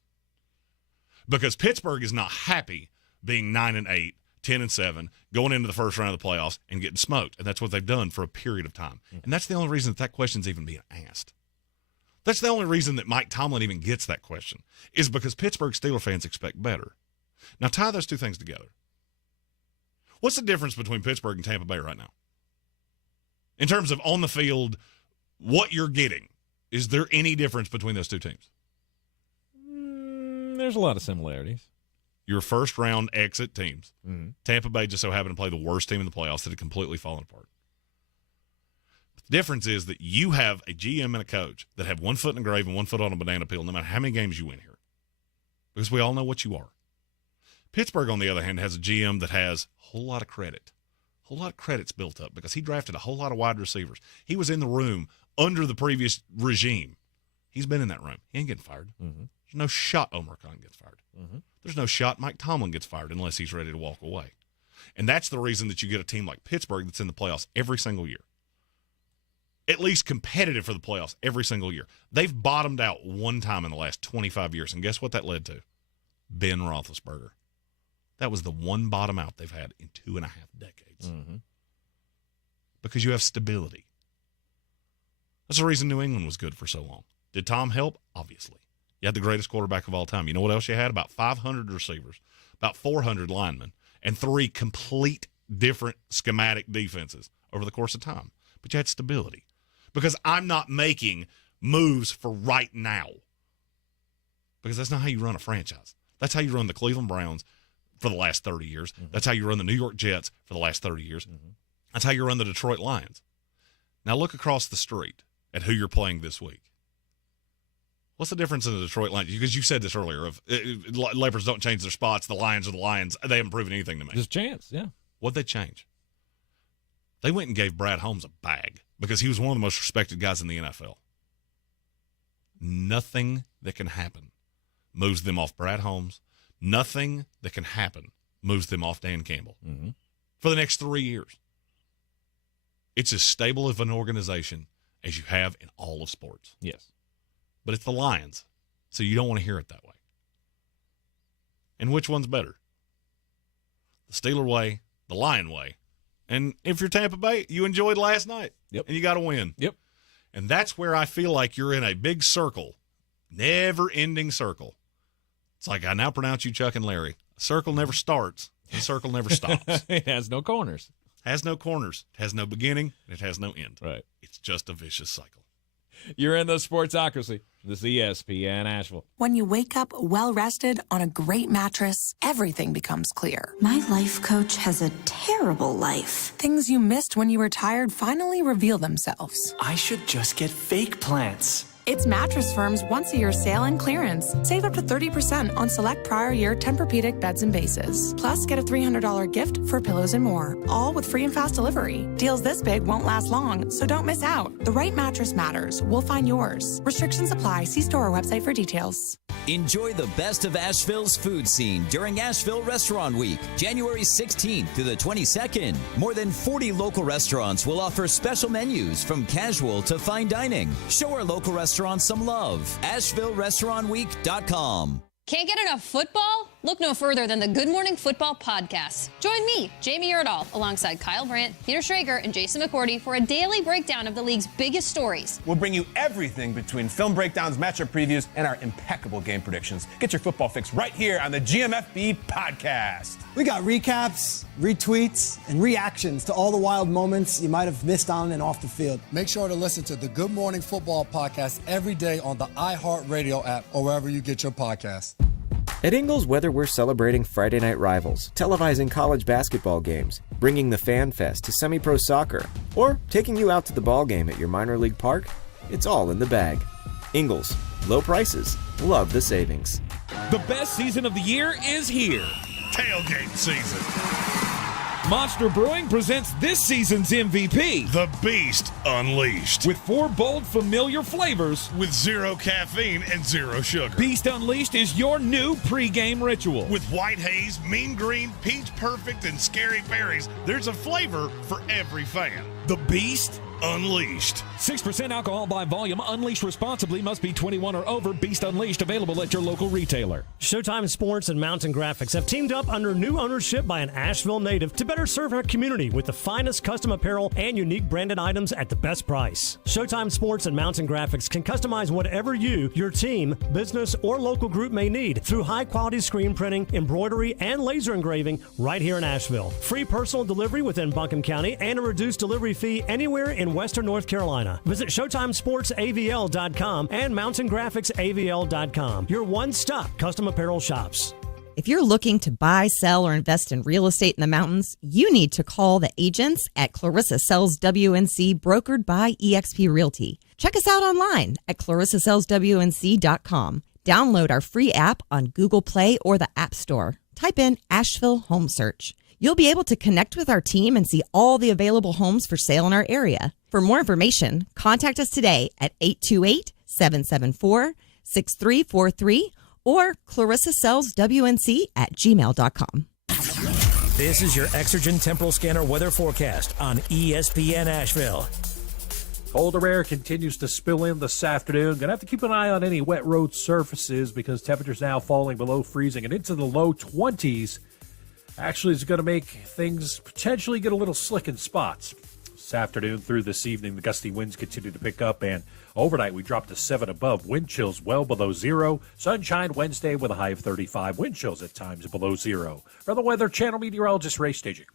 Because Pittsburgh is not happy being 9-8, 10-7, going into the first round of the playoffs and getting smoked. And that's what they've done for a period of time. And that's the only reason that question's even being asked. That's the only reason that Mike Tomlin even gets that question, is because Pittsburgh Steelers fans expect better. Now, tie those two things together. What's the difference between Pittsburgh and Tampa Bay right now? In terms of on the field, what you're getting, is there any difference between those two teams? There's a lot of similarities. Your first-round exit teams. Mm-hmm. Tampa Bay just so happened to play the worst team in the playoffs that had completely fallen apart. The difference is that you have a GM and a coach that have 1 foot in the grave and 1 foot on a banana peel no matter how many games you win here. Because we all know what you are. Pittsburgh, on the other hand, has a GM that has a whole lot of credit, A whole lot of credit's built up because he drafted a whole lot of wide receivers. He was in the room under the previous regime. He's been in that room. He ain't getting fired. Mm-hmm. There's no shot Omar Khan gets fired. Mm-hmm. There's no shot Mike Tomlin gets fired unless he's ready to walk away. And that's the reason that you get a team like Pittsburgh that's in the playoffs every single year. At least competitive for the playoffs every single year. They've bottomed out one time in the last 25 years. And guess what that led to? Ben Roethlisberger. That was the one bottom out they've had in 2.5 decades. Mm-hmm. Because you have stability. That's the reason New England was good for so long. Did Tom help? Obviously. You had the greatest quarterback of all time. You know what else you had? About 500 receivers, about 400 linemen, and 3 complete different schematic defenses over the course of time. But you had stability. Because I'm not making moves for right now. Because that's not how you run a franchise. That's how you run the Cleveland Browns for the last 30 years. Mm-hmm. That's how you run the New York Jets for the last 30 years. Mm-hmm. That's how you run the Detroit Lions. Now look across the street at who you're playing this week. What's the difference in the Detroit Lions? Because you said this earlier. Lepers don't change their spots. The Lions are the Lions. They haven't proven anything to me. Just chance, yeah. What'd they change? They went and gave Brad Holmes a bag because he was one of the most respected guys in the NFL. Nothing that can happen moves them off Brad Holmes. Nothing that can happen moves them off Dan Campbell for the next 3 years. It's as stable of an organization as you have in all of sports. Yes. But it's the Lions, so you don't want to hear it that way. And which one's better? The Steeler way, the Lion way. And if you're Tampa Bay, you enjoyed last night. Yep. And you got to win. Yep. And that's where I feel like you're in a big circle, never-ending circle. It's like I now pronounce you Chuck and Larry. A circle never starts. A circle never stops. It has no corners. Has no corners. It has no beginning. It has no end. Right. It's just a vicious cycle. You're in the Sportsocracy. This is ESPN Asheville. When you wake up well-rested on a great mattress, everything becomes clear. My life coach has a terrible life. Things you missed when you were tired finally reveal themselves. I should just get fake plants. It's Mattress Firm's once-a-year sale and clearance. Save up to 30% on select prior year Tempur-Pedic beds and bases. Plus, get a $300 gift for pillows and more. All with free and fast delivery. Deals this big won't last long, so don't miss out. The right mattress matters. We'll find yours. Restrictions apply. See store or website for details. Enjoy the best of Asheville's food scene during Asheville Restaurant Week, January 16th through the 22nd. More than 40 local restaurants will offer special menus from casual to fine dining. Show our local restaurants some love. AshevilleRestaurantWeek.com. Can't get enough football? Look no further than the Good Morning Football podcast. Join me, Jamie Erdahl, alongside Kyle Brandt, Peter Schrager, and Jason McCourty for a daily breakdown of the league's biggest stories. We'll bring you everything between film breakdowns, matchup previews, and our impeccable game predictions. Get your football fix right here on the GMFB podcast. We got recaps, retweets, and reactions to all the wild moments you might have missed on and off the field. Make sure to listen to the Good Morning Football podcast every day on the iHeartRadio app or wherever you get your podcasts. At Ingles, whether we're celebrating Friday night rivals, televising college basketball games, bringing the Fan Fest to semi-pro soccer, or taking you out to the ball game at your minor league park, it's all in the bag. Ingles, low prices, love the savings. The best season of the year is here. Tailgate season. Monster Brewing presents this season's MVP, The Beast Unleashed. with 4 bold, familiar flavors. With 0 caffeine and 0 sugar. Beast Unleashed is your new pregame ritual. With white haze, mean green, peach perfect, and scary berries, there's a flavor for every fan. The Beast Unleashed. 6% alcohol by volume. Unleashed responsibly. Must be 21 or over. Beast Unleashed. Available at your local retailer. Showtime Sports and Mountain Graphics have teamed up under new ownership by an Asheville native to better serve our community with the finest custom apparel and unique branded items at the best price. Showtime Sports and Mountain Graphics can customize whatever you, your team, business, or local group may need through high-quality screen printing, embroidery, and laser engraving right here in Asheville. Free personal delivery within Buncombe County and a reduced delivery fee anywhere in Western North Carolina. Visit ShowtimeSportsAVL.com and MountainGraphicsAVL.com. Your one-stop custom apparel shops. If you're looking to buy, sell, or invest in real estate in the mountains, you need to call the agents at Clarissa Sells WNC, brokered by eXp Realty. Check us out online at ClarissaSellsWNC.com. Download our free app on Google Play or the App Store. Type in Asheville Home Search. You'll be able to connect with our team and see all the available homes for sale in our area. For more information, contact us today at 828-774-6343 or clarissasellswnc@gmail.com. This is your Exergen Temporal Scanner weather forecast on ESPN Asheville. Colder air continues to spill in this afternoon. Going to have to keep an eye on any wet road surfaces because temperatures now falling below freezing and into the low 20s. Actually, it's going to make things potentially get a little slick in spots. This afternoon through this evening, the gusty winds continue to pick up, and overnight we dropped to 7 above. Wind chills well below zero. Sunshine Wednesday with a high of 35. Wind chills at times below zero. For the Weather Channel meteorologist Ray Staging.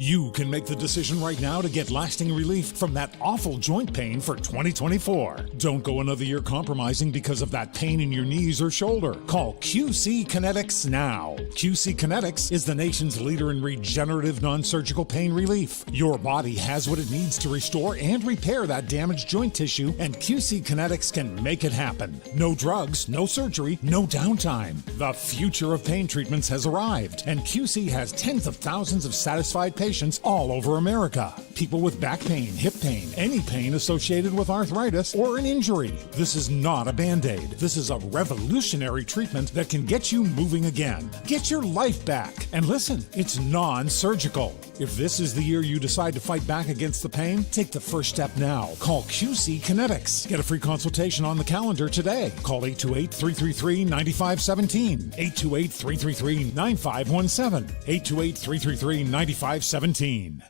You can make the decision right now to get lasting relief from that awful joint pain for 2024. Don't go another year compromising because of that pain in your knees or shoulder. Call QC Kinetics now. QC Kinetics is the nation's leader in regenerative non-surgical pain relief. Your body has what it needs to restore and repair that damaged joint tissue, and QC Kinetics can make it happen. No drugs, no surgery, no downtime. The future of pain treatments has arrived, and QC has tens of thousands of satisfied patients all over America. People with back pain, hip pain, any pain associated with arthritis or an injury. This is not a Band-Aid. This is a revolutionary treatment that can get you moving again. Get your life back. And listen, it's non-surgical. If this is the year you decide to fight back against the pain, take the first step now. Call QC Kinetics. Get a free consultation on the calendar today. Call 828-333-9517. 828-333-9517. 828-333-9517.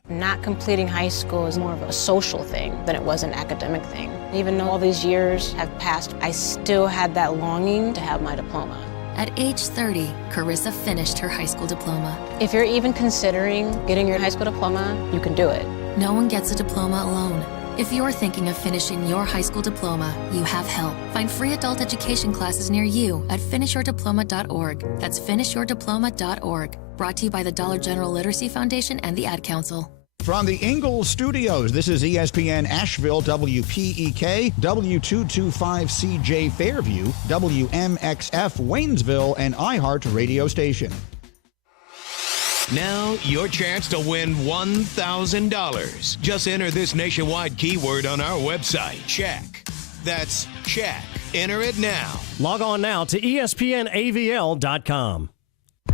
Not completing high school is more of a social thing than it was an academic thing. Even though all these years have passed, I still had that longing to have my diploma. At age 30, Carissa finished her high school diploma. If you're even considering getting your high school diploma, you can do it. No one gets a diploma alone. If you're thinking of finishing your high school diploma, you have help. Find free adult education classes near you at finishyourdiploma.org. That's finishyourdiploma.org. Brought to you by the Dollar General Literacy Foundation and the Ad Council. From the Ingalls Studios, this is ESPN Asheville, WPEK, W225CJ Fairview, WMXF Waynesville, and iHeart radio station. Now, your chance to win $1,000. Just enter this nationwide keyword on our website, check. That's check. Enter it now. Log on now to ESPNAVL.com.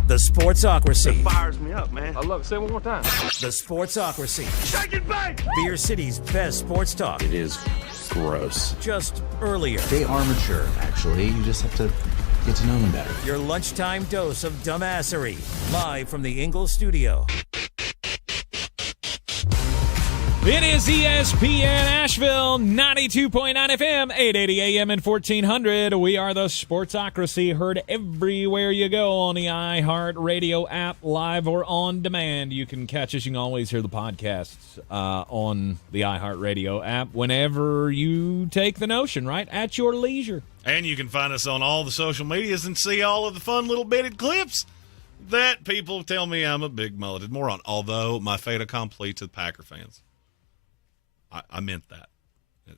The Sportsocracy. It fires me up, man. I love it. Say it one more time. The Sportsocracy. Shake it, bake! Beer City's best sports talk. It is gross. Just earlier. They are mature, actually. You just have to get to know them better. Your lunchtime dose of dumbassery. Live from the Ingalls studio. It is ESPN Asheville, 92.9 FM, 880 AM and 1400. We are the Sportsocracy, heard everywhere you go on the iHeart Radio app, live or on demand. You can catch us. You can always hear the podcasts on the iHeart Radio app whenever you take the notion, right? At your leisure. And you can find us on all the social medias and see all of the fun little bitted clips that people tell me I'm a big mulleted moron. Although my fait accompli to the Packer fans. I meant that,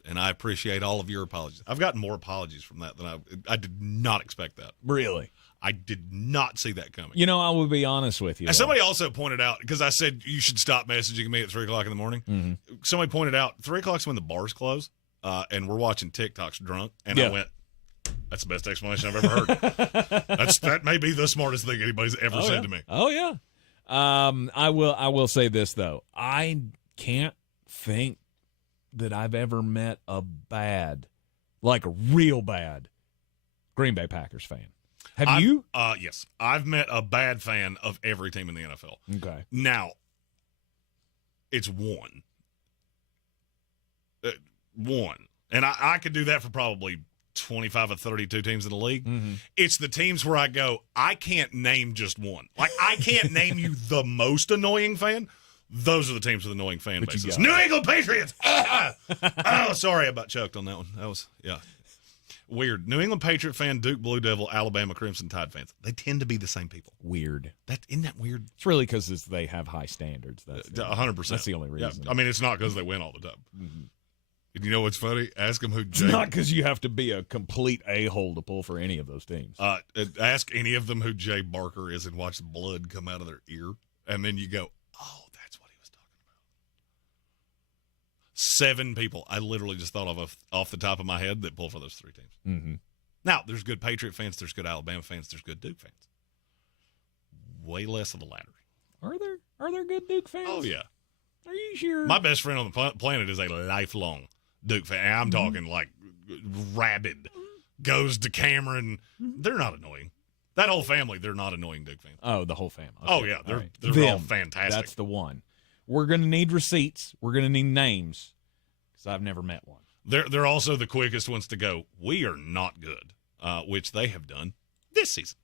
and I appreciate all of your apologies. I've gotten more apologies from that than I did not expect that. Really? I did not see that coming. You know, I will be honest with you. And somebody also pointed out, because I said you should stop messaging me at 3 o'clock in the morning. Mm-hmm. Somebody pointed out 3 o'clock is when the bars close, and we're watching TikToks drunk, and I went, that's the best explanation I've ever heard. That may be the smartest thing anybody's ever said to me. Oh, yeah. I will say this, though. I can't think that I've ever met a bad, like a real bad, Green Bay Packers fan. Have you? Yes. I've met a bad fan of every team in the NFL. Okay. Now, it's one. And I could do that for probably 25 or 32 teams in the league. Mm-hmm. It's the teams where I go, I can't name just one. Like, I can't name you the most annoying fan. Those are the teams with annoying fan bases. New England Patriots! Oh, sorry, I about choked on that one. That was, weird. New England Patriot fan, Duke Blue Devil, Alabama Crimson Tide fans. They tend to be the same people. Weird. Isn't that weird? It's really because they have high standards. 100%. That's the only reason. Yeah. I mean, it's not because they win all the time. Mm-hmm. And you know what's funny? Ask them who It's not because you have to be a complete a-hole to pull for any of those teams. Ask any of them who Jay Barker is and watch the blood come out of their ear. and then you go, oh, that's what he was talking about. 7 people I literally just thought of off the top of my head that pull for those 3 teams. Mm-hmm. Now, there's good Patriot fans, there's good Alabama fans, there's good Duke fans. Way less of the latter. Are there good Duke fans? Oh, yeah. Are you sure? My best friend on the planet is a lifelong Duke fan. And I'm talking like rabid. Goes to Cameron. They're not annoying. That whole family, they're not annoying Duke fans. Oh, the whole family. Okay. Oh, yeah. They're all fantastic. That's the one. We're going to need receipts. We're going to need names because I've never met one. They're also the quickest ones to go, we are not good, which they have done this season.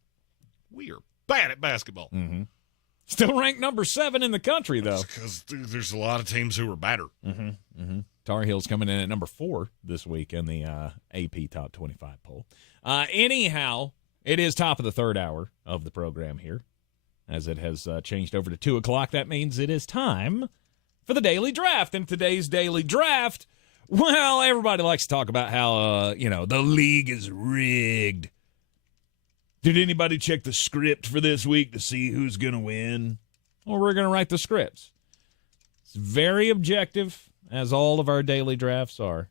We are bad at basketball. Mm-hmm. Still ranked number 7 in the country, though. Because there's a lot of teams who are better. Mm-hmm. Mm-hmm. Tar Heels coming in at number 4 this week in the AP Top 25 poll. Anyhow, it is top of the 3rd hour of the program here, as it has changed over to 2 o'clock. That means it is time for the Daily Draft. And today's Daily Draft, well, everybody likes to talk about how, the league is rigged. Did anybody check the script for this week to see who's going to win? Well, we're going to write the scripts. It's very objective, as all of our daily drafts are.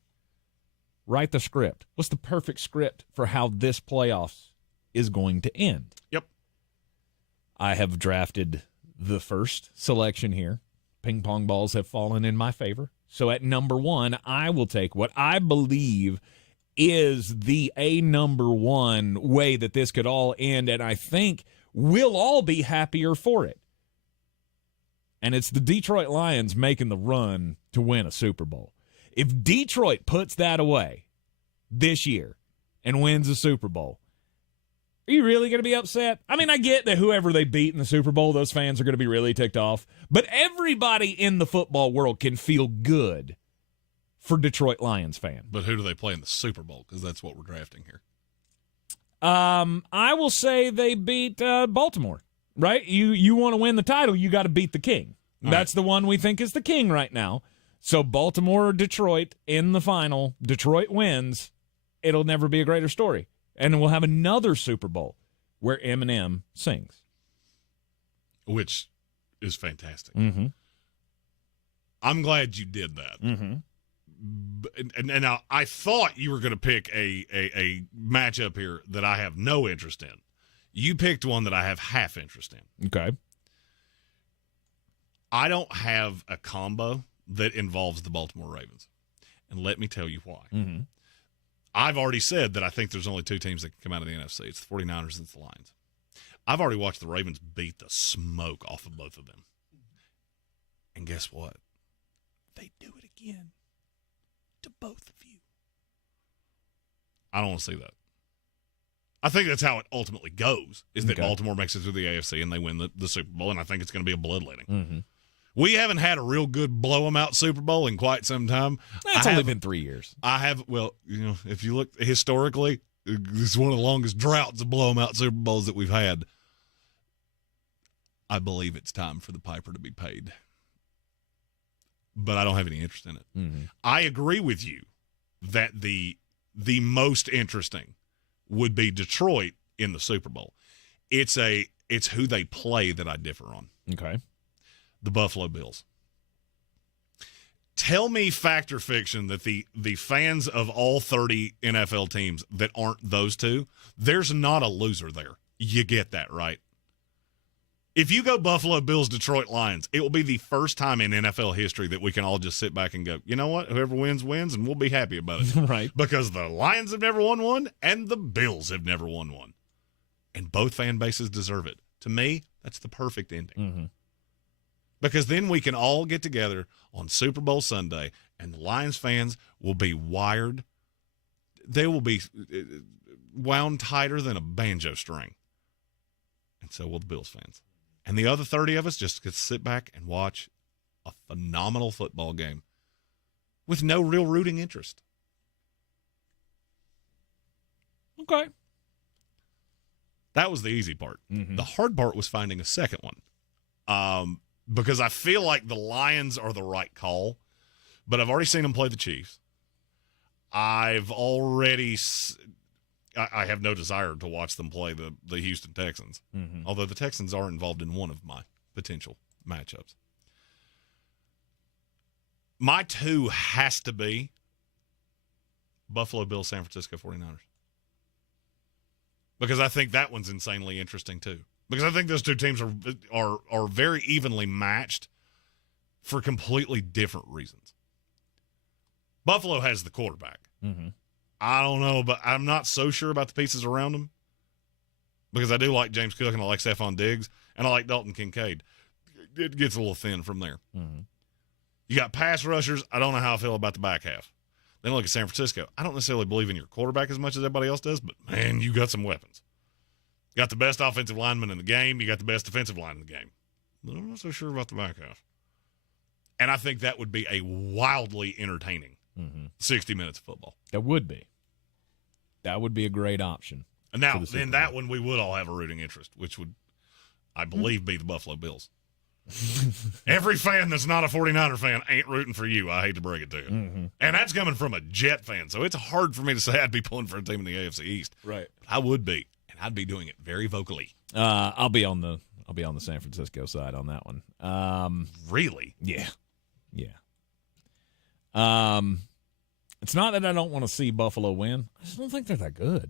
Write the script. What's the perfect script for how this playoffs is going to end? Yep. I have drafted the first selection here. Ping pong balls have fallen in my favor. So at number 1, I will take what I believe is the number 1 way that this could all end, and I think we'll all be happier for it. And it's the Detroit Lions making the run to win a Super Bowl. If Detroit puts that away this year and wins a Super Bowl, are you really going to be upset? I mean, I get that whoever they beat in the Super Bowl, those fans are going to be really ticked off. But everybody in the football world can feel good for Detroit Lions fan. But who do they play in the Super Bowl? Because that's what we're drafting here. I will say they beat Baltimore, right? You want to win the title, you got to beat the king. All That's right. the one we think is the king right now. So Baltimore or Detroit in the final. Detroit wins. It'll never be a greater story. And we'll have another Super Bowl where Eminem sings. Which is fantastic. Mm-hmm. I'm glad you did that. Mm-hmm. And now I thought you were going to pick a matchup here that I have no interest in. You picked one that I have half interest in. Okay. I don't have a combo that involves the Baltimore Ravens. And let me tell you why. Mm-hmm. I've already said that I think there's only 2 teams that can come out of the NFC. It's the 49ers and it's the Lions. I've already watched the Ravens beat the smoke off of both of them. And guess what? They do it again to both of you. I don't want to see that. I think that's how it ultimately goes, is that Baltimore makes it through the AFC and they win the Super Bowl, and I think it's going to be a bloodletting. Mm-hmm. We haven't had a real good blow-em-out Super Bowl in quite some time. It's only been 3 years. I have, if you look historically, this is one of the longest droughts of blow-em-out Super Bowls that we've had. I believe it's time for the piper to be paid. But I don't have any interest in it. Mm-hmm. I agree with you that the most interesting would be Detroit in the Super Bowl. It's who they play that I differ on. Okay. The Buffalo Bills. Tell me fact or fiction that the fans of all 30 NFL teams that aren't those 2, there's not a loser there. You get that, right? If you go Buffalo Bills, Detroit Lions, it will be the first time in NFL history that we can all just sit back and go, you know what? Whoever wins, wins, and we'll be happy about it. Right. Because the Lions have never won one, and the Bills have never won one. And both fan bases deserve it. To me, that's the perfect ending. Mm-hmm. Because then we can all get together on Super Bowl Sunday, and the Lions fans will be wired. They will be wound tighter than a banjo string. And so will the Bills fans. And the other 30 of us just get to sit back and watch a phenomenal football game with no real rooting interest. Okay. That was the easy part. Mm-hmm. The hard part was finding a second one. Because I feel like the Lions are the right call, but I've already seen them play the Chiefs. I have no desire to watch them play the Houston Texans, Mm-hmm. although the Texans are involved in one of my potential matchups. My 2 has to be Buffalo Bills, San Francisco 49ers. Because I think that one's insanely interesting too. Because I think those two teams are very evenly matched for completely different reasons. Buffalo has the quarterback. Mm-hmm. I don't know, but I'm not so sure about the pieces around him. Because I do like James Cook and I like Stephon Diggs and I like Dalton Kincaid. It gets a little thin from there. Mm-hmm. You got pass rushers. I don't know how I feel about the back half. Then look at San Francisco. I don't necessarily believe in your quarterback as much as everybody else does, but, man, you got some weapons. You got the best offensive lineman in the game. You got the best defensive line in the game. But I'm not so sure about the back half. And I think that would be a wildly entertaining 60 minutes of football. That would be. That would be a great option. And now, in that one, we would all have a rooting interest, which would, I believe, be the Buffalo Bills. Every fan that's not a 49er fan ain't rooting for you. I hate to break it to you. Mm-hmm. And that's coming from a Jet fan, so it's hard for me to say I'd be pulling for a team in the AFC East. Right. I would be, and I'd be doing it very vocally. I'll be on the San Francisco side on that one. Really? Yeah. It's not that I don't want to see Buffalo win. I just don't think they're that good.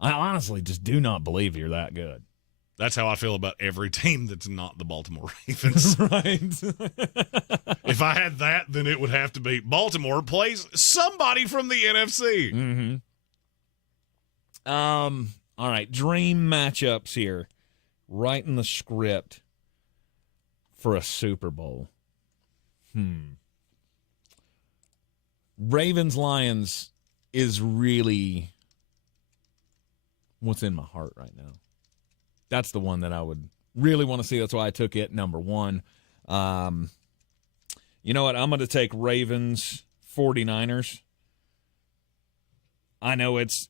I honestly just do not believe you're that good. That's how I feel about every team that's not the Baltimore Ravens. Right. If I had that, then it would have to be Baltimore plays somebody from the NFC. Mm-hmm. All right, dream matchups here. Writing the script for a Super Bowl. Ravens-Lions is really what's in my heart right now. That's the one that I would really want to see. That's why I took it number 1. You know what? I'm going to take Ravens 49ers. I know it's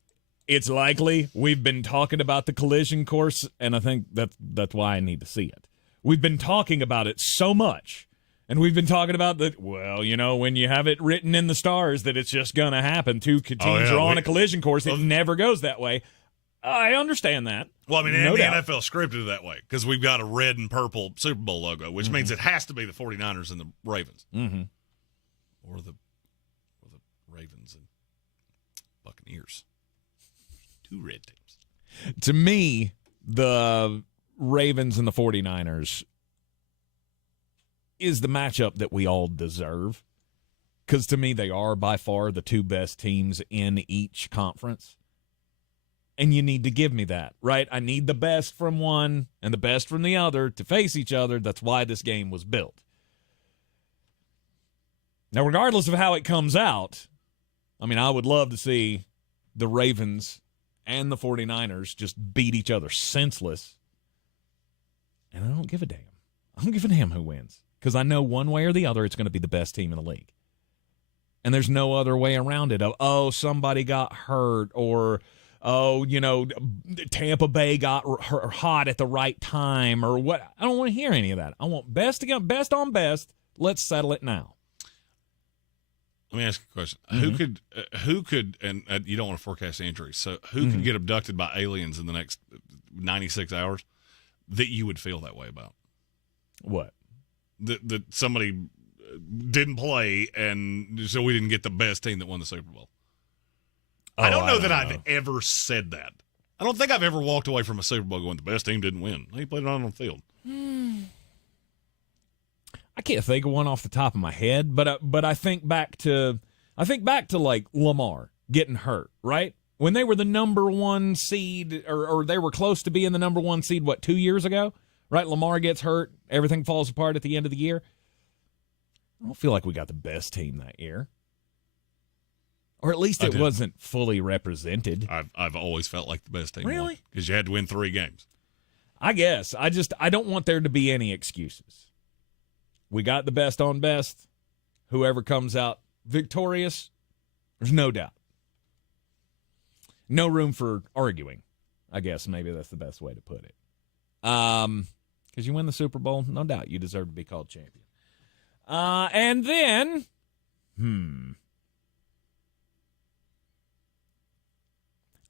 likely. We've been talking about the collision course, and I think that's why I need to see it. We've been talking about it so much, and we've been talking about that, well, you know, when you have it written in the stars that it's just going to happen. Two teams are on a collision course. It never goes that way. I understand that. Well, I mean, no and the doubt. NFL scripted it that way because we've got a red and purple Super Bowl logo, which means it has to be the 49ers and the Ravens. Mm-hmm. Or the Ravens and Buccaneers. 2 red teams. To me, the Ravens and the 49ers is the matchup that we all deserve because to me, they are by far the 2 best teams in each conference. And you need to give me that, right? I need the best from one and the best from the other to face each other. That's why this game was built. Now, regardless of how it comes out, I mean, I would love to see the Ravens and the 49ers just beat each other senseless. And I don't give a damn. I don't give a damn who wins because I know one way or the other it's going to be the best team in the league. And there's no other way around it. Oh, somebody got hurt or – oh, you know, Tampa Bay got hot at the right time or what. I don't want to hear any of that. I want best on best. Let's settle it now. Let me ask you a question. Who could, and you don't want to forecast injuries, so who could get abducted by aliens in the next 96 hours that you would feel that way about? What? That somebody didn't play and so we didn't get the best team that won the Super Bowl. I don't know that I've ever said that. I don't think I've ever walked away from a Super Bowl going, the best team didn't win. He played it on the field. I can't think of one off the top of my head, but I think back to like Lamar getting hurt, right? When they were the number 1 seed or they were close to being the number 1 seed, 2 years ago, right? Lamar gets hurt. Everything falls apart at the end of the year. I don't feel like we got the best team that year. Or at least it wasn't fully represented. I've always felt like the best team. Really? Because you had to win 3 games. I guess. I don't want there to be any excuses. We got the best on best. Whoever comes out victorious, there's no doubt. No room for arguing. I guess maybe that's the best way to put it. Because you win the Super Bowl, no doubt you deserve to be called champion. And then,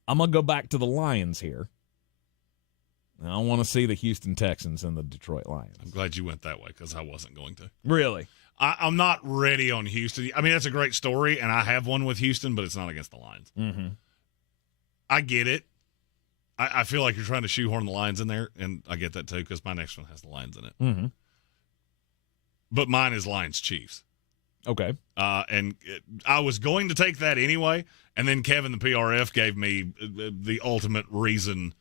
I'm going to go back to the Lions here. I want to see the Houston Texans and the Detroit Lions. I'm glad you went that way because I wasn't going to. Really? I'm not ready on Houston. I mean, that's a great story, and I have one with Houston, but it's not against the Lions. Mm-hmm. I get it. I feel like you're trying to shoehorn the Lions in there, and I get that too because my next one has the Lions in it. Mm-hmm. But mine is Lions-Chiefs. Okay. I was going to take that anyway, and then Kevin, the PRF, gave me the ultimate reason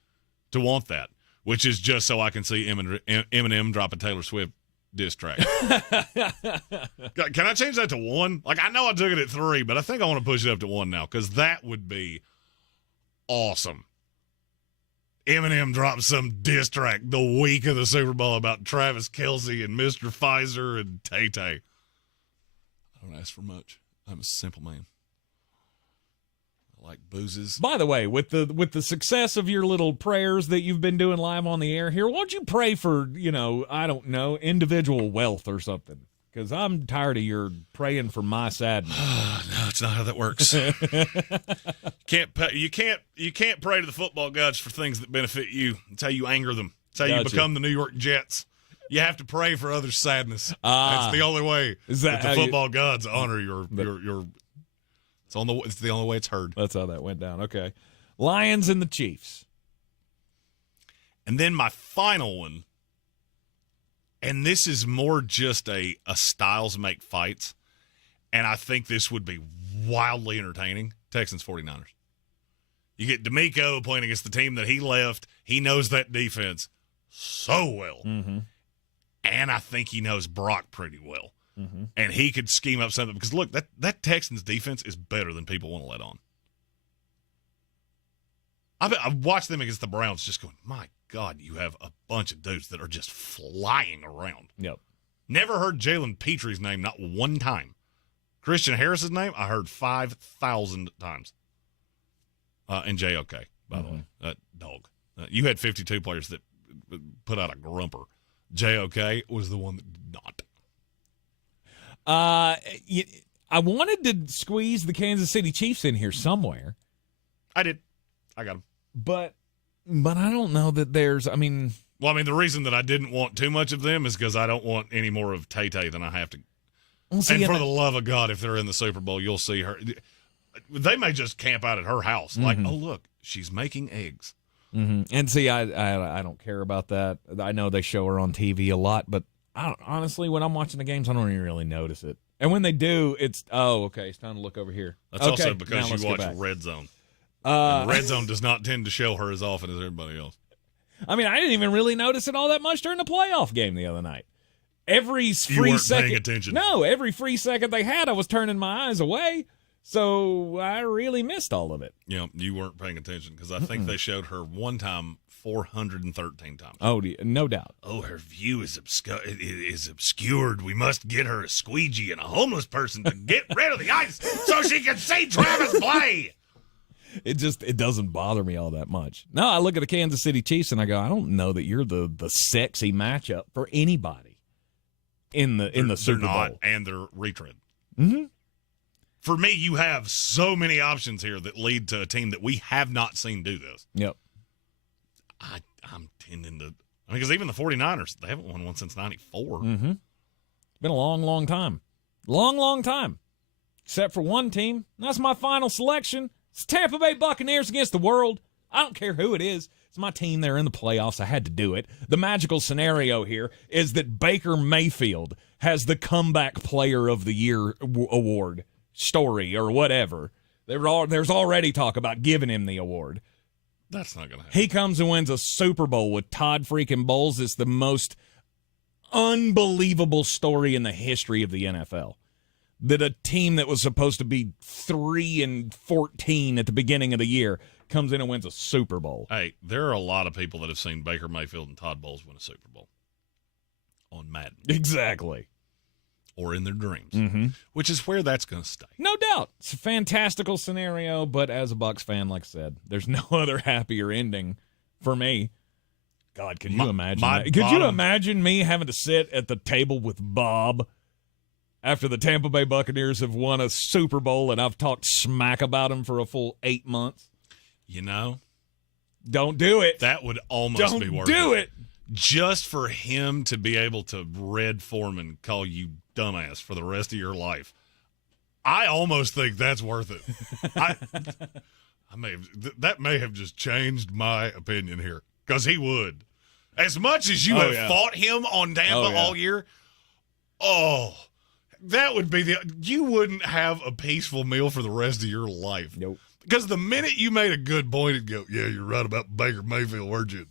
to want that, which is just so I can see Eminem drop a Taylor Swift diss track. Can I change that to 1? Like, I know I took it at 3, but I think I want to push it up to 1 now because that would be awesome. Eminem drops some diss track the week of the Super Bowl about Travis Kelce and Mr. Pfizer and Tay-Tay. I don't ask for much. I'm a simple man. I like boozes. By the way, with the success of your little prayers that you've been doing live on the air here, why don't you pray for, I don't know, individual wealth or something? Because I'm tired of your praying for my sadness. No, it's not how that works. You can't pray to the football gods for things that benefit you. It's how you anger them. It's how you become the New York Jets. You have to pray for others' sadness. That's the only way that the football gods honor your. It's the only way it's heard. That's how that went down. Okay, Lions and the Chiefs, and then my final one. And this is more just a styles make fights. And I think this would be wildly entertaining. Texans 49ers. You get D'Amico playing against the team that he left. He knows that defense so well. Mm-hmm. And I think he knows Brock pretty well. Mm-hmm. And he could scheme up something. Because, look, that Texans defense is better than people want to let on. I've watched them against the Browns just going, my God, you have a bunch of dudes that are just flying around. Yep. Never heard Jalen Petre's name, not one time. Christian Harris's name, I heard 5,000 times. And JOK, by the way, that dog. You had 52 players that put out a grumper. JOK was the one that did not. I wanted to squeeze the Kansas City Chiefs in here somewhere. I did. I got them. But I don't know that there's, the reason that I didn't want too much of them is because I don't want any more of Tay-Tay than I have to. And for the love of God, if they're in the Super Bowl, you'll see her. They may just camp out at her house. Like, oh, look, she's making eggs. Mm-hmm. And see, I don't care about that. I know they show her on TV a lot, but honestly, when I'm watching the games, I don't even really notice it. And when they do, it's, okay, it's time to look over here. That's also because you watch Red Zone. And Red Zone does not tend to show her as often as everybody else. I didn't even really notice it all that much during the playoff game the other night. Every free second, paying attention. No, every free second they had, I was turning my eyes away. So I really missed all of it. Yeah, you weren't paying attention because I think they showed her one time 413 times. Oh, no doubt. Oh, her view is obscured. We must get her a squeegee and a homeless person to get rid of the ice so she can see Travis play. It doesn't bother me all that much. No, I look at the Kansas City Chiefs and I go, I don't know that you're the sexy matchup for anybody in the Super Bowl. They're not, and they're retread. Mm-hmm. For me, you have so many options here that lead to a team that we have not seen do this. Yep. I'm tending to because even the 49ers, they haven't won one since 94. Mm-hmm. Been a long, long time. Long time. Except for one team. That's my final selection. It's Tampa Bay Buccaneers against the world. I don't care who it is. It's my team. They're in the playoffs. I had to do it. The magical scenario here is that Baker Mayfield has the Comeback Player of the Year award story or whatever. There's already talk about giving him the award. That's not going to happen. He comes and wins a Super Bowl with Todd freaking Bowles. It's the most unbelievable story in the history of the NFL. That a team that was supposed to be 3-14 at the beginning of the year comes in and wins a Super Bowl. Hey, there are a lot of people that have seen Baker Mayfield and Todd Bowles win a Super Bowl on Madden. Exactly. Or in their dreams, mm-hmm. which is where that's going to stay. No doubt. It's a fantastical scenario, but as a Bucs fan, like I said, there's no other happier ending for me. God, could you imagine that? Could you imagine me having to sit at the table with Bob after the Tampa Bay Buccaneers have won a Super Bowl and I've talked smack about them for a full 8 months? You know, Don't do it. That would almost be worth it. Don't do it. Just for him to be able to Red Foreman call you dumbass for the rest of your life. I almost think that's worth it. That may have just changed my opinion here, because he would. As much as you have fought him on Tampa all year, that would be you wouldn't have a peaceful meal for the rest of your life. Nope. Because the minute you made a good point and go, yeah, you're right about Baker Mayfield, weren't you?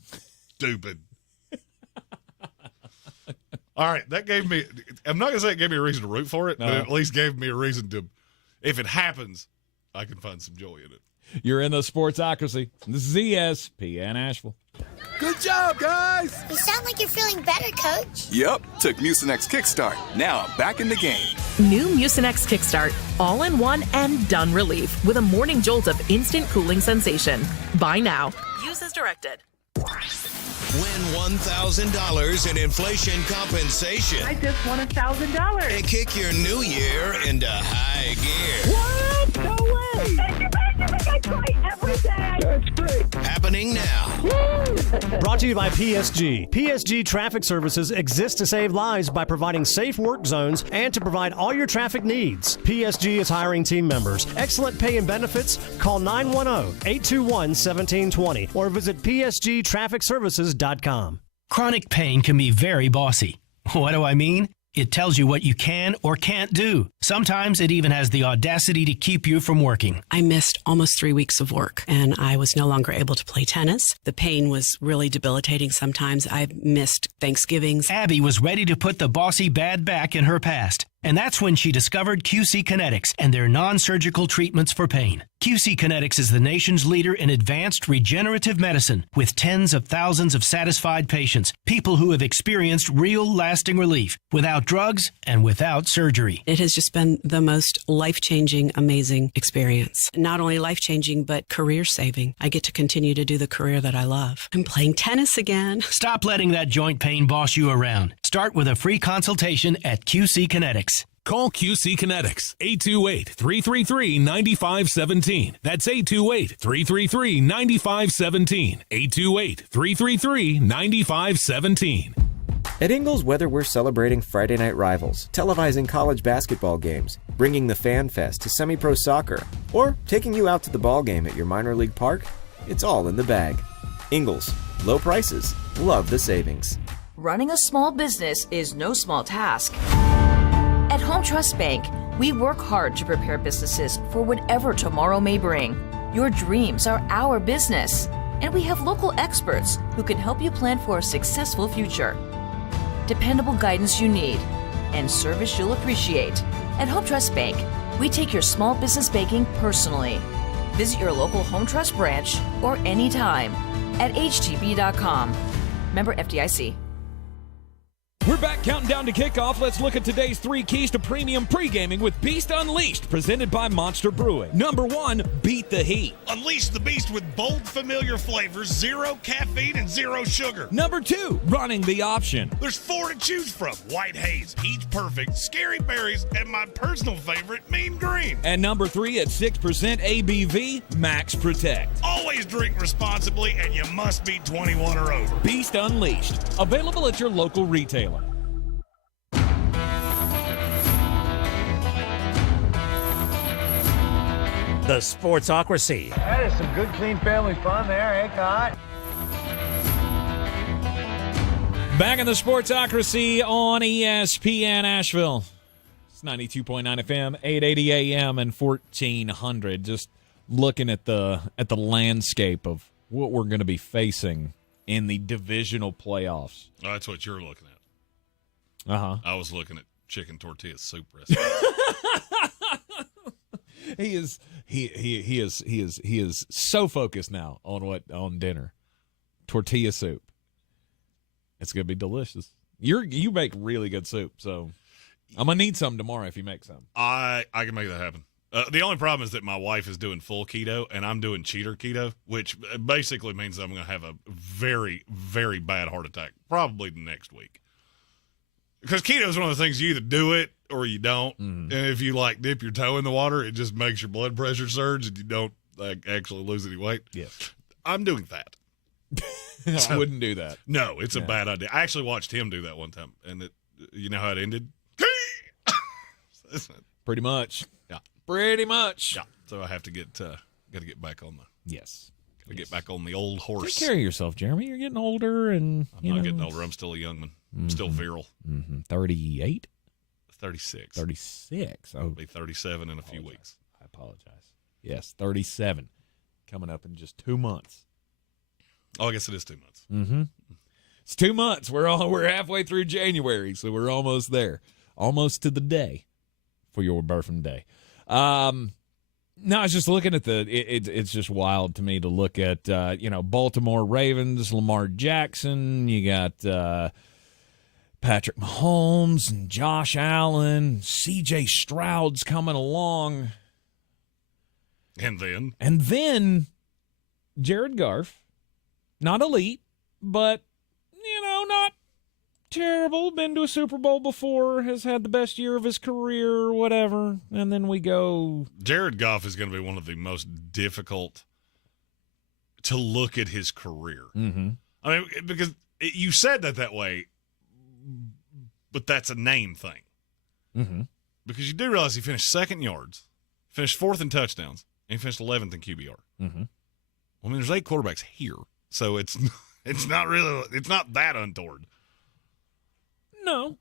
Stupid. All right, that gave me – I'm not going to say it gave me a reason to root for it, but it at least gave me a reason to – if it happens, I can find some joy in it. You're in the Sportsocracy. This is ESPN Asheville. Good job, guys! You sound like you're feeling better, Coach. Yep, took Mucinex Kickstart. Now I'm back in the game. New Mucinex Kickstart, all-in-one and done relief with a morning jolt of instant cooling sensation. Buy now. Use as directed. Win $1,000 in inflation compensation. I just won $1,000. And kick your new year into high gear. What? No way! I try every day. That's great. Happening now. Brought to you by PSG. PSG Traffic Services exists to save lives by providing safe work zones and to provide all your traffic needs. PSG is hiring team members. Excellent pay and benefits. Call 910-821-1720 or visit psgtrafficservices.com. Chronic pain can be very bossy. What do I mean? It tells you what you can or can't do. Sometimes it even has the audacity to keep you from working. I missed almost 3 weeks of work, and I was no longer able to play tennis. The pain was really debilitating sometimes. I missed Thanksgivings. Abby was ready to put the bossy bad back in her past. And that's when she discovered QC Kinetics and their non-surgical treatments for pain. QC Kinetics is the nation's leader in advanced regenerative medicine with tens of thousands of satisfied patients, people who have experienced real lasting relief without drugs and without surgery. It has just been the most life-changing, amazing experience. Not only life-changing, but career-saving. I get to continue to do the career that I love. I'm playing tennis again. Stop letting that joint pain boss you around. Start with a free consultation at QC Kinetics. Call QC Kinetics, 828-333-9517. That's 828-333-9517. 828-333-9517. At Ingles, whether we're celebrating Friday night rivals, televising college basketball games, bringing the Fan Fest to semi-pro soccer, or taking you out to the ball game at your minor league park, it's all in the bag. Ingles, low prices, love the savings. Running a small business is no small task. At Home Trust Bank, we work hard to prepare businesses for whatever tomorrow may bring. Your dreams are our business, and we have local experts who can help you plan for a successful future. Dependable guidance you need, and service you'll appreciate. At Home Trust Bank, we take your small business banking personally. Visit your local Home Trust branch or anytime at htb.com. Member FDIC. We're back counting down to kickoff. Let's look at today's 3 keys to premium pre-gaming with Beast Unleashed, presented by Monster Brewing. Number 1, beat the heat. Unleash the beast with bold, familiar flavors, 0 caffeine, and 0 sugar. Number 2, running the option. There's 4 to choose from: White Haze, Peach Perfect, Scary Berries, and my personal favorite, Mean Green. And number 3, at 6% ABV, Max Protect. Always drink responsibly, and you must be 21 or over. Beast Unleashed, available at your local retailer. The Sportsocracy. That is some good, clean family fun there, eh, Cott? Back in the Sportsocracy on ESPN Asheville. It's 92.9 FM, 880 AM, and 1400. Just looking at the landscape of what we're going to be facing in the divisional playoffs. Oh, that's what you're looking at. Uh-huh. I was looking at chicken tortilla soup recipe. He is so focused now on dinner. Tortilla soup. It's gonna be delicious. You make really good soup, so I'm gonna need some tomorrow if you make some. I can make that happen. The only problem is that my wife is doing full keto and I'm doing cheater keto, which basically means I'm gonna have a very, very bad heart attack probably next week. Because keto is one of the things, you either do it or you don't. Mm-hmm. And if you dip your toe in the water, it just makes your blood pressure surge and you don't actually lose any weight. Yes. I'm doing that. I wouldn't do that. No, it's a bad idea. I actually watched him do that one time, and you know how it ended? Pretty much. Yeah. Pretty much. Yeah. So I have to got to get back on the. Yes. Got to get back on the old horse. Take care of yourself, Jeremy. You're getting older, and I'm not getting older. I'm still a young man. I'm still virile. 38. 36. 36. I'll be 37 in a few weeks. I apologize. Yes, 37. Coming up in just 2 months. Oh, I guess it is 2 months. Mm-hmm. It's 2 months. We're halfway through January, so we're almost there. Almost to the day for your birthday. No, I was just looking at it's just wild to me to look at, Baltimore Ravens, Lamar Jackson. You got Patrick Mahomes and Josh Allen. C.J. Stroud's coming along. And then Jared Goff, not elite, but, not terrible. Been to a Super Bowl before, has had the best year of his career or whatever. And then we go. Jared Goff is going to be one of the most difficult to look at his career. Mm-hmm. I mean, because you said that way, but that's a name thing. Mm-hmm. Because you do realize he finished second in yards, finished fourth in touchdowns, and he finished 11th in QBR. Mm-hmm. I mean, there's 8 quarterbacks here, so it's not that untoward. No,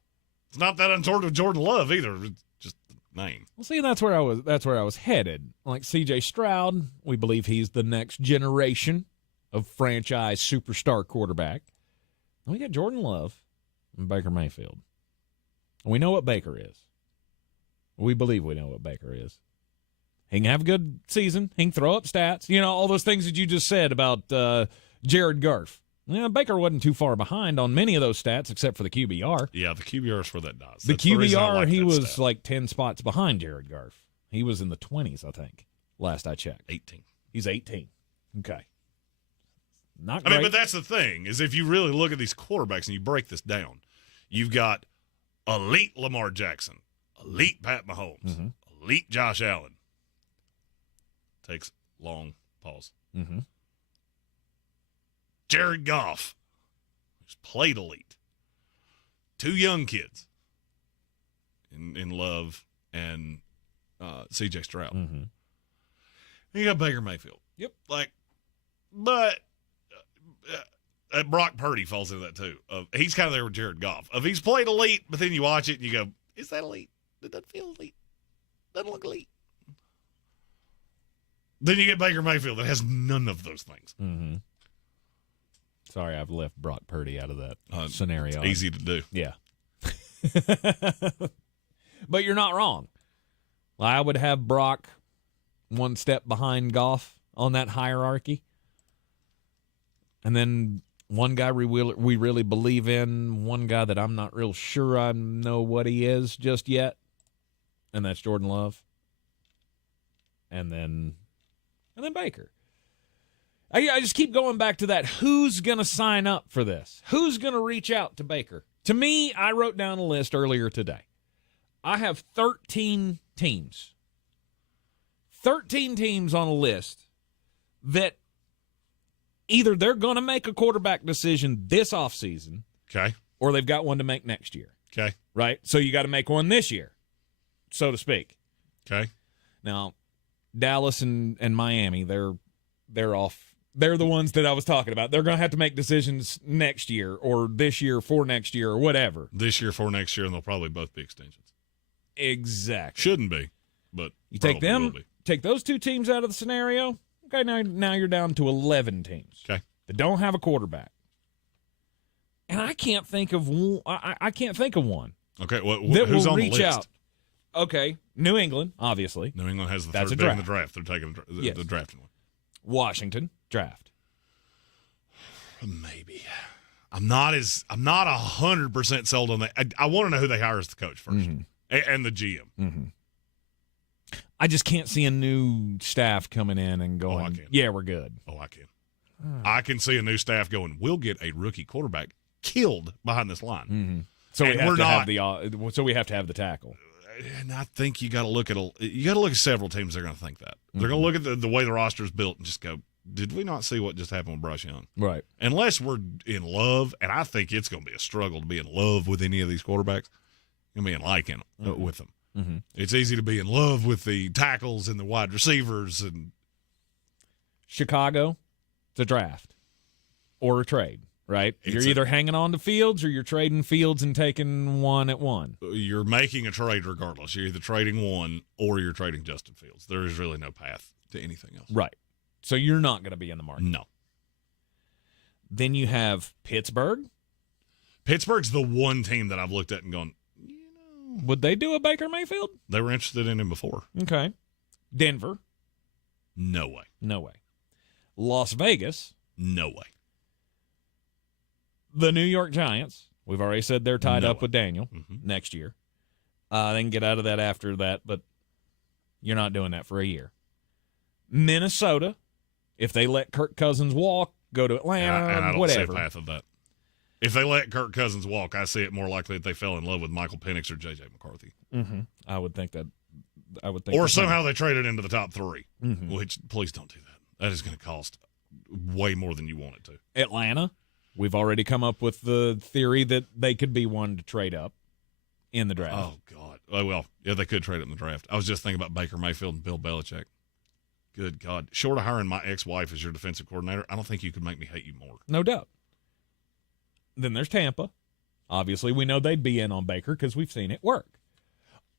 it's not that untoward with Jordan Love either. It's just the name. Well, see, that's where I was headed. Like C.J. Stroud, we believe he's the next generation of franchise superstar quarterback. And we got Jordan Love and Baker Mayfield. And we know what Baker is. We believe we know what Baker is. He can have a good season. He can throw up stats. All those things that you just said about Jared Goff. Baker wasn't too far behind on many of those stats except for the QBR. Yeah, the QBR is where that does. The QBR, he was like 10 spots behind Jared Goff. He was in the 20s, I think, last I checked. 18. He's 18. Okay. Not I great. mean, but that's the thing, is if you really look at these quarterbacks and you break this down, you've got elite Lamar Jackson, elite Pat Mahomes, elite Josh Allen. Takes long pause. Mm-hmm. Jared Goff, who's played elite. 2 young kids in Love and C.J. Stroud. Mm-hmm. You got Baker Mayfield. Yep. But Brock Purdy falls into that too. He's kind of there with Jared Goff. He's played elite, but then you watch it and you go, is that elite? It doesn't feel elite. Doesn't look elite. Then you get Baker Mayfield that has none of those things. Mm-hmm. Sorry, I've left Brock Purdy out of that scenario. It's easy to do. Yeah. But you're not wrong. I would have Brock one step behind Goff on that hierarchy. And then one guy we really believe in, one guy that I'm not real sure I know what he is just yet, and that's Jordan Love. And then Baker. I just keep going back to that. Who's going to sign up for this? Who's going to reach out to Baker? To me, I wrote down a list earlier today. I have 13 teams. 13 teams on a list that either they're going to make a quarterback decision this offseason, okay, or they've got one to make next year. Okay. Right? So you got to make one this year, so to speak. Okay. Now, Dallas and Miami, they're off. They're the ones that I was talking about. They're going to have to make decisions next year or this year for next year or whatever. This year for next year, and they'll probably both be extensions. Exactly. Shouldn't be, but you take them, take those 2 teams out of the scenario. Okay, now you're down to 11 teams. Okay. That don't have a quarterback. And I can't think of one. I can't think of one. Okay, who's on reach the list? Out. Okay, New England, obviously. New England has the That's third a pick in the draft. draft. They're taking the drafting one. Washington draft. Maybe. I'm not 100% sold on that. I want to know who they hire as the coach first, and the GM. Mm-hmm. I just can't see a new staff coming in and going, yeah, we're good. Oh, I can. I can see a new staff going, we'll get a rookie quarterback killed behind this line. Mm-hmm. So we have to have the tackle. And I think you got to look at several teams that are going to think that. They're going to look at the way the roster is built and just go, did we not see what just happened with Bryce Young? Right. Unless we're in love, and I think it's going to be a struggle to be in love with any of these quarterbacks. You're going to be in liking with them. Mm-hmm. It's easy to be in love with the tackles and the wide receivers. And Chicago, it's a draft or a trade, right? You're either hanging on to Fields or you're trading Fields and taking one at one. You're making a trade regardless. You're either trading one or you're trading Justin Fields. There is really no path to anything else. Right. So you're not going to be in the market. No. Then you have Pittsburgh. Pittsburgh's the one team that I've looked at and gone, would they do a Baker Mayfield? They were interested in him before. Okay. Denver. No way. No way. Las Vegas. No way. The New York Giants. We've already said they're tied up with Daniel next year. They can get out of that after that, but you're not doing that for a year. Minnesota. If they let Kirk Cousins walk, go to Atlanta, and I don't whatever. see a path of that. If they let Kirk Cousins walk, I see it more likely that they fell in love with Michael Penix or J.J. McCarthy. Mm-hmm. I would think that. Or somehow they traded into the top three, which please don't do that. That is going to cost way more than you want it to. Atlanta, we've already come up with the theory that they could be one to trade up in the draft. Oh, God. Oh, well, yeah, they could trade up in the draft. I was just thinking about Baker Mayfield and Bill Belichick. Good God. Short of hiring my ex-wife as your defensive coordinator, I don't think you could make me hate you more. No doubt. Then there's Tampa. Obviously, we know they'd be in on Baker because we've seen it work.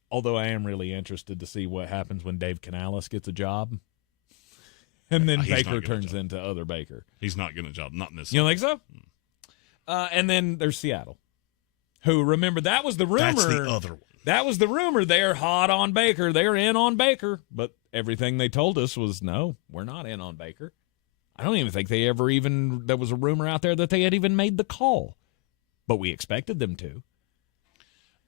Although I am really interested to see what happens when Dave Canales gets a job. And then Baker turns into other Baker. He's not getting a job. Not in this. You don't think so? And then there's Seattle. Who, remember, that was the rumor. That's the other one. That was the rumor. They're hot on Baker. They're in on Baker. But everything they told us was, no, we're not in on Baker. I don't even think they ever even, there was a rumor out there that they had even made the call. But we expected them to.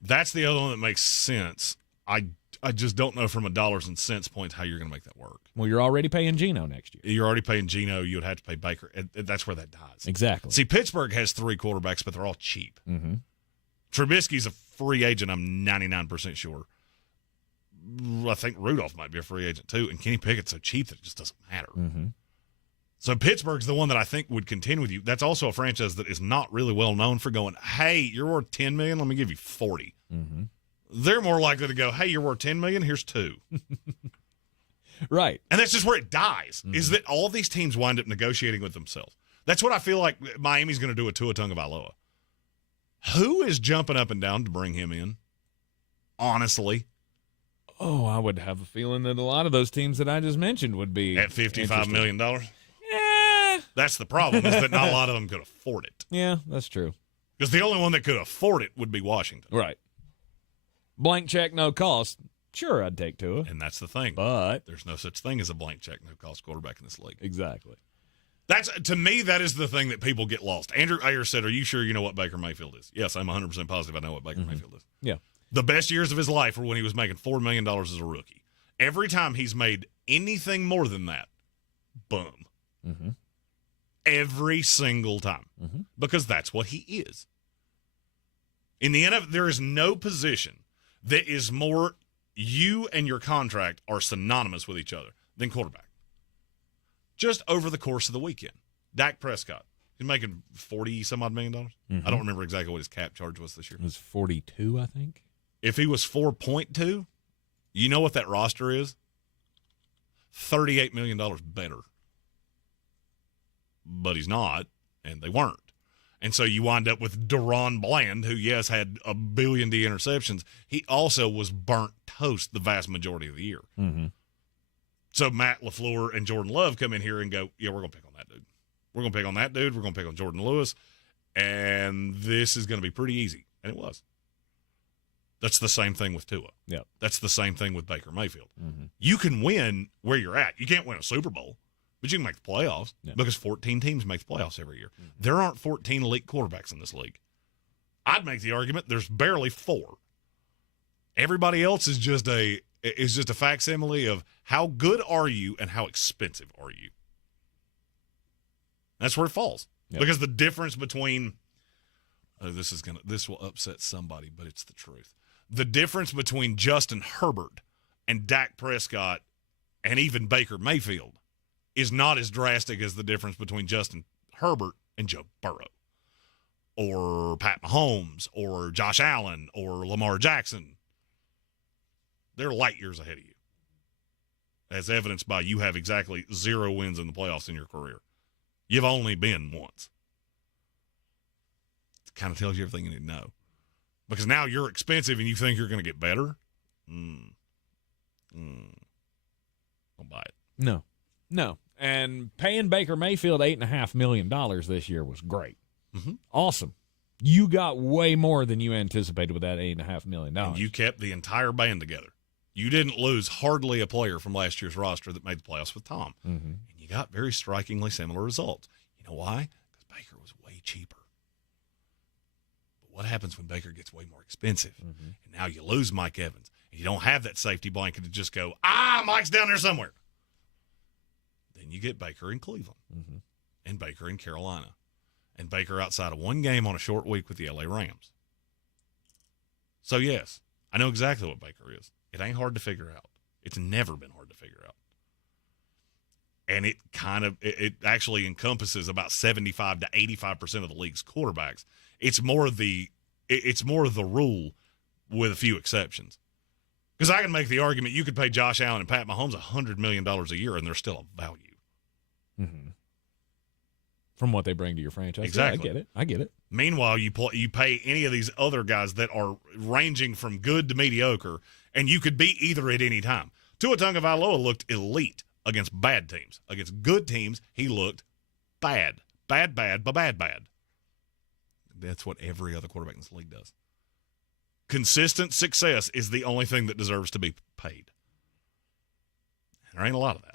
That's the other one that makes sense. I just don't know from a dollars and cents point how you're going to make that work. Well, you're already paying Geno next year. You're already paying Geno. You would have to pay Baker. And that's where that dies. Exactly. See, Pittsburgh has three quarterbacks, but they're all cheap. Mm-hmm. Trubisky's a free agent, I'm 99% sure. I think Rudolph might be a free agent too, and Kenny Pickett's so cheap that it just doesn't matter. Mm-hmm. So Pittsburgh's the one that I think would contend with you. That's also a franchise that is not really well known for going, hey, you're worth $10 million, let me give you 40. Mm-hmm. They're more likely to go, hey, you're worth $10 million, here's 2. Right. And that's just where it dies, is that all these teams wind up negotiating with themselves. That's what I feel like Miami's going to do with Tua Tagovailoa. Who is jumping up and down to bring him in? Honestly. Oh, I would have a feeling that a lot of those teams that I just mentioned would be at $55 million. Yeah. That's the problem, is that not a lot of them could afford it. Yeah, that's true. Because the only one that could afford it would be Washington. Right. Blank check, no cost. Sure, I'd take Tua. And that's the thing. But there's no such thing as a blank check, no cost quarterback in this league. Exactly. That's, to me, that is the thing that people get lost. Andrew Ayer said, are you sure you know what Baker Mayfield is? Yes, I'm 100% positive I know what Baker Mayfield is. Yeah. The best years of his life were when he was making $4 million as a rookie. Every time he's made anything more than that, boom. Mm-hmm. Every single time. Mm-hmm. Because that's what he is. In the NFL, there is no position that is more, you and your contract are synonymous with each other than quarterback. Just over the course of the weekend, Dak Prescott, he's making $40-some-odd million. Mm-hmm. I don't remember exactly what his cap charge was this year. It was 42, I think. If he was 4.2, you know what that roster is? $38 million better. But he's not, and they weren't. And so you wind up with Deron Bland, who, yes, had a billion interceptions. He also was burnt toast the vast majority of the year. Mm-hmm. So Matt LaFleur and Jordan Love come in here and go, yeah, we're going to pick on that dude. We're going to pick on that dude. We're going to pick on Jordan Lewis. And this is going to be pretty easy. And it was. That's the same thing with Tua. Yep. That's the same thing with Baker Mayfield. Mm-hmm. You can win where you're at. You can't win a Super Bowl, but you can make the playoffs because 14 teams make the playoffs every year. Mm-hmm. There aren't 14 elite quarterbacks in this league. I'd make the argument there's barely 4. Everybody else is just a facsimile of how good are you and how expensive are you. That's where it falls. Yep. Because the difference between this will upset somebody, but it's the truth. The difference between Justin Herbert and Dak Prescott and even Baker Mayfield is not as drastic as the difference between Justin Herbert and Joe Burrow or Pat Mahomes or Josh Allen or Lamar Jackson. They're light years ahead of you, as evidenced by you have exactly 0 wins in the playoffs in your career. You've only been once. It kind of tells you everything you need to know. Because now you're expensive and you think you're going to get better? Don't buy it. No. And paying Baker Mayfield $8.5 million this year was great. Mm-hmm. Awesome. You got way more than you anticipated with that $8.5 million. And you kept the entire band together. You didn't lose hardly a player from last year's roster that made the playoffs with Tom. Mm-hmm. And you got very strikingly similar results. You know why? Because Baker was way cheaper. But what happens when Baker gets way more expensive? Mm-hmm. And now you lose Mike Evans. And you don't have that safety blanket to just go, Mike's down there somewhere. Then you get Baker in Cleveland. Mm-hmm. And Baker in Carolina. And Baker outside of one game on a short week with the LA Rams. So, yes, I know exactly what Baker is. It ain't hard to figure out. It's never been hard to figure out. And it actually encompasses about 75 to 85% of the league's quarterbacks. It's more of the rule with a few exceptions. Because I can make the argument you could pay Josh Allen and Pat Mahomes $100 million a year and they're still of value. Mm-hmm. From what they bring to your franchise. Exactly. Yeah, I get it. Meanwhile, you pay any of these other guys that are ranging from good to mediocre, and you could be either at any time. Tua Tagovailoa looked elite against bad teams. Against good teams, he looked bad. Bad. That's what every other quarterback in this league does. Consistent success is the only thing that deserves to be paid. And there ain't a lot of that.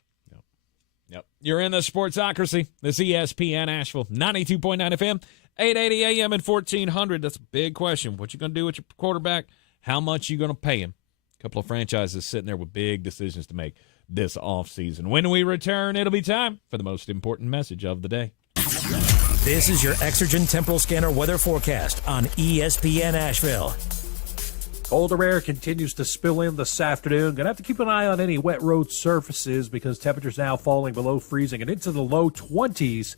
Yep. You're in the Sportsocracy. This ESPN Asheville, 92.9 FM, 880 AM and 1400. That's a big question. What you going to do with your quarterback? How much you going to pay him? A couple of franchises sitting there with big decisions to make this offseason. When we return, it'll be time for the most important message of the day. This is your Exergen Temporal Scanner weather forecast on ESPN Asheville. Colder air continues to spill in this afternoon. Going to have to keep an eye on any wet road surfaces because temperatures now falling below freezing and into the low 20s.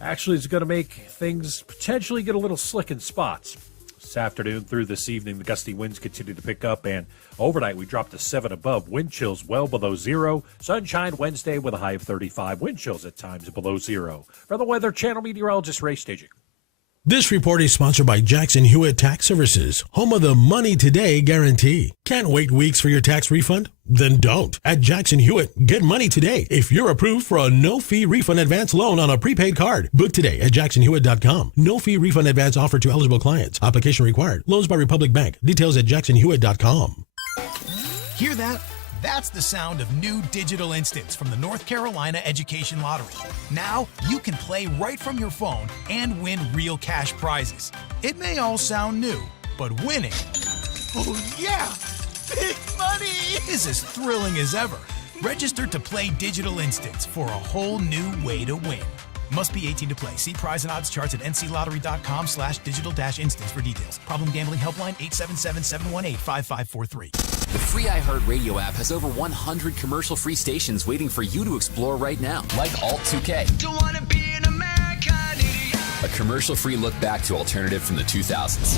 Actually, it's going to make things potentially get a little slick in spots. This afternoon through this evening, the gusty winds continue to pick up, and overnight we dropped to 7 above. Wind chills well below zero. Sunshine Wednesday with a high of 35. Wind chills at times below zero. For the Weather Channel meteorologist Ray Staging. This report is sponsored by Jackson Hewitt Tax Services, home of the Money Today guarantee. Can't wait weeks for your tax refund? Then don't. At Jackson Hewitt, get money today if you're approved for a no-fee refund advance loan on a prepaid card. Book today at jacksonhewitt.com. No-fee refund advance offered to eligible clients. Application required. Loans by Republic Bank. Details at jacksonhewitt.com. Hear that? That's the sound of new digital instants from the North Carolina Education Lottery. Now you can play right from your phone and win real cash prizes. It may all sound new, but winning, oh yeah, big money, is as thrilling as ever. Register to play digital instants for a whole new way to win. Must be 18 to play. See prize and odds charts at nclottery.com/digital-instants for details. Problem gambling helpline 877-718-5543. The free iHeartRadio app has over 100 commercial-free stations waiting for you to explore right now, like Alt 2K. Don't wanna be an American idiot. A commercial-free look back to alternative from the 2000s.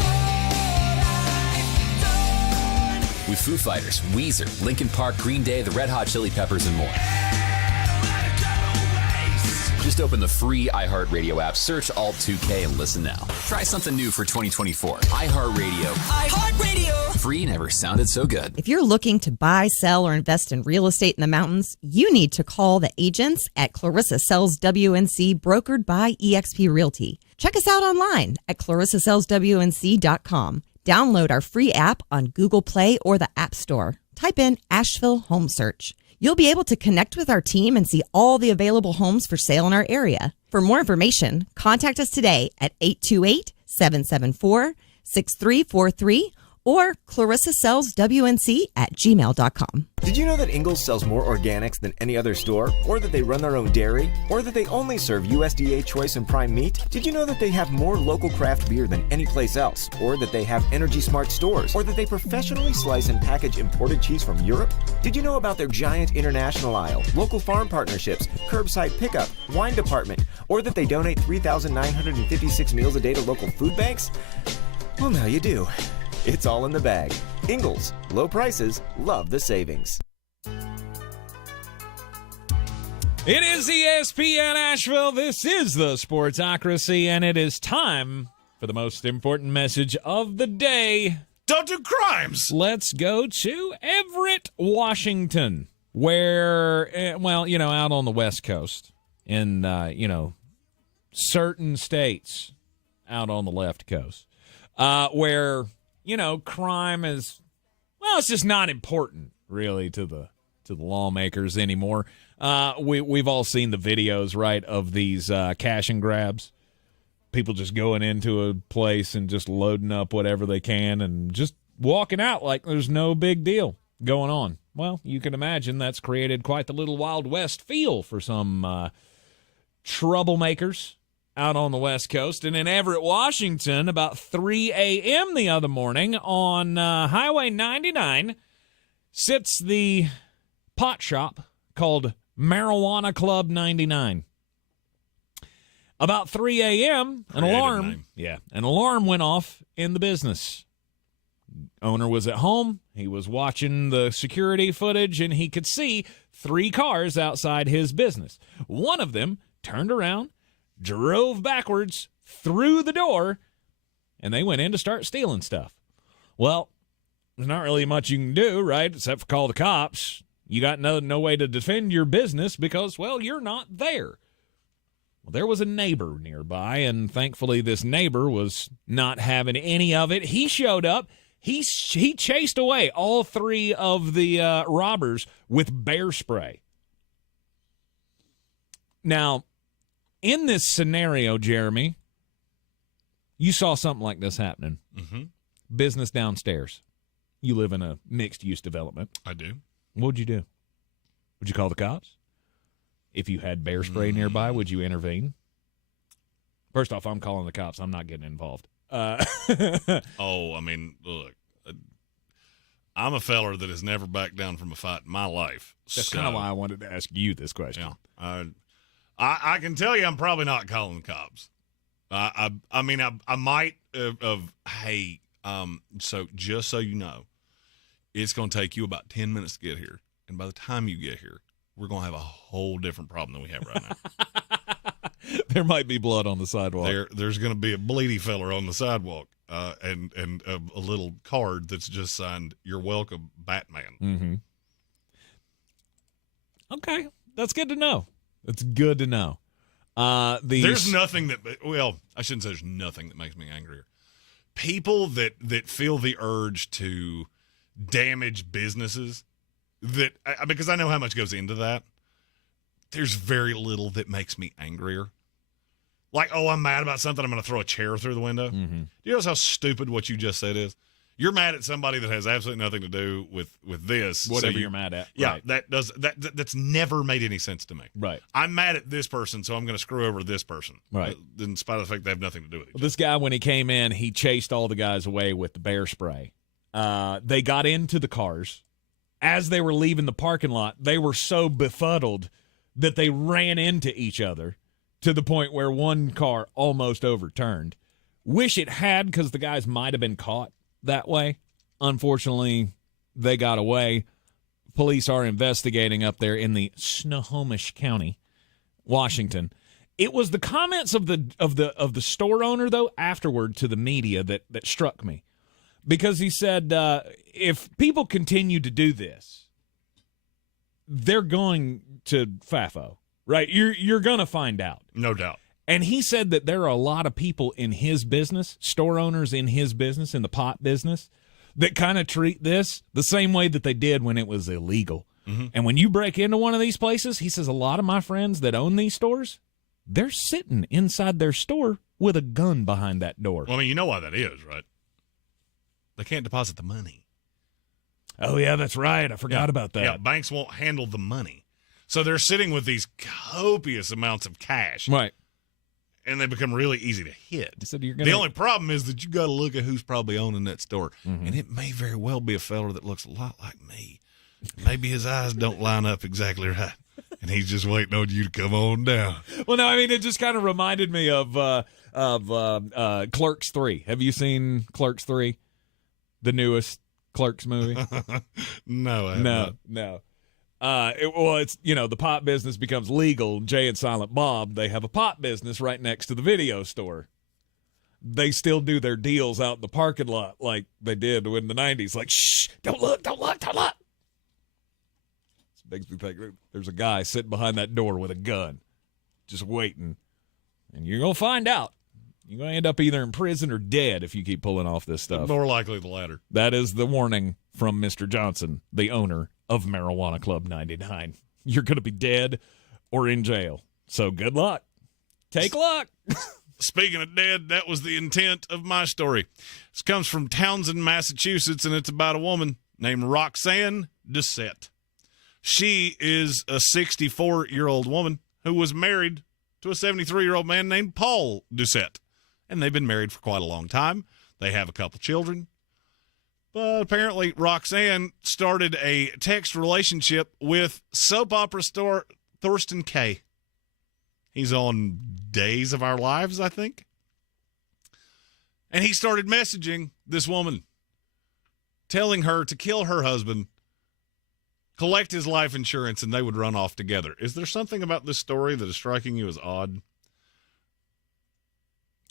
With Foo Fighters, Weezer, Linkin Park, Green Day, the Red Hot Chili Peppers, and more. Just open the free iHeartRadio app, search Alt 2K, and listen now. Try something new for 2024. iHeartRadio. iHeartRadio. Free never sounded so good. If you're looking to buy, sell, or invest in real estate in the mountains, you need to call the agents at Clarissa Sells WNC, brokered by eXp Realty. Check us out online at clarissasellswnc.com. Download our free app on Google Play or the App Store. Type in Asheville Home Search. You'll be able to connect with our team and see all the available homes for sale in our area. For more information, contact us today at 828-774-6343 or clarissasellswnc@gmail.com. Did you know that Ingles sells more organics than any other store? Or that they run their own dairy? Or that they only serve USDA choice and prime meat? Did you know that they have more local craft beer than any place else? Or that they have Energy Smart stores? Or that they professionally slice and package imported cheese from Europe? Did you know about their giant international aisle, local farm partnerships, curbside pickup, wine department? Or that they donate 3,956 meals a day to local food banks? Well, now you do. It's all in the bag. Ingles, low prices, love the savings. It is ESPN Asheville. This is the Sportsocracy, and it is time for the most important message of the day. Don't do crimes. Let's go to Everett, Washington, where, out on the West Coast, in, certain states out on the left coast, where, crime is, it's just not important, really, to the lawmakers anymore. We've all seen the videos, right, of these cash and grabs. People just going into a place and just loading up whatever they can and just walking out like there's no big deal going on. Well, you can imagine that's created quite the little Wild West feel for some troublemakers out on the West Coast. And in Everett, Washington, about 3 a.m. the other morning on Highway 99 sits the pot shop called Marijuana Club 99. About 3 a.m., an alarm went off in the business. Owner was at home. He was watching the security footage, and he could see 3 cars outside his business. One of them turned around, drove backwards through the door, and they went in to start stealing stuff. Well, there's not really much you can do, right, except for call the cops. You got no way to defend your business because, you're not there. Well, there was a neighbor nearby, and thankfully this neighbor was not having any of it. He showed up. He chased away all 3 of the robbers with bear spray. Now, in this scenario, Jeremy, you saw something like this happening. Mm-hmm. Business downstairs. You live in a mixed-use development. I do. What'd you do? Would you call the cops? If you had bear spray nearby, would you intervene? First off, I'm calling the cops. I'm not getting involved. Look, I'm a feller that has never backed down from a fight in my life. That's kind of why I wanted to ask you this question. Yeah. I can tell you I'm probably not calling the cops. I might so just so you know, it's going to take you about 10 minutes to get here. And by the time you get here, we're going to have a whole different problem than we have right now. There might be blood on the sidewalk. There's going to be a bleedy feller on the sidewalk and a little card that's just signed, "You're welcome, Batman." Mm-hmm. Okay. That's good to know. It's good to know. There's nothing I shouldn't say there's nothing that makes me angrier. People that feel the urge to damage businesses, because I know how much goes into that, there's very little that makes me angrier. Like, I'm mad about something, I'm going to throw a chair through the window. Mm-hmm. Do you know how stupid what you just said is? You're mad at somebody that has absolutely nothing to do with this. Whatever you're mad at. Yeah, right. That's never made any sense to me. Right. I'm mad at this person, so I'm going to screw over this person. Right. In spite of the fact they have nothing to do with it. This guy, when he came in, he chased all the guys away with the bear spray. They got into the cars. As they were leaving the parking lot, they were so befuddled that they ran into each other to the point where one car almost overturned. Wish it had, because the guys might have been caught that way. Unfortunately, they got away. Police are investigating up there in the Snohomish County, Washington. It was the comments of the store owner, though, afterward to the media that struck me. Because he said, if people continue to do this, they're going to FAFO, right? You're going to find out. No doubt. And he said that there are a lot of people in his business, store owners in his business, in the pot business, that kind of treat this the same way that they did when it was illegal. Mm-hmm. And when you break into one of these places, he says a lot of my friends that own these stores, they're sitting inside their store with a gun behind that door. Well, you know why that is, right? They can't deposit the money. Oh, yeah, that's right. I forgot about that. Yeah, banks won't handle the money. So they're sitting with these copious amounts of cash. Right. And they become really easy to hit. So the only problem is that you got to look at who's probably owning that store. And it may very well be a fella that looks a lot like me. Maybe his eyes don't line up exactly right. And he's just waiting on you to come on down. Well, no, I mean, it just kind of reminded me of Clerks 3. Have you seen Clerks 3? The newest Clerks movie? No, I have not. No. It's, the pot business becomes legal. Jay and Silent Bob, they have a pot business right next to the video store. They still do their deals out in the parking lot like they did in the 90s. Like, shh, don't look. It makes me think there's a guy sitting behind that door with a gun just waiting. And you're going to find out. You're going to end up either in prison or dead if you keep pulling off this stuff. More likely the latter. That is the warning from Mr. Johnson, the owner of Marijuana Club 99. You're going to be dead or in jail. So good luck. Take luck. Speaking of dead, that was the intent of my story. This comes from Townsend, Massachusetts, and it's about a woman named Roxanne Doucette. She is a 64-year-old woman who was married to a 73-year-old man named Paul Doucette. And they've been married for quite a long time. They have a couple children. But apparently Roxanne started a text relationship with soap opera star Thorsten Kaye. He's on Days of Our Lives, I think. And he started messaging this woman, telling her to kill her husband, collect his life insurance, and they would run off together. Is there something about this story that is striking you as odd?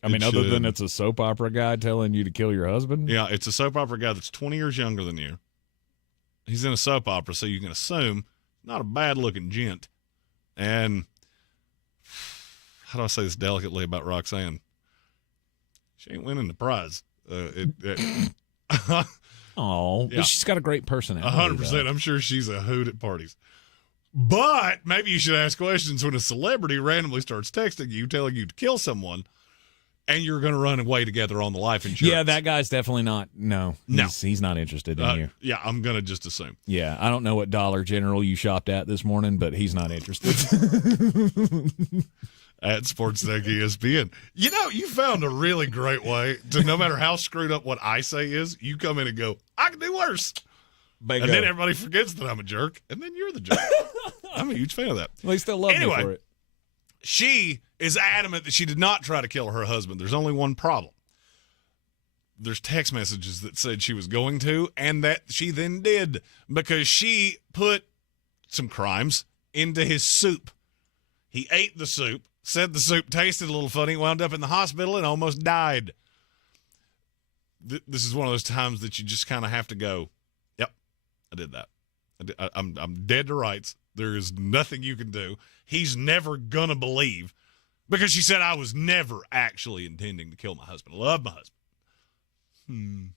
I mean, other than it's a soap opera guy telling you to kill your husband? Yeah, it's a soap opera guy that's 20 years younger than you. He's in a soap opera, so you can assume not a bad-looking gent. And how do I say this delicately about Roxanne? She ain't winning the prize. Oh, Yeah. but she's got a great personality. 100%. I'm sure she's a hoot at parties. But maybe you should ask questions when a celebrity randomly starts texting you, telling you to kill someone, and you're going to run away together on the life insurance. Yeah, that guy's definitely not. No. He's not interested in you. Yeah, I'm going to just assume. Yeah, I don't know what Dollar General you shopped at this morning, but he's not interested. At Sports Tech ESPN. You know, you found a really great way to, no matter how screwed up what I say is, you come in and go, I can do worse. Bingo. And then everybody forgets that I'm a jerk, and then you're the jerk. I'm a huge fan of that. Well, he still loves me for it. She is adamant that she did not try to kill her husband. There's only one problem. There's text messages that said she was going to, and that she then did, because she put some crimes into his soup. He ate the soup, said the soup tasted a little funny, wound up in the hospital and almost died. This is one of those times that you just kind of have to go, yep, I did that. I'm dead to rights. There is nothing you can do. He's never going to believe, because she said, I was never actually intending to kill my husband. I love my husband.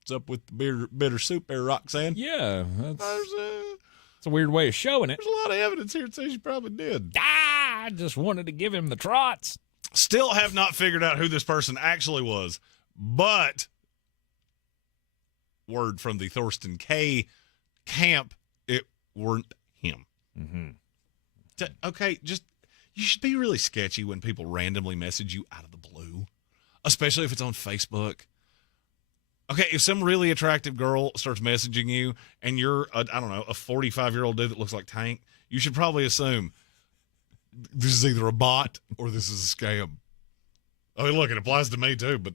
What's up with the bitter soup there, Roxanne? Yeah. It's a weird way of showing it. There's a lot of evidence here that says you probably did. I just wanted to give him the trots. Still have not figured out who this person actually was, but word from the Thorsten Kaye camp, it weren't him. Mm-hmm. Okay, you should be really sketchy when people randomly message you out of the blue, especially if it's on Facebook. Okay, if some really attractive girl starts messaging you and you're, a 45-year-old dude that looks like Tank, you should probably assume this is either a bot or this is a scam. I mean, look, it applies to me too, but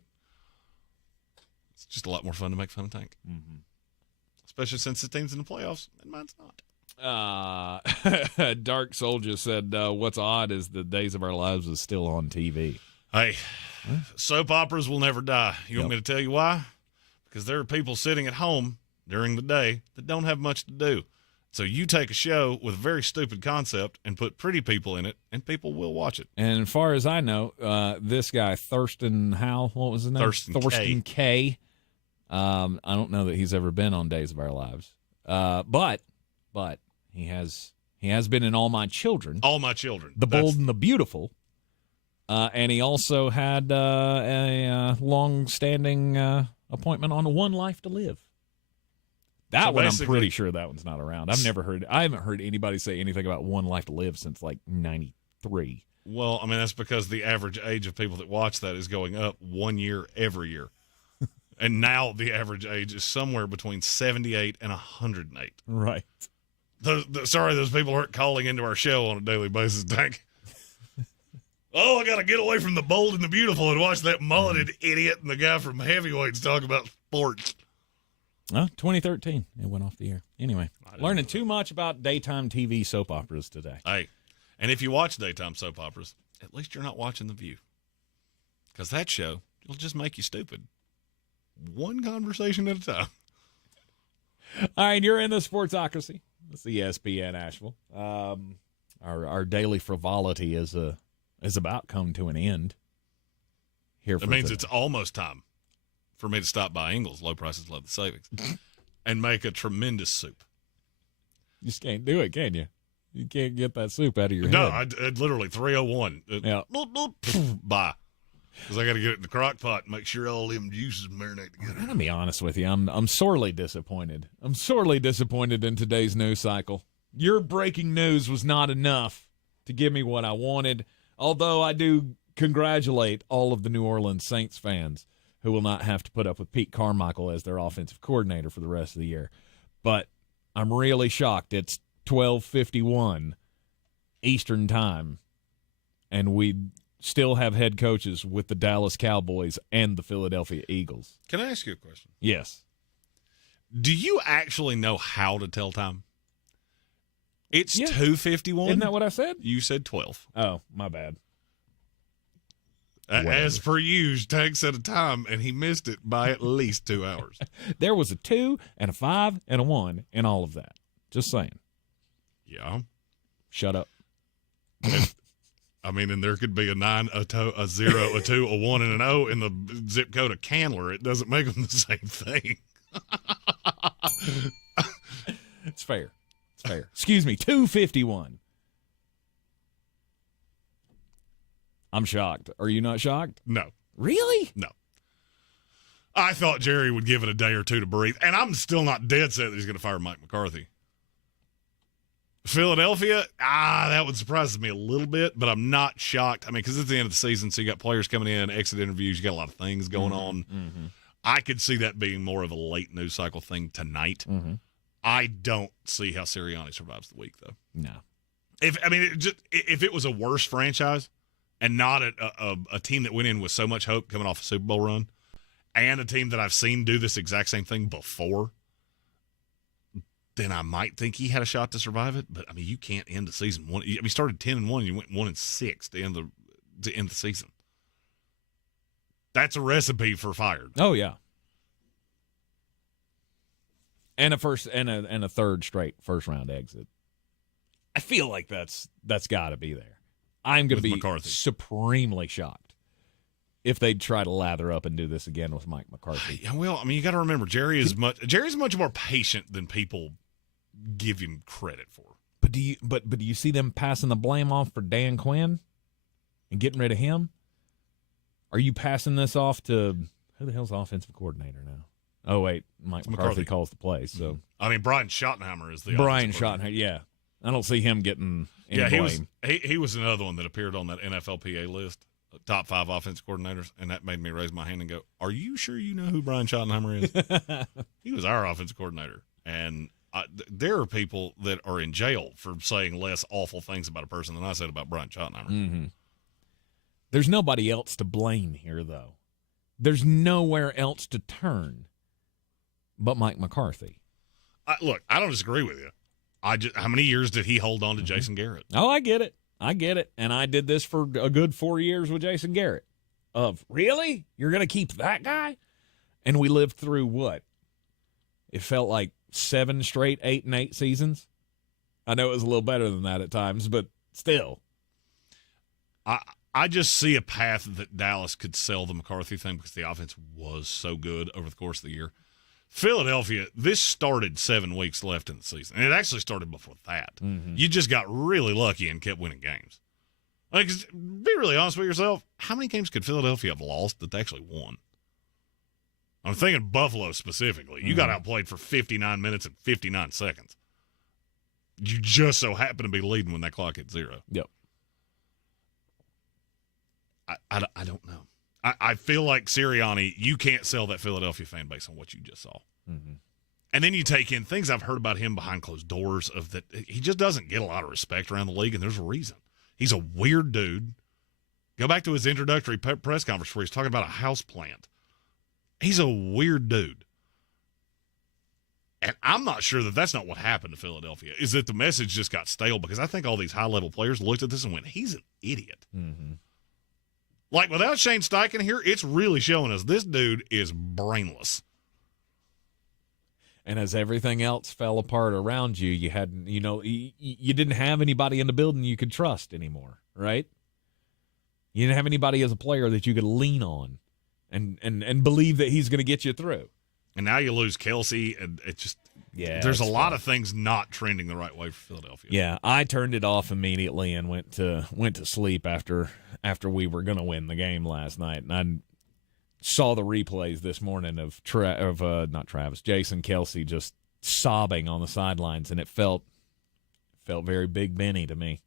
it's just a lot more fun to make fun of Tank. Mm-hmm. Especially since the team's in the playoffs and mine's not. Dark Soldier said, what's odd is the Days of Our Lives is still on TV. Hey, soap operas will never die. You want me to tell you why? Because there are people sitting at home during the day that don't have much to do. So you take a show with a very stupid concept and put pretty people in it, and people will watch it. And as far as I know, this guy, Thurston Howell, what was his name? Thorsten Kaye. I don't know that he's ever been on Days of Our Lives. But he has been in All My Children. All My Children. The Bold and the Beautiful. And he also had a long-standing appointment on One Life to Live. That one, I'm pretty sure that one's not around. I haven't heard anybody say anything about One Life to Live since like 93. Well, I mean, that's because the average age of people that watch that is going up 1 year every year. And now the average age is somewhere between 78 and 108. Right. Sorry, those people aren't calling into our show on a daily basis, Tank. I got to get away from the bold and the beautiful and watch that mulleted idiot and the guy from Heavyweights talk about sports. 2013, it went off the air. Anyway, learning too much about daytime TV soap operas today. Hey, and if you watch daytime soap operas, at least you're not watching The View. Because that show will just make you stupid. One conversation at a time. All right, you're in the Sportsocracy. It's ESPN Asheville. Our daily frivolity is about come to an end. That means it's almost time for me to stop by Ingles, low prices, love the savings, and make a tremendous soup. You just can't do it, can you? You can't get that soup out of your head. No, I literally 301. Yeah. Bye. Because I got to get it in the crock pot and make sure all them juices marinate together. I'm going to be honest with you. I'm sorely disappointed. I'm sorely disappointed in today's news cycle. Your breaking news was not enough to give me what I wanted, although I do congratulate all of the New Orleans Saints fans who will not have to put up with Pete Carmichael as their offensive coordinator for the rest of the year. But I'm really shocked. It's 12:51 Eastern Time, and we still have head coaches with the Dallas Cowboys and the Philadelphia Eagles. Can I ask you a question? Yes. Do you actually know how to tell time? It's 2:51. Isn't that what I said? You said 12. Oh, my bad. As per usual, Tank set a time, and he missed it by at least 2 hours. There was a 2 and a 5 and a 1 in all of that. Just saying. Yeah. Shut up. I mean, and there could be a 9, a 0, a 2, a 1, and an O in the zip code of Candler. It doesn't make them the same thing. It's fair. It's fair. Excuse me, 2:51. I'm shocked. Are you not shocked? No. Really? No. I thought Jerry would give it a day or two to breathe, and I'm still not dead set that he's going to fire Mike McCarthy. Philadelphia, that would surprise me a little bit, but I'm not shocked. I mean, because it's the end of the season, so you got players coming in, exit interviews, you got a lot of things going on. Mm-hmm. I could see that being more of a late news cycle thing tonight. Mm-hmm. I don't see how Serriani survives the week, though. No. If it was a worse franchise and not a team that went in with so much hope coming off a Super Bowl run, and a team that I've seen do this exact same thing before, then I might think he had a shot to survive it. But I mean, you can't end the season one. I mean, you started 10-1, you went 1-6 to end the season. That's a recipe for fired. Oh yeah. And a third straight first round exit. I feel like that's got to be there. I'm going to be McCarthy. Supremely shocked if they'd try to lather up and do this again with Mike McCarthy. Yeah, well, I mean, you got to remember Jerry's much more patient than people give him credit for. But do you see them passing the blame off for Dan Quinn and getting rid of him? Are you passing this off to who the hell's offensive coordinator now? Oh wait, Mike McCarthy calls the plays. So I mean, Brian Schottenheimer is the Brian Schottenheimer. Yeah, I don't see him getting any blame. He was another one that appeared on that NFLPA list, top 5 offensive coordinators, and that made me raise my hand and go, "Are you sure you know who Brian Schottenheimer is?" He was our offensive coordinator, and there are people that are in jail for saying less awful things about a person than I said about Brian Schottenheimer. Mm-hmm. There's nobody else to blame here, though. There's nowhere else to turn but Mike McCarthy. Look, I don't disagree with you. How many years did he hold on to Jason Garrett? Oh, I get it. And I did this for a good 4 years with Jason Garrett. Really? You're going to keep that guy? And we lived through what? It felt like 7 straight 8-8 seasons. I know it was a little better than that at times, but still. I just see a path that Dallas could sell the McCarthy thing because the offense was so good over the course of the year. Philadelphia, this started 7 weeks left in the season. And it actually started before that. Mm-hmm. You just got really lucky and kept winning games. Like, be really honest with yourself. How many games could Philadelphia have lost that they actually won? I'm thinking Buffalo specifically. You got outplayed for 59 minutes and 59 seconds. You just so happen to be leading when that clock hit 0. Yep. I don't know. I feel like Serriani, you can't sell that Philadelphia fan base on what you just saw. Mm-hmm. And then you take in things I've heard about him behind closed doors of that he just doesn't get a lot of respect around the league, and there's a reason. He's a weird dude. Go back to his introductory press conference where he's talking about a house plant. He's a weird dude. And I'm not sure that that's not what happened to Philadelphia, is that the message just got stale, because I think all these high-level players looked at this and went, he's an idiot. Mm-hmm. Like, without Shane Steichen here, it's really showing us this dude is brainless. And as everything else fell apart around you, you had, you didn't have anybody in the building you could trust anymore, right? You didn't have anybody as a player that you could lean on and believe that he's going to get you through. And now you lose Kelce, and it just there's a lot of things not trending the right way for Philadelphia. Yeah, I turned it off immediately and went to sleep after we were going to win the game last night. And I saw the replays this morning of Jason Kelce just sobbing on the sidelines, and it felt very Big Benny to me.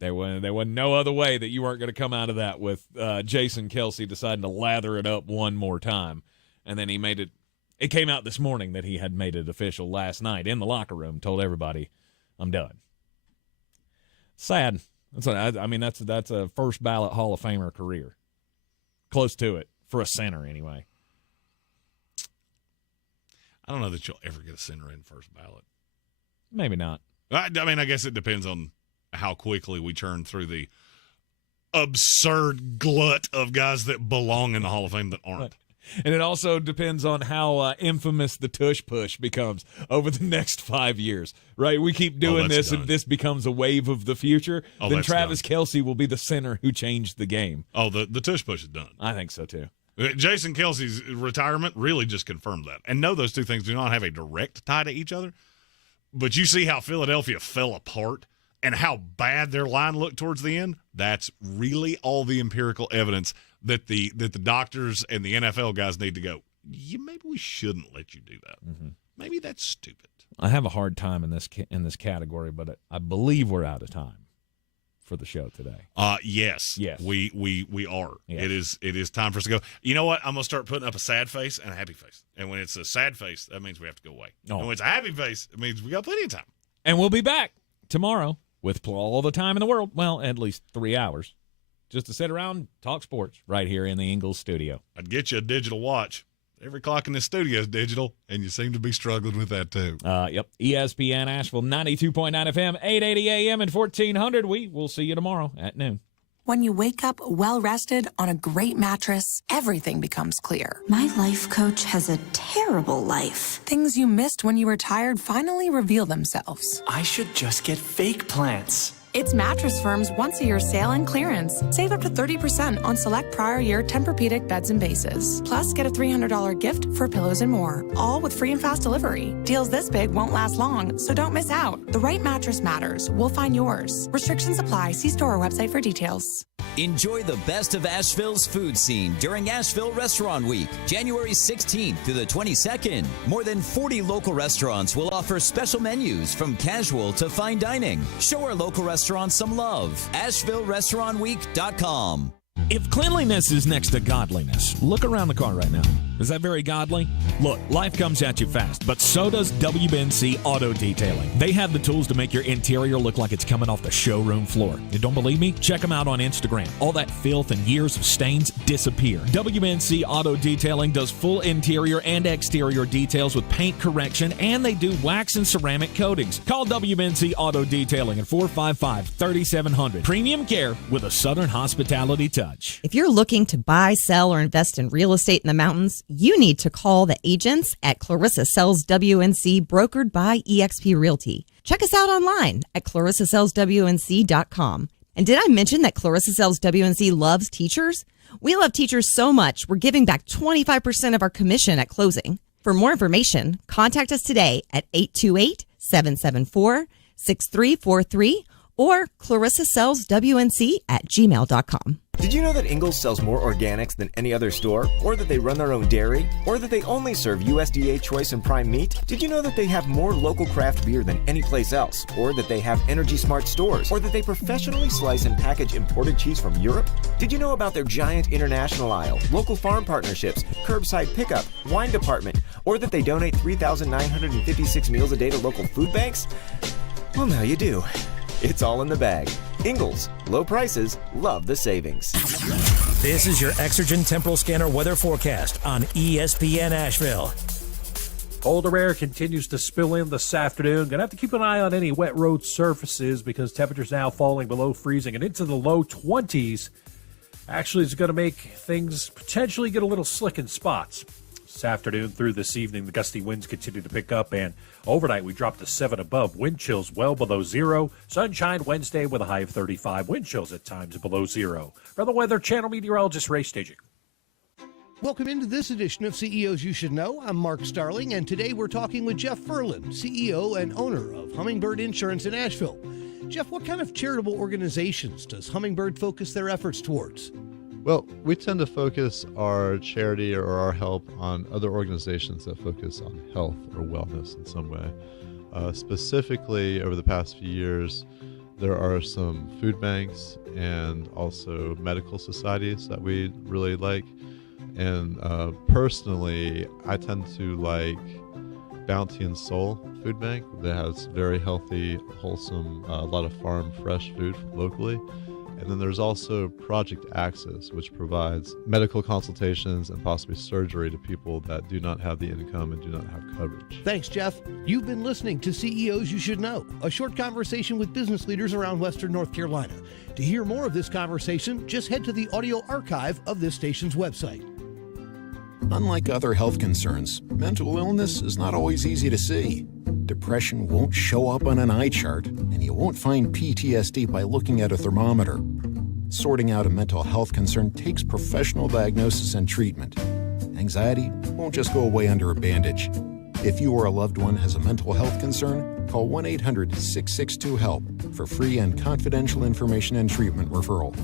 There was no other way that you weren't going to come out of that with Jason Kelce deciding to lather it up one more time. And then he made it. It came out this morning that he had made it official last night in the locker room, told everybody, I'm done. Sad. That's a first ballot Hall of Famer career. Close to it, for a center anyway. I don't know that you'll ever get a center in first ballot. Maybe not. I guess it depends on how quickly we churn through the absurd glut of guys that belong in the Hall of Fame that aren't. Right. And it also depends on how infamous the tush push becomes over the next 5 years, right? We keep doing this, and this becomes a wave of the future. Then Travis Kelce will be the center who changed the game. Oh, the tush push is done. I think so, too. Jason Kelce's retirement really just confirmed that. And no, those two things do not have a direct tie to each other. But you see how Philadelphia fell apart and how bad their line looked towards the end? That's really all the empirical evidence that the doctors and the NFL guys need to go, maybe we shouldn't let you do that. Mm-hmm. Maybe that's stupid. I have a hard time in this category, but I believe we're out of time for the show today. Yes. We are. Yes. It is time for us to go. You know what? I'm gonna start putting up a sad face and a happy face. And when it's a sad face, that means we have to go away. Oh. And when it's a happy face, it means we got plenty of time. And we'll be back tomorrow with all the time in the world. Well, at least 3 hours. Just to sit around, talk sports right here in the Ingles studio. I'd get you a digital watch. Every clock in this studio is digital, and you seem to be struggling with that too. Yep. ESPN Asheville, 92.9 FM, 880 AM and 1400. We will see you tomorrow at noon. When you wake up well-rested on a great mattress, everything becomes clear. My life coach has a terrible life. Things you missed when you were tired finally reveal themselves. I should just get fake plants. It's Mattress Firm's once-a-year sale and clearance. Save up to 30% on select prior year Tempur-Pedic beds and bases. Plus, get a $300 gift for pillows and more. All with free and fast delivery. Deals this big won't last long, so don't miss out. The right mattress matters. We'll find yours. Restrictions apply. See store or website for details. Enjoy the best of Asheville's food scene during Asheville Restaurant Week, January 16th through the 22nd. More than 40 local restaurants will offer special menus from casual to fine dining. Show our local restaurants some love. AshevilleRestaurantWeek.com. If cleanliness is next to godliness, look around the car right now. Is that very godly? Look, life comes at you fast, but so does WBNC Auto Detailing. They have the tools to make your interior look like it's coming off the showroom floor. You don't believe me? Check them out on Instagram. All that filth and years of stains disappear. WBNC Auto Detailing does full interior and exterior details with paint correction, and they do wax and ceramic coatings. Call WBNC Auto Detailing at 455-3700. Premium care with a Southern hospitality touch. If you're looking to buy, sell, or invest in real estate in the mountains, you need to call the agents at Clarissa Sells WNC, brokered by eXp Realty. Check us out online at ClarissaSellsWNC.com. And did I mention that Clarissa Sells WNC loves teachers? We love teachers so much, we're giving back 25% of our commission at closing. For more information, contact us today at 828-774-6343 or ClarissaSellsWNC@gmail.com. Did you know that Ingles sells more organics than any other store? Or that they run their own dairy? Or that they only serve USDA choice and prime meat? Did you know that they have more local craft beer than any place else? Or that they have Energy Smart stores? Or that they professionally slice and package imported cheese from Europe? Did you know about their giant international aisle, local farm partnerships, curbside pickup, wine department? Or that they donate 3,956 meals a day to local food banks? Well, now you do. It's all in the bag. Ingles, low prices, love the savings. This is your Exergen Temporal Scanner weather forecast on ESPN Asheville. Colder air continues to spill in this afternoon. Going to have to keep an eye on any wet road surfaces because temperatures now falling below freezing and into the low 20s. Actually, it's going to make things potentially get a little slick in spots. This afternoon through this evening, the gusty winds continue to pick up, and overnight we dropped to 7 above. Wind chills well below zero. Sunshine Wednesday with a high of 35. Wind chills at times below zero. For the Weather Channel meteorologist Ray Staging. Welcome into this edition of CEOs You Should Know. I'm Mark Starling, and today we're talking with Jeff Furlan, CEO and owner of Hummingbird Insurance in Asheville. Jeff, what kind of charitable organizations does Hummingbird focus their efforts towards? Well, we tend to focus our charity or our help on other organizations that focus on health or wellness in some way. Specifically, over the past few years, there are some food banks and also medical societies that we really like. And personally, I tend to like Bounty and Soul Food Bank that has very healthy, wholesome, a lot of farm fresh food locally. And then there's also Project Access, which provides medical consultations and possibly surgery to people that do not have the income and do not have coverage. Thanks, Jeff. You've been listening to CEOs You Should Know, a short conversation with business leaders around Western North Carolina. To hear more of this conversation, just head to the audio archive of this station's website. Unlike other health concerns, mental illness is not always easy to see. Depression won't show up on an eye chart, and you won't find PTSD by looking at a thermometer. Sorting out a mental health concern takes professional diagnosis and treatment. Anxiety won't just go away under a bandage. If you or a loved one has a mental health concern, call 1-800-662-HELP for free and confidential information and treatment referral.